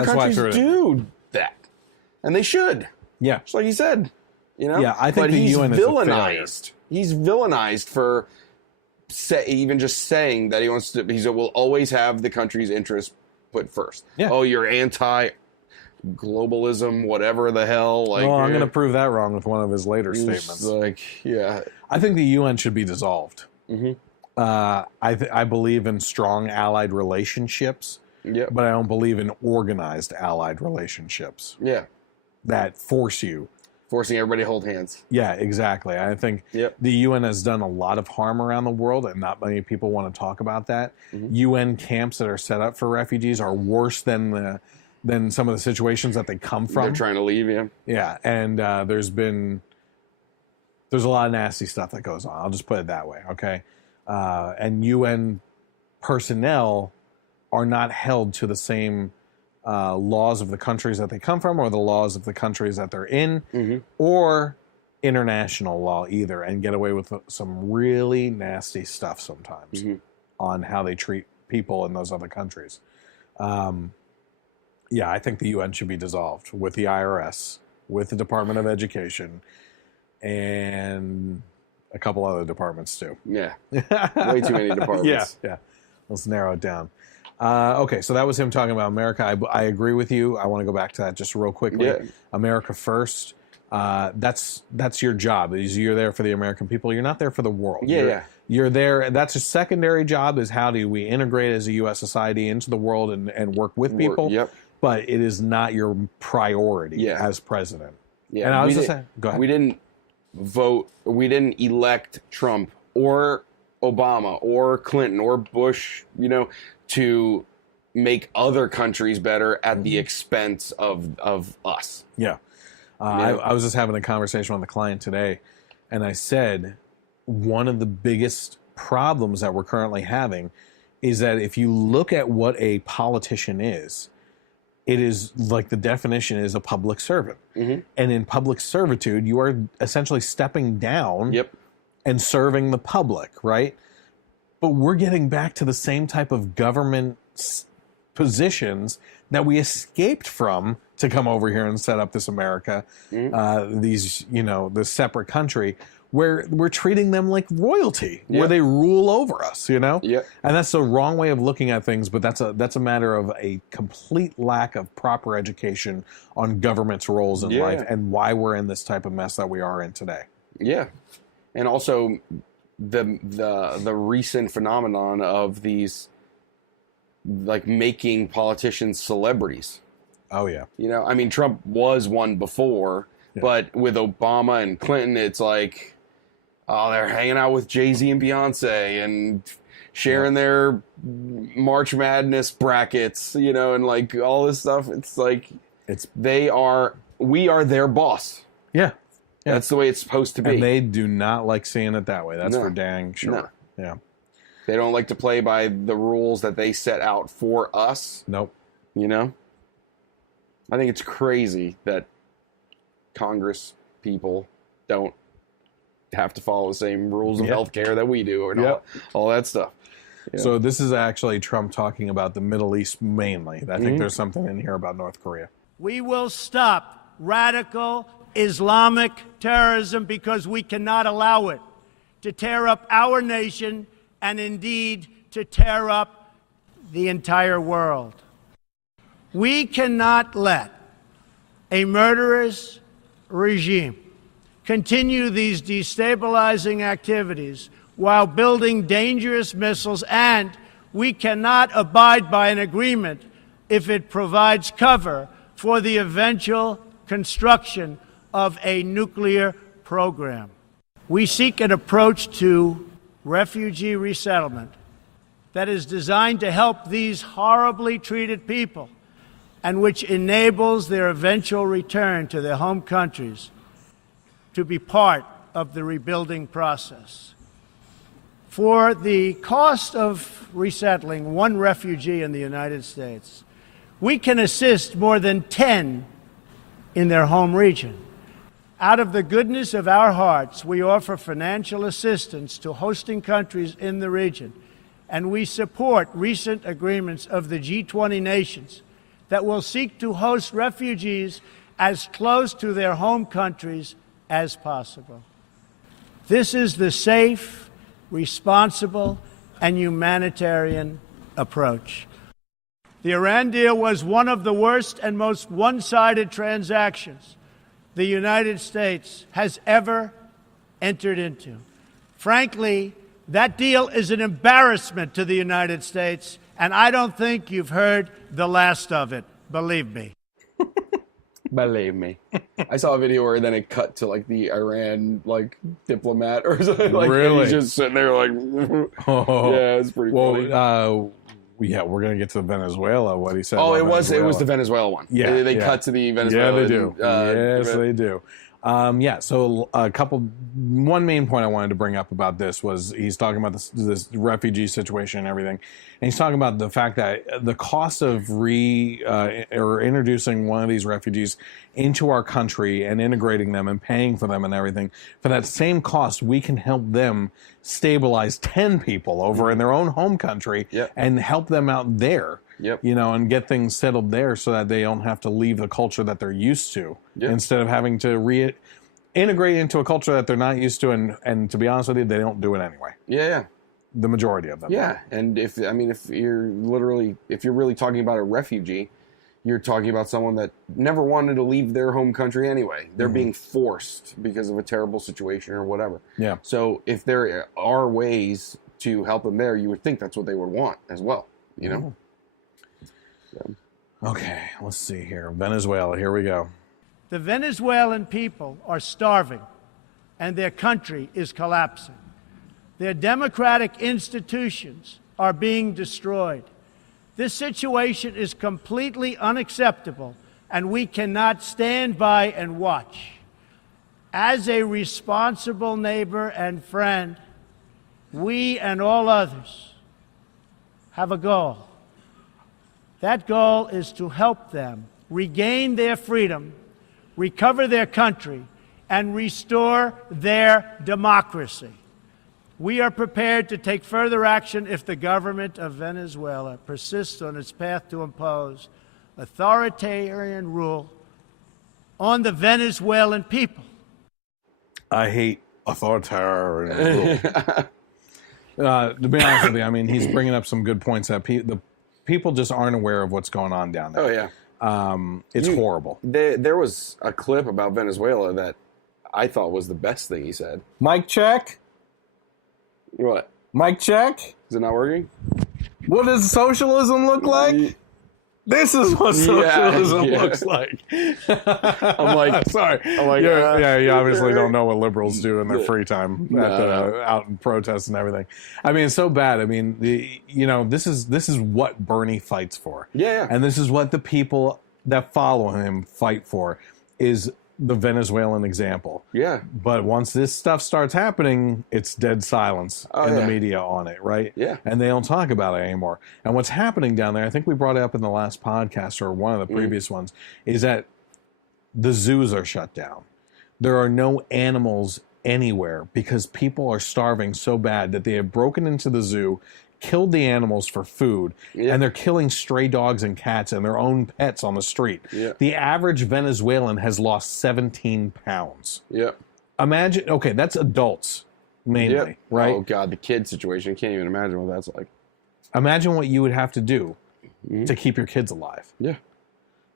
countries do that, and they should. Just like you said. I think the UN is villainized. He's villainized for even just saying that he will always have the country's interests put first. Oh, you're anti-globalism, whatever the hell. I'm going to prove that wrong with one of his later statements. I think the UN should be dissolved. I believe in strong allied relationships, but I don't believe in organized allied relationships. That forcing everybody to hold hands. Yeah, exactly. I think the UN has done a lot of harm around the world, and not many people want to talk about that. UN camps that are set up for refugees are worse than than some of the situations that they come from. They're trying to leave, yeah. Yeah, and there's a lot of nasty stuff that goes on. I'll just put it that way, okay? And UN personnel are not held to the same laws of the countries that they come from or the laws of the countries that they're in or international law either, and get away with some really nasty stuff sometimes on how they treat people in those other countries. Yeah, I think the UN should be dissolved with the IRS, with the Department of Education, and a couple other departments too. Yeah, way too many departments. Yeah. Let's narrow it down. Okay, so that was him talking about America. I agree with you. I want to go back to that just real quickly. Yeah. America first. That's your job. You're there for the American people. You're not there for the world. You're there. That's a secondary job. Is how do we integrate as a U.S. society into the world and work with people? Yep. But it is not your priority as president. Yeah. And I was just saying, go ahead. We didn't vote. We didn't elect Trump or Obama or Clinton or Bush, to make other countries better at the expense of us. Yeah. I was just having a conversation with a client today, and I said one of the biggest problems that we're currently having is that if you look at what a politician is, it is like the definition is a public servant. And in public servitude, you are essentially stepping down and serving the public, right? But we're getting back to the same type of government positions that we escaped from to come over here and set up this America, this separate country, where we're treating them like royalty, where they rule over us, And that's the wrong way of looking at things, but that's a matter of a complete lack of proper education on government's roles in life and why we're in this type of mess that we are in today. Yeah. And also the recent phenomenon of these, like, making politicians celebrities. Oh, yeah. Trump was one before, but with Obama and Clinton, it's like, oh, they're hanging out with Jay-Z and Beyonce and sharing their March Madness brackets, and like all this stuff. It's like we are their boss. Yeah. That's the way it's supposed to be. And they do not like seeing it that way. That's for dang sure. No. Yeah. They don't like to play by the rules that they set out for us. Nope. I think it's crazy that Congress people don't have to follow the same rules of healthcare that we do and all that stuff. Yeah. So this is actually Trump talking about the Middle East mainly. I think there's something in here about North Korea. We will stop radical Islamic terrorism because we cannot allow it to tear up our nation and indeed to tear up the entire world. We cannot let a murderous regime continue these destabilizing activities while building dangerous missiles, and we cannot abide by an agreement if it provides cover for the eventual construction of a nuclear program. We seek an approach to refugee resettlement that is designed to help these horribly treated people and which enables their eventual return to their home countries to be part of the rebuilding process. For the cost of resettling one refugee in the United States, we can assist more than 10 in their home region. Out of the goodness of our hearts, we offer financial assistance to hosting countries in the region, and we support recent agreements of the G20 nations that will seek to host refugees as close to their home countries as possible. This is the safe, responsible, and humanitarian approach. The Iran deal was one of the worst and most one-sided transactions the United States has ever entered into. Frankly, that deal is an embarrassment to the United States, and I don't think you've heard the last of it. Believe me. Believe me. I saw a video where then it cut to like the Iran diplomat or something. Really? He's just sitting there like, yeah, it's pretty funny. Yeah, we're going to get to Venezuela, what he said. Oh, about it was Venezuela. the Venezuela one. Yeah. They cut to the Venezuela. Yeah, they do. Yes, they do. So one main point I wanted to bring up about this was he's talking about this refugee situation and everything. And he's talking about the fact that the cost of introducing one of these refugees into our country and integrating them and paying for them and everything, for that same cost, we can help them stabilize 10 people over in their own home country and help them out there. And get things settled there so that they don't have to leave the culture that they're used to instead of having to reintegrate into a culture that they're not used to. And to be honest with you, they don't do it anyway. Yeah. The majority of them. Yeah. And if you're really talking about a refugee, you're talking about someone that never wanted to leave their home country anyway. They're being forced because of a terrible situation or whatever. Yeah. So if there are ways to help them there, you would think that's what they would want as well, you know? Okay, let's see here. Venezuela, here we go. The Venezuelan people are starving, and their country is collapsing. Their democratic institutions are being destroyed. This situation is completely unacceptable, and we cannot stand by and watch. As a responsible neighbor and friend, we and all others have a goal. That goal is to help them regain their freedom, recover their country, and restore their democracy. We are prepared to take further action if the government of Venezuela persists on its path to impose authoritarian rule on the Venezuelan people. I hate authoritarian rule. To be honest with you, I mean, he's bringing up some good points that the people just aren't aware of what's going on down there. Oh, yeah. It's horrible. There was a clip about Venezuela that I thought was the best thing he said. Mic check. What? Mic check. Is it not working? What does socialism look like? This is what socialism looks like. I'm like, sorry. I'm like, you obviously don't know what liberals do in their free time out in protests and everything. I mean, it's so bad. I mean, this is what Bernie fights for. Yeah. And this is what the people that follow him fight for, is the Venezuelan example. Yeah. But once this stuff starts happening, it's dead silence in the media on it, right? Yeah. And they don't talk about it anymore. And what's happening down there, I think we brought it up in the last podcast or one of the previous ones, is that the zoos are shut down. There are no animals anywhere because people are starving so bad that they have broken into the zoo, killed the animals for food, and they're killing stray dogs and cats and their own pets on the street. Yeah. The average Venezuelan has lost 17 pounds. Yeah. Imagine, okay, that's adults mainly, right? Oh, God, the kid situation. I can't even imagine what that's like. Imagine what you would have to do to keep your kids alive. Yeah.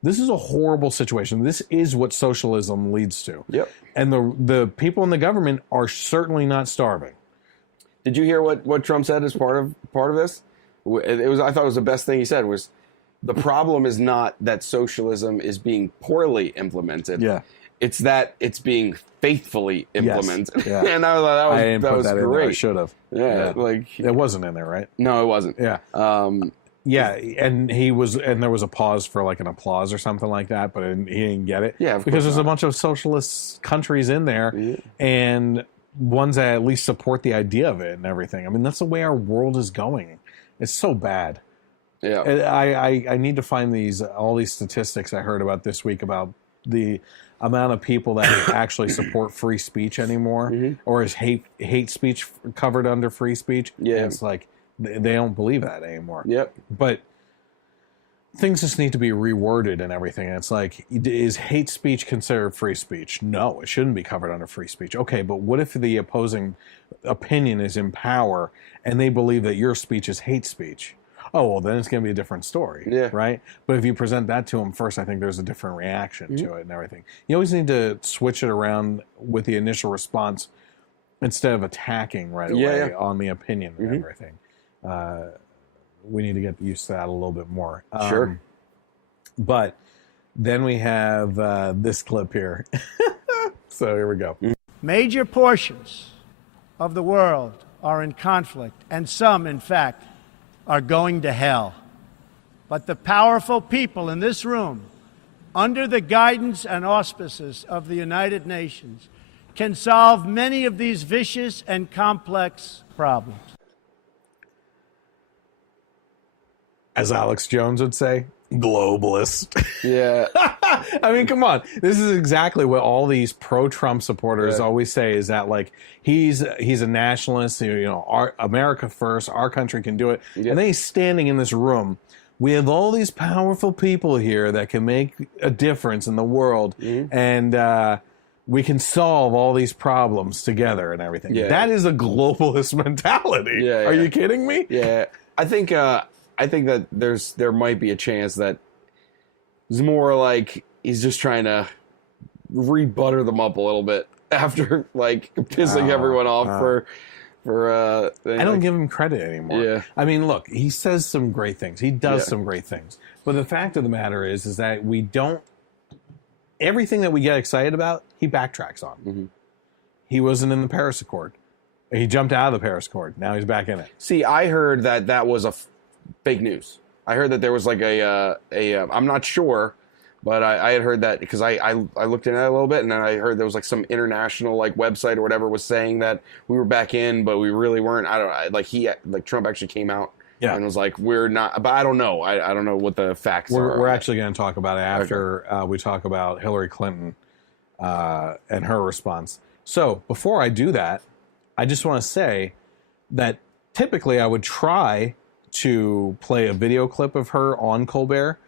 This is a horrible situation. This is what socialism leads to. Yep. And the people in the government are certainly not starving. Did you hear what Trump said as part of this? I thought it was the best thing he said was, the problem is not that socialism is being poorly implemented. Yeah. It's that it's being faithfully implemented. Yes. Yeah. And I thought I didn't that put was that great. in there. I should have. Yeah. Like, it wasn't in there, right? No, it wasn't. Yeah. Yeah, and there was a pause for like an applause or something like that, but he didn't get it. Yeah, because there's a bunch of socialist countries in there, and ones that at least support the idea of it and everything. I mean, that's the way our world is going. It's so bad. Yeah, I need to find all these statistics I heard about this week about the amount of people that actually support free speech anymore, or is hate speech covered under free speech. Yeah, and it's like they don't believe that anymore. Yep, but things just need to be reworded and everything. And it's like, is hate speech considered free speech? No, it shouldn't be covered under free speech. Okay, but what if the opposing opinion is in power and they believe that your speech is hate speech? Oh, well, then it's going to be a different story, right? But if you present that to them first, I think there's a different reaction to it and everything. You always need to switch it around with the initial response instead of attacking right away on the opinion and everything. We need to get used to that a little bit more. Sure. But then we have this clip here. So here we go. Major portions of the world are in conflict, and some, in fact, are going to hell. But the powerful people in this room, under the guidance and auspices of the United Nations, can solve many of these vicious and complex problems. As Alex Jones would say, globalist. Yeah. I mean, come on. This is exactly what all these pro-Trump supporters always say, is that, like, he's a nationalist, our America first, our country can do it. And then he's standing in this room. We have all these powerful people here that can make a difference in the world, and we can solve all these problems together and everything. Yeah. That is a globalist mentality. Yeah, Are you kidding me? Yeah. I think that there might be a chance that it's more like he's just trying to re-butter them up a little bit after, like, pissing everyone off for I don't give him credit anymore. Yeah. I mean, look, he says some great things. He does some great things. But the fact of the matter is that we don't, everything that we get excited about, he backtracks on. Mm-hmm. He wasn't in the Paris Accord. He jumped out of the Paris Accord. Now he's back in it. See, I heard that was fake news. I heard that there was like I'm not sure, but I had heard that because I looked into it a little bit, and then I heard there was like some international like website or whatever was saying that we were back in, but we really weren't. I don't like Trump actually came out and was like, we're not, but I don't know. I don't know what the facts are. We're actually going to talk about it after we talk about Hillary Clinton and her response. So before I do that, I just want to say that typically I would try to play a video clip of her on Colbert,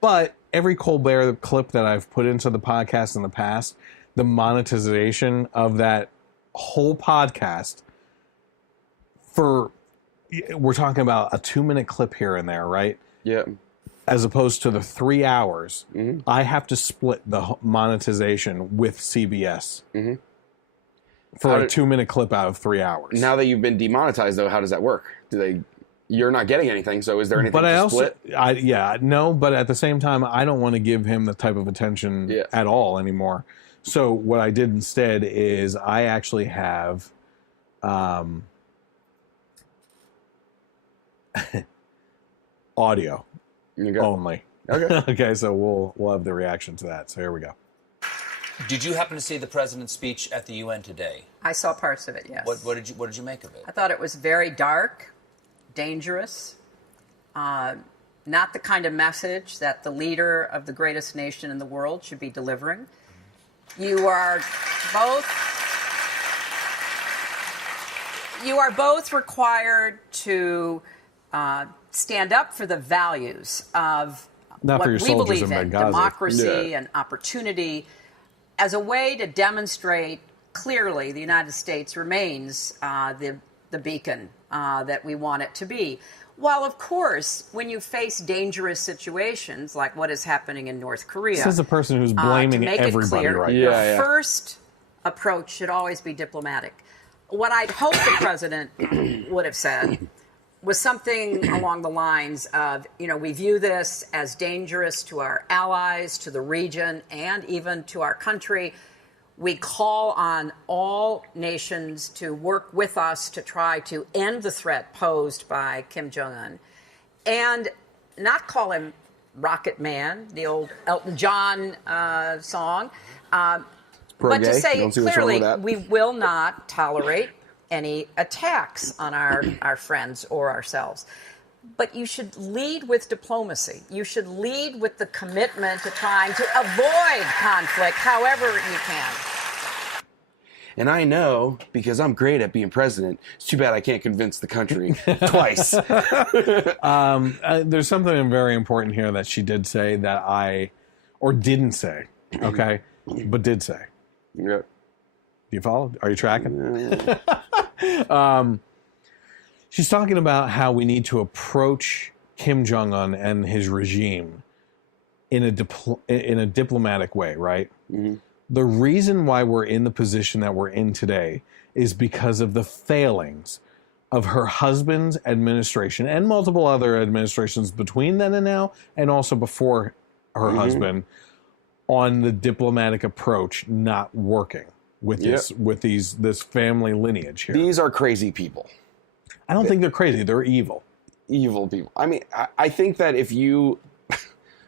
but every Colbert clip that I've put into the podcast in the past, the monetization of that whole podcast, we're talking about a 2-minute clip here and there, right? Yeah. As opposed to the 3 hours, I have to split the monetization with CBS for a 2-minute clip out of 3 hours. Now that you've been demonetized, though, how does that work? You're not getting anything, so is there anything to split? No, but at the same time, I don't want to give him the type of attention at all anymore. So what I did instead is I actually have audio only. Okay. Okay, so we'll have the reaction to that. So here we go. Did you happen to see the president's speech at the UN today? I saw parts of it, yes. What did you make of it? I thought it was very dark, dangerous, not the kind of message that the leader of the greatest nation in the world should be delivering. You are both required to stand up for the values of what we believe in, democracy and opportunity, as a way to demonstrate clearly the United States remains the beacon that we want it to be. While, of course, when you face dangerous situations like what is happening in North Korea, this is a person who's blaming everybody right now. Your first approach should always be diplomatic. What I'd hoped the president would have said was something along the lines of, we view this as dangerous to our allies, to the region, and even to our country. We call on all nations to work with us to try to end the threat posed by Kim Jong-un, and not call him Rocket Man, the old Elton John song, but to say clearly we will not tolerate any attacks on our friends or ourselves. But you should lead with diplomacy. You should lead with the commitment to trying to avoid conflict however you can. And I know, because I'm great at being president, it's too bad I can't convince the country twice. There's something very important here that she did say that didn't say, okay, but did say. Yeah. Do you follow? Are you tracking? She's talking about how we need to approach Kim Jong-un and his regime in a diplomatic way, right? Mm-hmm. The reason why we're in the position that we're in today is because of the failings of her husband's administration and multiple other administrations between then and now, and also before her husband, on the diplomatic approach not working with this family lineage here. These are crazy people. I don't think they're crazy. They're evil. evil people. I mean, I think that if you,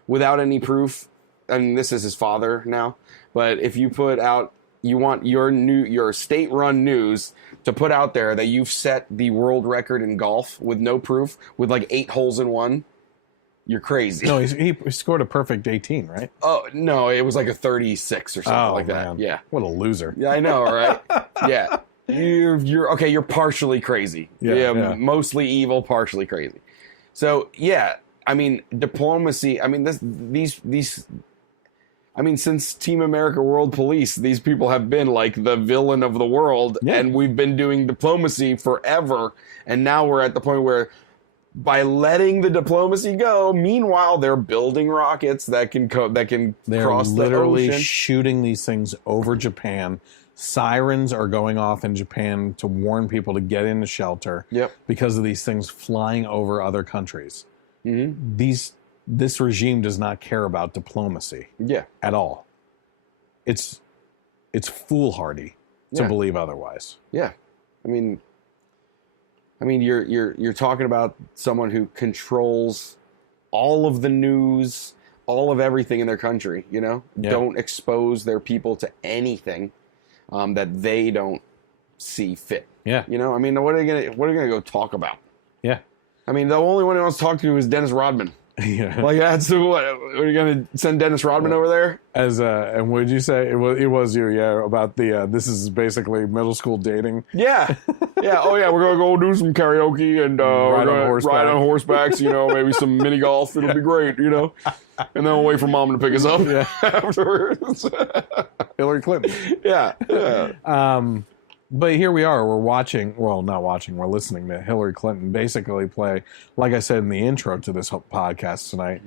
without any proof, I mean, this is his father now, but if you put out, you want your state-run news to put out there that you've set the world record in golf with no proof, with like 8 holes in one, you're crazy. No, he scored a perfect 18, right? Oh, no, it was like a 36 or something like that. Man. Yeah. What a loser. Yeah, I know, right? Yeah. You're okay, you're partially crazy. Yeah, mostly evil, partially crazy. So, yeah, I mean, diplomacy, I mean, since Team America World Police, these people have been like the villain of the world, and we've been doing diplomacy forever, and now we're at the point where by letting the diplomacy go, meanwhile, they're building rockets that can cross the ocean. They're literally shooting these things over Japan. Sirens are going off in Japan to warn people to get into shelter because of these things flying over other countries. Mm-hmm. This regime does not care about diplomacy at all. It's foolhardy to believe otherwise. Yeah. I mean you're talking about someone who controls all of the news, all of everything in their country, you know? Yeah. Don't expose their people to anything that they don't see fit. Yeah. You know, I mean, what are they gonna go talk about? Yeah. I mean, the only one who wants to talk to is Dennis Rodman. Yeah. Like, that's what are you going to send Dennis Rodman over there? And what did you say? It was you, about the, this is basically middle school dating. Yeah. Yeah. Oh, yeah. We're going to go do some karaoke and ride on horsebacks, you know, maybe some mini golf. It'll be great, you know. And then we'll wait for mom to pick us up afterwards. Hillary Clinton. Yeah. But here we are, we're listening to Hillary Clinton basically play, like I said in the intro to this podcast tonight,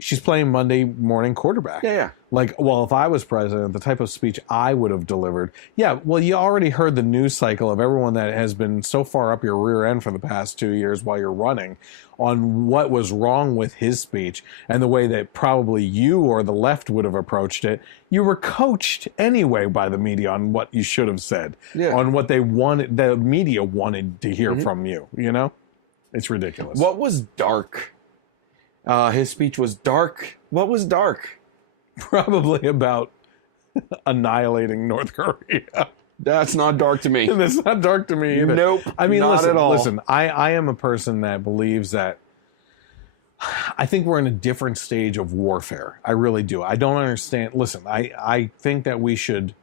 she's playing Monday morning quarterback. Yeah. Like, well, if I was president, the type of speech I would have delivered. Yeah, well, you already heard the news cycle of everyone that has been so far up your rear end for the past 2 years while you're running on what was wrong with his speech and the way that probably you or the left would have approached it. You were coached anyway by the media on what you should have said, on what they wanted, the media wanted to hear from you, you know? It's ridiculous. What was dark? His speech was dark. What was dark? Probably about annihilating North Korea. That's not dark to me. That's not dark to me either. Nope. I mean, not at all. Listen, I am a person that believes that I think we're in a different stage of warfare. I really do. I don't understand. Listen, I think that we should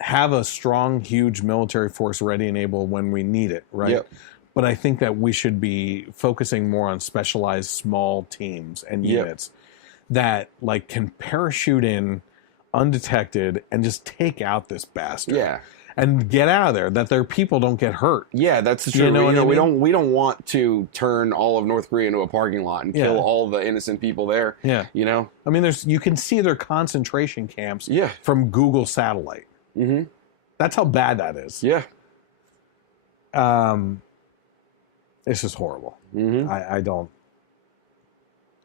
have a strong, huge military force ready and able when we need it, right? Yep. But I think that we should be focusing more on specialized small teams and units that like can parachute in undetected and just take out this bastard. Yeah. And get out of there, that their people don't get hurt. Yeah, that's true. You know what I mean? We don't want to turn all of North Korea into a parking lot and kill all the innocent people there. Yeah. You know? I mean, you can see their concentration camps from Google satellite. Mm-hmm. That's how bad that is. Yeah. It's just horrible. Mm-hmm.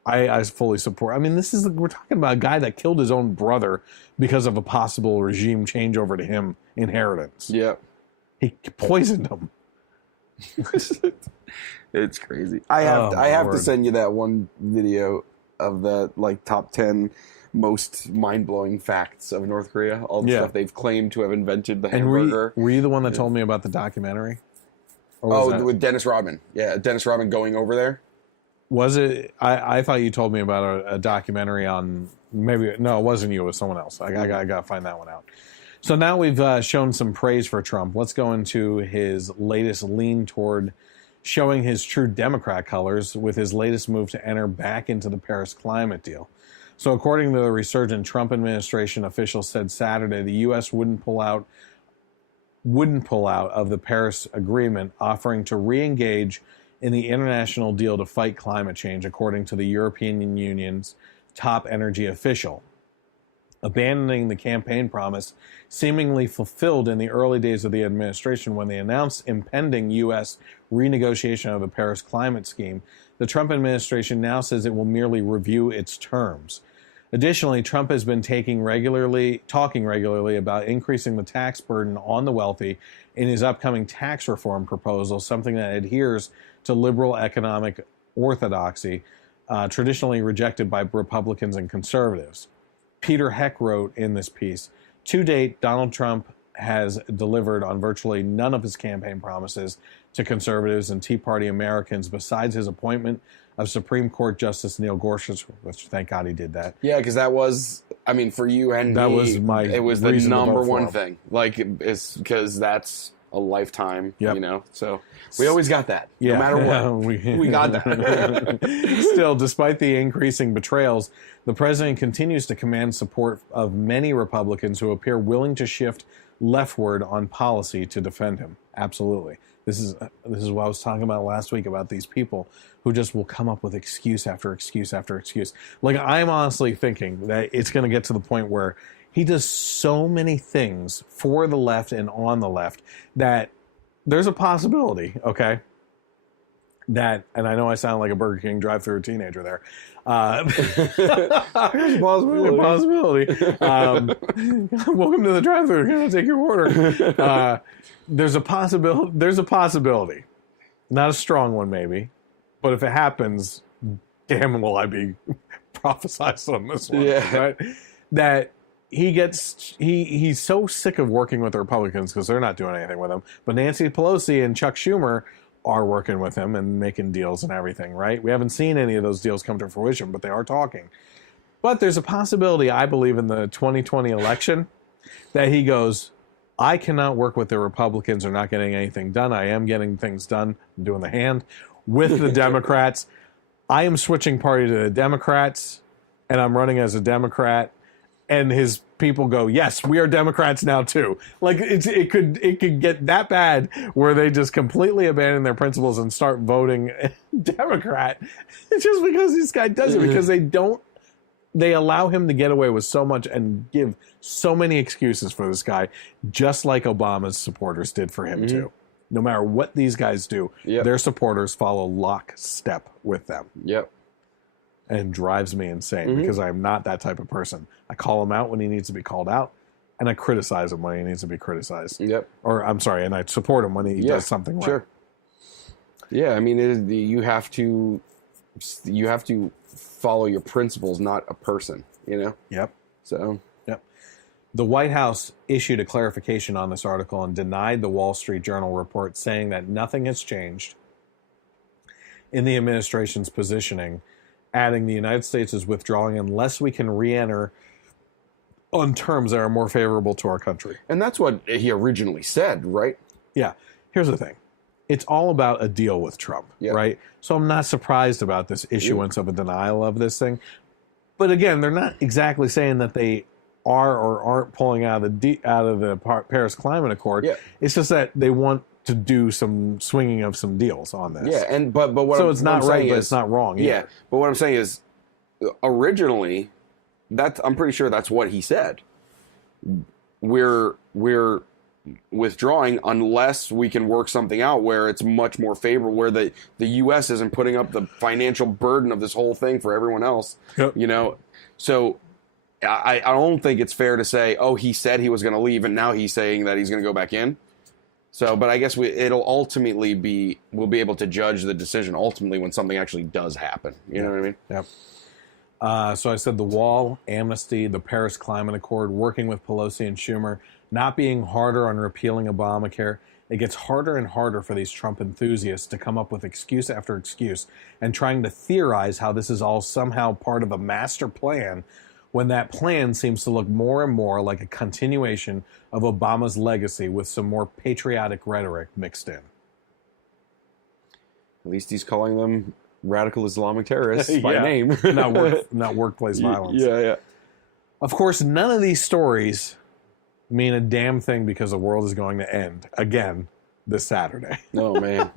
I fully support. I mean, we're talking about a guy that killed his own brother because of a possible regime changeover to him inheritance. Yeah. He poisoned him. It's crazy. I have to send you that one video of the like top 10 most mind-blowing facts of North Korea. All the stuff they've claimed to have invented the hamburger. Were you the one that told me about the documentary? With Dennis Rodman. Yeah, Dennis Rodman going over there. Was it? I thought you told me about a documentary on it wasn't you, it was someone else. I got to find that one out. So now we've shown some praise for Trump. Let's go into his latest lean toward showing his true Democrat colors with his latest move to enter back into the Paris climate deal. So according to the resurgent Trump administration, officials said Saturday the U.S. wouldn't pull out of the Paris Agreement, offering to re-engage in the international deal to fight climate change, according to the European Union's top energy official. Abandoning the campaign promise seemingly fulfilled in the early days of the administration when they announced impending U.S. renegotiation of the Paris climate scheme, the Trump administration now says it will merely review its terms. Additionally, Trump has been talking regularly about increasing the tax burden on the wealthy in his upcoming tax reform proposal, something that adheres to liberal economic orthodoxy, traditionally rejected by Republicans and conservatives. Peter Heck wrote in this piece, to date, Donald Trump has delivered on virtually none of his campaign promises to conservatives and Tea Party Americans besides his appointment of Supreme Court Justice Neil Gorsuch, which thank God he did that. Yeah, because that was, I mean, for you and that me, was it was the reason to number vote for one him. thing. Like, it's because that's a lifetime, Yep. you know? So we always got that, Yeah. no matter what. we got that. Still, despite the increasing betrayals, the president continues to command support of many Republicans who appear willing to shift leftward on policy to defend him. Absolutely. This is what I was talking about last week about these people who just will come up with excuse after excuse after excuse. Like, I'm honestly thinking that it's going to get to the point where he does so many things for the left and on the left that there's a possibility, okay, that, and I know I sound like a Burger King drive-thru teenager there. There's a possibility. Welcome to the drive-thru. Can I take your order? There's a possibility. Not a strong one, maybe. But if it happens, damn will I be prophesized on this one. Yeah. Right? That he's so sick of working with the Republicans because they're not doing anything with him. But Nancy Pelosi and Chuck Schumer are working with him and making deals and everything, right? We haven't seen any of those deals come to fruition, but they are talking. But there's a possibility, I believe, in the 2020 election that he goes, I cannot work with the Republicans. They're not getting anything done. I am getting things done. I'm doing the hand with the Democrats. I am switching party to the Democrats, and I'm running as a Democrat. And his people go, yes, we are Democrats now too. Like, it could get that bad where they just completely abandon their principles and start voting Democrat just because this guy does it, because they allow him to get away with so much and give so many excuses for this guy, just like Obama's supporters did for him too. No matter what these guys do, their supporters follow lockstep with them. Yep. And drives me insane because I'm not that type of person. I call him out when he needs to be called out, and I criticize him when he needs to be criticized. Yep. Or I'm sorry, and I support him when he does something right. Sure. Yeah, I mean, you have to follow your principles, not a person. You know. Yep. So. Yep. The White House issued a clarification on this article and denied the Wall Street Journal report, saying that nothing has changed in the administration's positioning, adding the United States is withdrawing unless we can re-enter on terms that are more favorable to our country. And that's what he originally said, right? Yeah. Here's the thing. It's all about a deal with Trump, right? So I'm not surprised about this issuance of a denial of this thing. But again, they're not exactly saying that they are or aren't pulling out of the Paris Climate Accord. Yeah. It's just that they want to do some swinging of some deals on this. Yeah, and but what so I'm, it's not what I'm right, saying but is, it's not wrong either. Yeah, but what I'm saying is, originally, I'm pretty sure that's what he said. We're withdrawing unless we can work something out where it's much more favorable, where the U.S. isn't putting up the financial burden of this whole thing for everyone else. Yep. You know, so I don't think it's fair to say, oh, he said he was going to leave, and now he's saying that he's going to go back in. So, but I guess it'll ultimately we'll be able to judge the decision ultimately when something actually does happen. You know what I mean? Yep. So I said the wall, amnesty, the Paris Climate Accord, working with Pelosi and Schumer, not being harder on repealing Obamacare. It gets harder and harder for these Trump enthusiasts to come up with excuse after excuse and trying to theorize how this is all somehow part of a master plan, when that plan seems to look more and more like a continuation of Obama's legacy with some more patriotic rhetoric mixed in. At least he's calling them radical Islamic terrorists by name. not workplace violence. Yeah. Of course, none of these stories mean a damn thing because the world is going to end again this Saturday. Oh, man.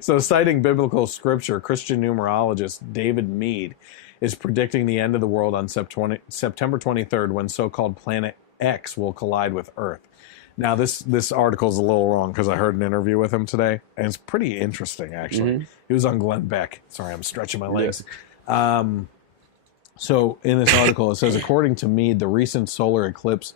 So citing biblical scripture, Christian numerologist David Meade is predicting the end of the world on September 23rd, when so-called Planet X will collide with Earth. Now, this article is a little wrong because I heard an interview with him today, and it's pretty interesting, actually. He was on Glenn Beck. Sorry, I'm stretching my legs. So in this article, it says, according to Meade, the recent solar eclipse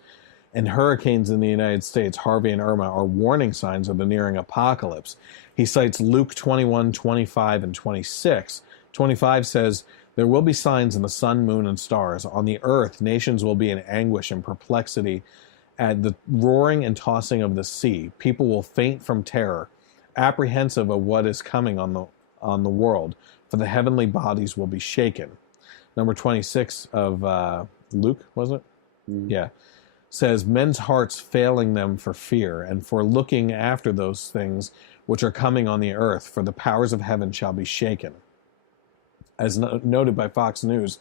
and hurricanes in the United States, Harvey and Irma, are warning signs of the nearing apocalypse. He cites Luke 21, 25, and 26. 25 says, there will be signs in the sun, moon, and stars. On the earth, nations will be in anguish and perplexity at the roaring and tossing of the sea. People will faint from terror, apprehensive of what is coming on the world, for the heavenly bodies will be shaken. Number 26 of Luke, was it? Yeah. Says, men's hearts failing them for fear, and for looking after those things which are coming on the earth, for the powers of heaven shall be shaken. As noted by Fox News,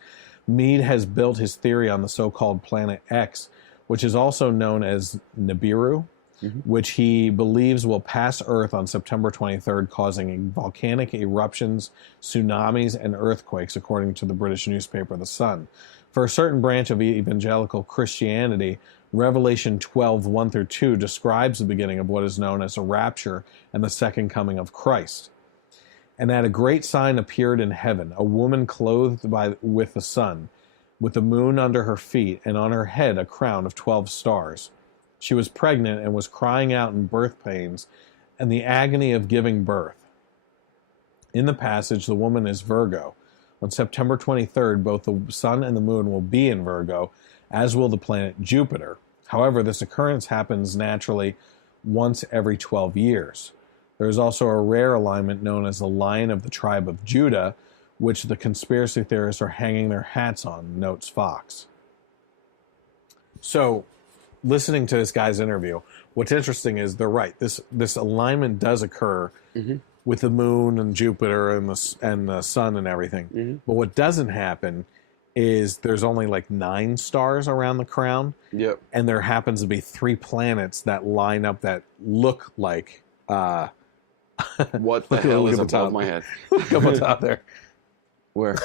Meade has built his theory on the so-called Planet X, which is also known as Nibiru, which he believes will pass Earth on September 23rd, causing volcanic eruptions, tsunamis, and earthquakes, according to the British newspaper The Sun. For a certain branch of evangelical Christianity, Revelation 12, 1-2 describes the beginning of what is known as a rapture and the second coming of Christ. And that a great sign appeared in heaven, a woman clothed with the sun, with the moon under her feet, and on her head a crown of 12 stars. She was pregnant and was crying out in birth pains and the agony of giving birth. In the passage, the woman is Virgo. On September 23rd, both the sun and the moon will be in Virgo, as will the planet Jupiter. However, this occurrence happens naturally once every 12 years. There is also a rare alignment known as the Lion of the Tribe of Judah, which the conspiracy theorists are hanging their hats on, notes Fox. So, listening to this guy's interview, what's interesting is they're right. This alignment does occur with the moon and Jupiter and the sun and everything. But what doesn't happen is there's only like 9 stars around the crown. Yep. And there happens to be 3 planets that line up that look like what the hell is above my head? Look up on top there. Where?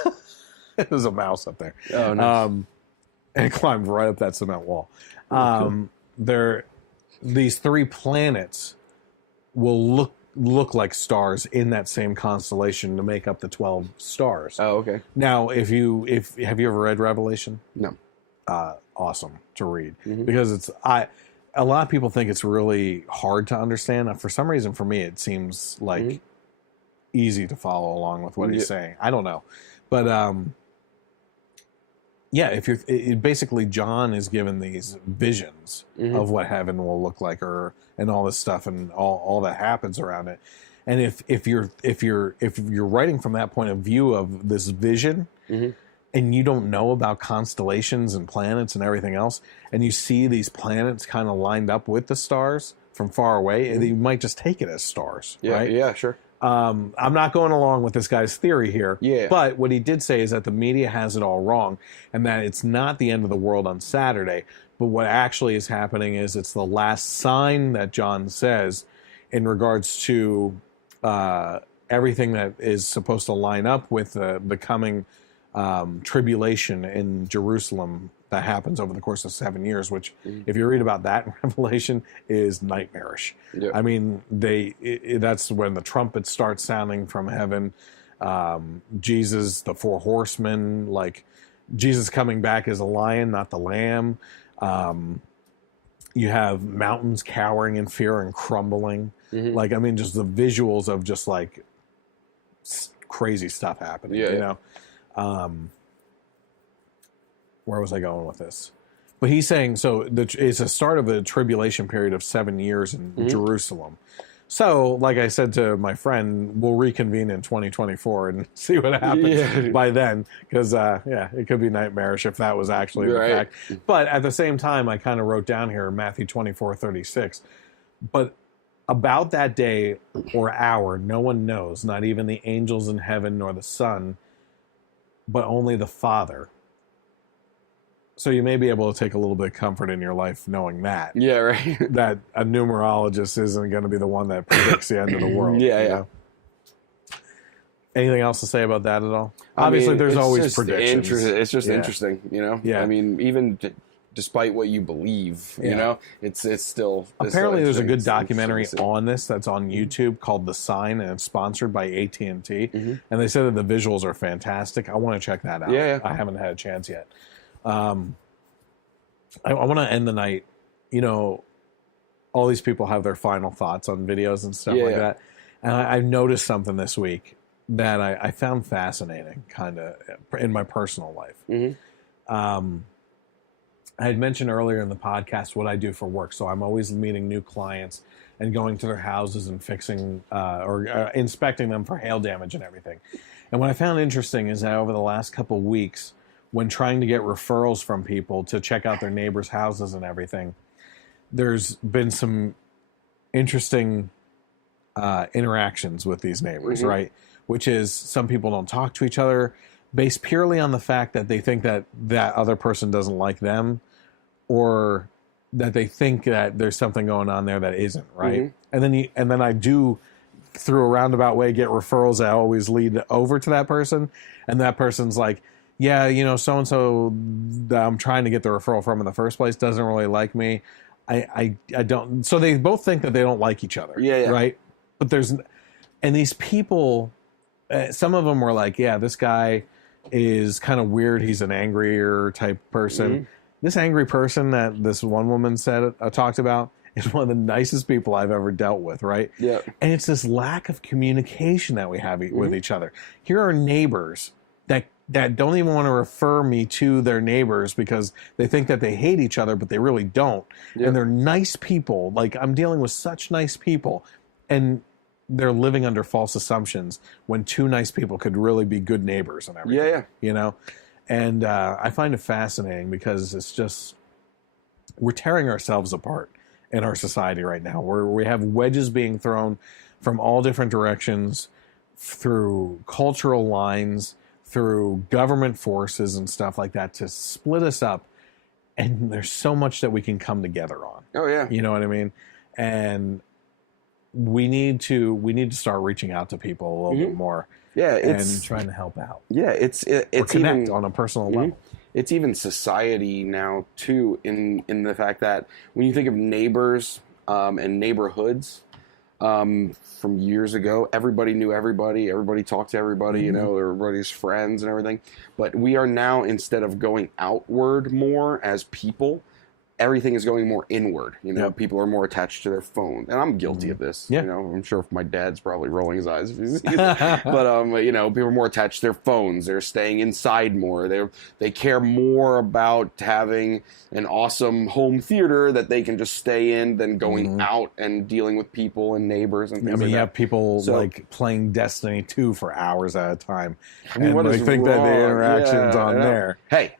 There's a mouse up there. Oh, nice. And it climbed right up that cement wall. Cool. These 3 planets will look like stars in that same constellation to make up the 12 stars. Oh, okay. Now, have you ever read Revelation? No. Awesome to read because a lot of people think it's really hard to understand. For some reason, for me, it seems like easy to follow along with what he's saying. I don't know, but yeah, basically John is given these visions of what heaven will look like, and all this stuff, and all that happens around it. And if you're writing from that point of view of this vision, and you don't know about constellations and planets and everything else, and you see these planets kind of lined up with the stars from far away, you might just take it as stars. Yeah, right? Yeah, sure. I'm not going along with this guy's theory here. Yeah. But what he did say is that the media has it all wrong, and that it's not the end of the world on Saturday. But what actually is happening is it's the last sign that John says in regards to everything that is supposed to line up with the coming tribulation in Jerusalem that happens over the course of 7 years, which, if you read about that in Revelation, is nightmarish. Yep. I mean, that's when the trumpets start sounding from heaven. Jesus, the 4 horsemen, like Jesus coming back as a lion, not the lamb. You have mountains cowering in fear and crumbling. Like, I mean, just the visuals of just like crazy stuff happening, you know? Where was I going with this? But he's saying, so it's a start of a tribulation period of 7 years in Jerusalem. So, like I said to my friend, we'll reconvene in 2024 and see what happens by then. Because, it could be nightmarish if that was actually the fact. But at the same time, I kind of wrote down here Matthew 24:36. But about that day or hour, no one knows, not even the angels in heaven nor the Son, but only the Father. So you may be able to take a little bit of comfort in your life knowing that. Yeah, right. That a numerologist isn't going to be the one that predicts the end of the world. Yeah. Know? Anything else to say about that at all? Obviously, there's always predictions. It's just interesting, you know? Yeah. I mean, even despite what you believe. You know, it's still. Apparently, there's a good documentary on this that's on YouTube called The Sign, and it's sponsored by AT&T. And they said that the visuals are fantastic. I want to check that out. I haven't had a chance yet. I want to end the night. You know, all these people have their final thoughts on videos and stuff like that. And I noticed something this week that I found fascinating, kind of, in my personal life. I had mentioned earlier in the podcast what I do for work. So I'm always meeting new clients and going to their houses and fixing or inspecting them for hail damage and everything. And what I found interesting is that over the last couple of weeks, when trying to get referrals from people to check out their neighbors' houses and everything, there's been some interesting interactions with these neighbors, right? Which is some people don't talk to each other based purely on the fact that they think that that other person doesn't like them, or that they think that there's something going on there that isn't, right? And then I do, through a roundabout way, get referrals that always lead over to that person, and that person's like, yeah, you know, so-and-so that I'm trying to get the referral from in the first place doesn't really like me. I don't. So they both think that they don't like each other, right? But and these people, some of them were like, yeah, this guy is kind of weird. He's an angrier type person. This angry person that this one woman said talked about is one of the nicest people I've ever dealt with, right? Yeah. And it's this lack of communication that we have with each other. Here are neighbors that don't even want to refer me to their neighbors because they think that they hate each other, but they really don't. And they're nice people. Like, I'm dealing with such nice people, and they're living under false assumptions when two nice people could really be good neighbors and everything. You know? And I find it fascinating because it's just, we're tearing ourselves apart in our society right now. We have wedges being thrown from all different directions through cultural lines, through government forces and stuff like that to split us up. And there's so much that we can come together on. You know what I mean? And we need to start reaching out to people a little bit more. And trying to help out. It's connect even on a personal level. It's even society now too, in the fact that when you think of neighbors and neighborhoods, from years ago, everybody knew everybody. Everybody talked to everybody. You know, everybody's friends and everything. But we are now, instead of going outward more as people, everything is going more inward. You know, people are more attached to their phone, and I'm guilty of this. You know, I'm sure my dad's probably rolling his eyes if he sees it. But you know, people are more attached to their phones. They're staying inside more. They care more about having an awesome home theater that they can just stay in than going out and dealing with people and neighbors and things like that. You have people like playing Destiny 2 for hours at a time. I mean, and they think that the interaction's on there. Hey.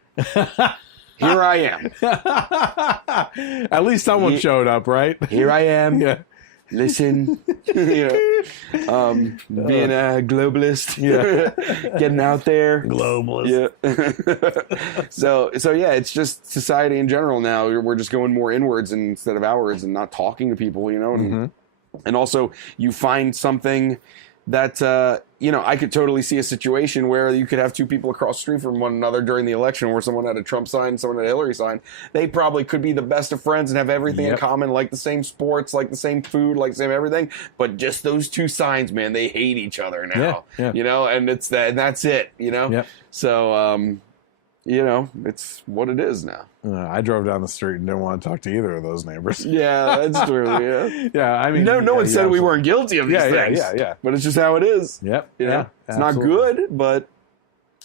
Here I am. At least someone showed up, right? Here I am. Listen, being a globalist, getting out there, globalist. So yeah, it's just society in general now. We're just going more inwards instead of outwards, and not talking to people. You know, and also you find something that you know, I could totally see a situation where you could have two people across the street from one another during the election, where someone had a Trump sign, someone had a Hillary sign. They probably could be the best of friends and have everything in common, like the same sports, like the same food, like the same everything. But just those two signs, man, they hate each other now. You know, and it's that, and that's it. You know, so you know, it's what it is now. I drove down the street and didn't want to talk to either of those neighbors. Yeah, that's true. I mean, no one said we weren't guilty of these things. But it's just how it is. You know, it's not good, but.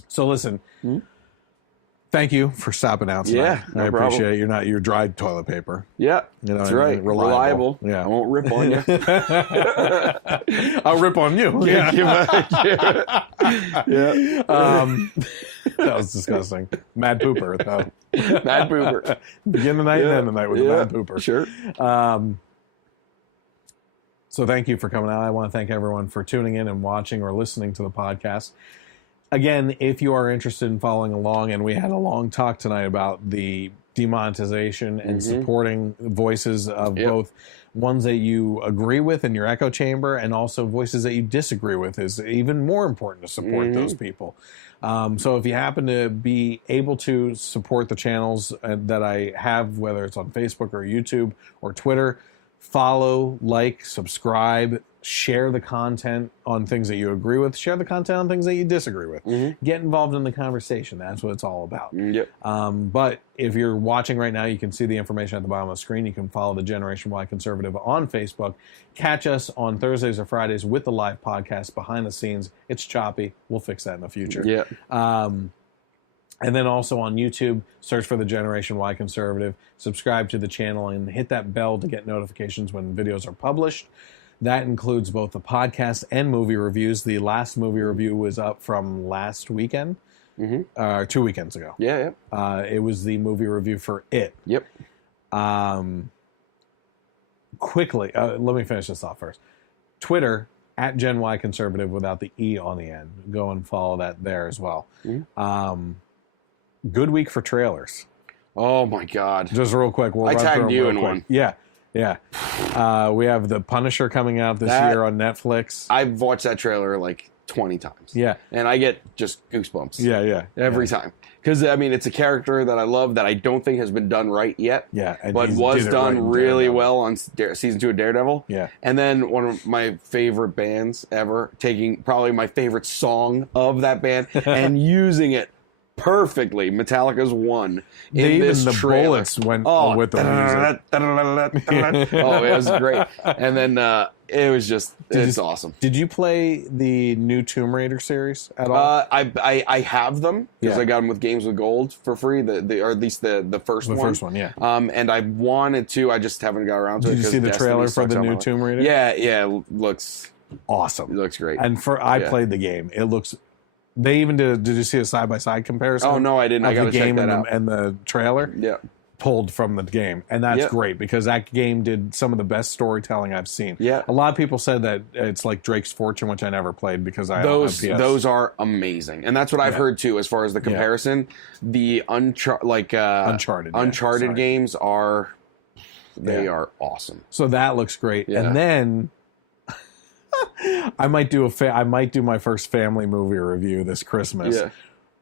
So listen, thank you for stopping out tonight. No I problem. appreciate it. You're not your dried toilet paper. Yeah, you know, that's right. Reliable. Yeah, I won't rip on you. I'll rip on you. That was disgusting. Mad pooper, though. Mad pooper. Begin the night and end the night with the mad pooper. Sure. So thank you for coming out. I want to thank everyone for tuning in and watching or listening to the podcast. Again, if you are interested in following along, and we had a long talk tonight about the demonetization and supporting voices of both ones that you agree with in your echo chamber and also voices that you disagree with, is even more important to support those people. So if you happen to be able to support the channels that I have, whether it's on Facebook or YouTube or Twitter, follow, like, subscribe, share the content on things that you agree with, share the content on things that you disagree with. Get involved in the conversation. That's what it's all about. Yep. But if you're watching right now, you can see the information at the bottom of the screen. You can follow the Generation Y Conservative on Facebook. Catch us on Thursdays or Fridays with the live podcast behind the scenes. It's choppy. We'll fix that in the future. Yeah. And then also on YouTube, search for the Generation Y Conservative, subscribe to the channel, and hit that bell to get notifications when videos are published. That includes both the podcast and movie reviews. The last movie review was up from last weekend, 2 weekends ago. Yeah. It was the movie review for It. Yep. Quickly, let me finish this off first. Twitter, at Gen Y Conservative without the E on the end. Go and follow that there as well. Good week for trailers. Oh my God! Just real quick, I tagged you in one. Yeah. We have The Punisher coming out this year on Netflix. I've watched that trailer like 20 times. Yeah, and I get just goosebumps. Yeah. Every time, because I mean, it's a character that I love that I don't think has been done right yet. Yeah, but was done really well on season 2 of Daredevil. Yeah, and then one of my favorite bands ever, taking probably my favorite song of that band and using it perfectly. Metallica's One. In this the trailer. bullets went with the music. Oh, it was great. And then it was just, it's awesome. Did you play the new Tomb Raider series at all? I have them because I got them with Games with Gold for free, or at least the first one. The first one, yeah. And I wanted to, I just haven't got around to it. Did you see the trailer for the new Tomb Raider? Yeah, it looks awesome. It looks great. And I played the game. It looks... They even did you see a side-by-side comparison? Oh, no, I didn't. I got to check that out. And the trailer? Yeah. Pulled from the game. And that's great because that game did some of the best storytelling I've seen. Yeah. A lot of people said that it's like Drake's Fortune, which I never played because I don't have PS. Those are amazing. And that's what I've heard, too, as far as the comparison. The Uncharted games are... They are awesome. So that looks great. Yeah. And then... I might do my first family movie review this Christmas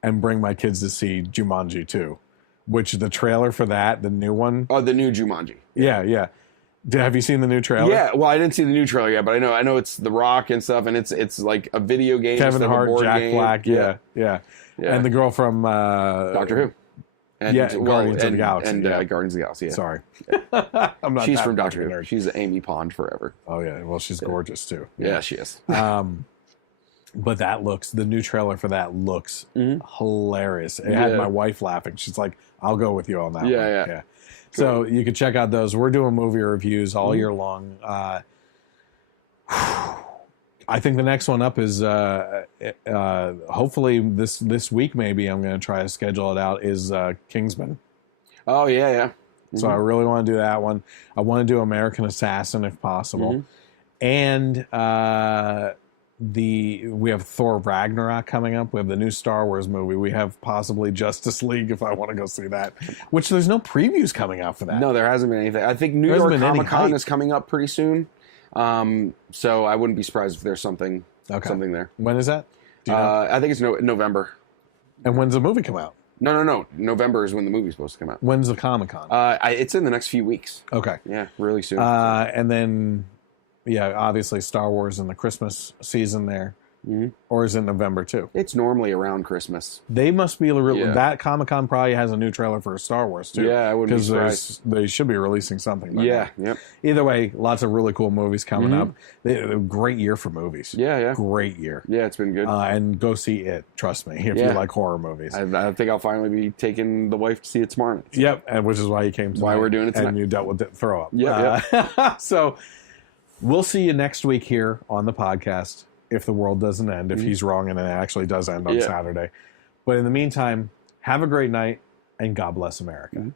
and bring my kids to see Jumanji 2, which the trailer for that, the new one. Oh, the new Jumanji. Yeah. Have you seen the new trailer? Yeah, well, I didn't see the new trailer yet, but I know it's The Rock and stuff, and it's like a video game. Kevin Hart, a board Jack game. Black, yeah. And the girl from Doctor Who. And, Guardians of the Galaxy. And Guardians of the Galaxy, yeah. Sorry. I'm not. She's from Doctor Who. She's Amy Pond forever. Oh, yeah. Well, she's gorgeous, too. Yeah, she is. But the new trailer for that looks hilarious. It had my wife laughing. She's like, I'll go with you on that one. Yeah. So you can check out those. We're doing movie reviews all year long. I think the next one up is hopefully this week. Maybe I'm going to try to schedule it out. Is Kingsman? Oh yeah. So I really want to do that one. I want to do American Assassin if possible, and we have Thor Ragnarok coming up. We have the new Star Wars movie. We have possibly Justice League if I want to go see that. Which there's no previews coming out for that. No, there hasn't been anything. I think New York Comic Con is coming up pretty soon. So I wouldn't be surprised if there's something there. When is that? Do you know? I think it's November. And when's the movie come out? No. November is when the movie's supposed to come out. When's the Comic-Con? It's in the next few weeks. Okay. Yeah, really soon. And then, obviously Star Wars in the Christmas season there. Or is it November too? It's normally around Christmas. They must be that Comic-Con probably has a new trailer for Star Wars too. Yeah, I wouldn't be surprised. They should be releasing something. Yep. Either way, lots of really cool movies coming up. Great year for movies. Yeah. Great year. Yeah, it's been good. And go see it. Trust me, if you like horror movies. I think I'll finally be taking the wife to see it tomorrow night. Yep, and which is why you came tonight. Why we're doing it tonight. And you dealt with throw up. Yeah. So we'll see you next week here on the podcast. If the world doesn't end, if he's wrong and it actually does end on Saturday. But in the meantime, have a great night and God bless America.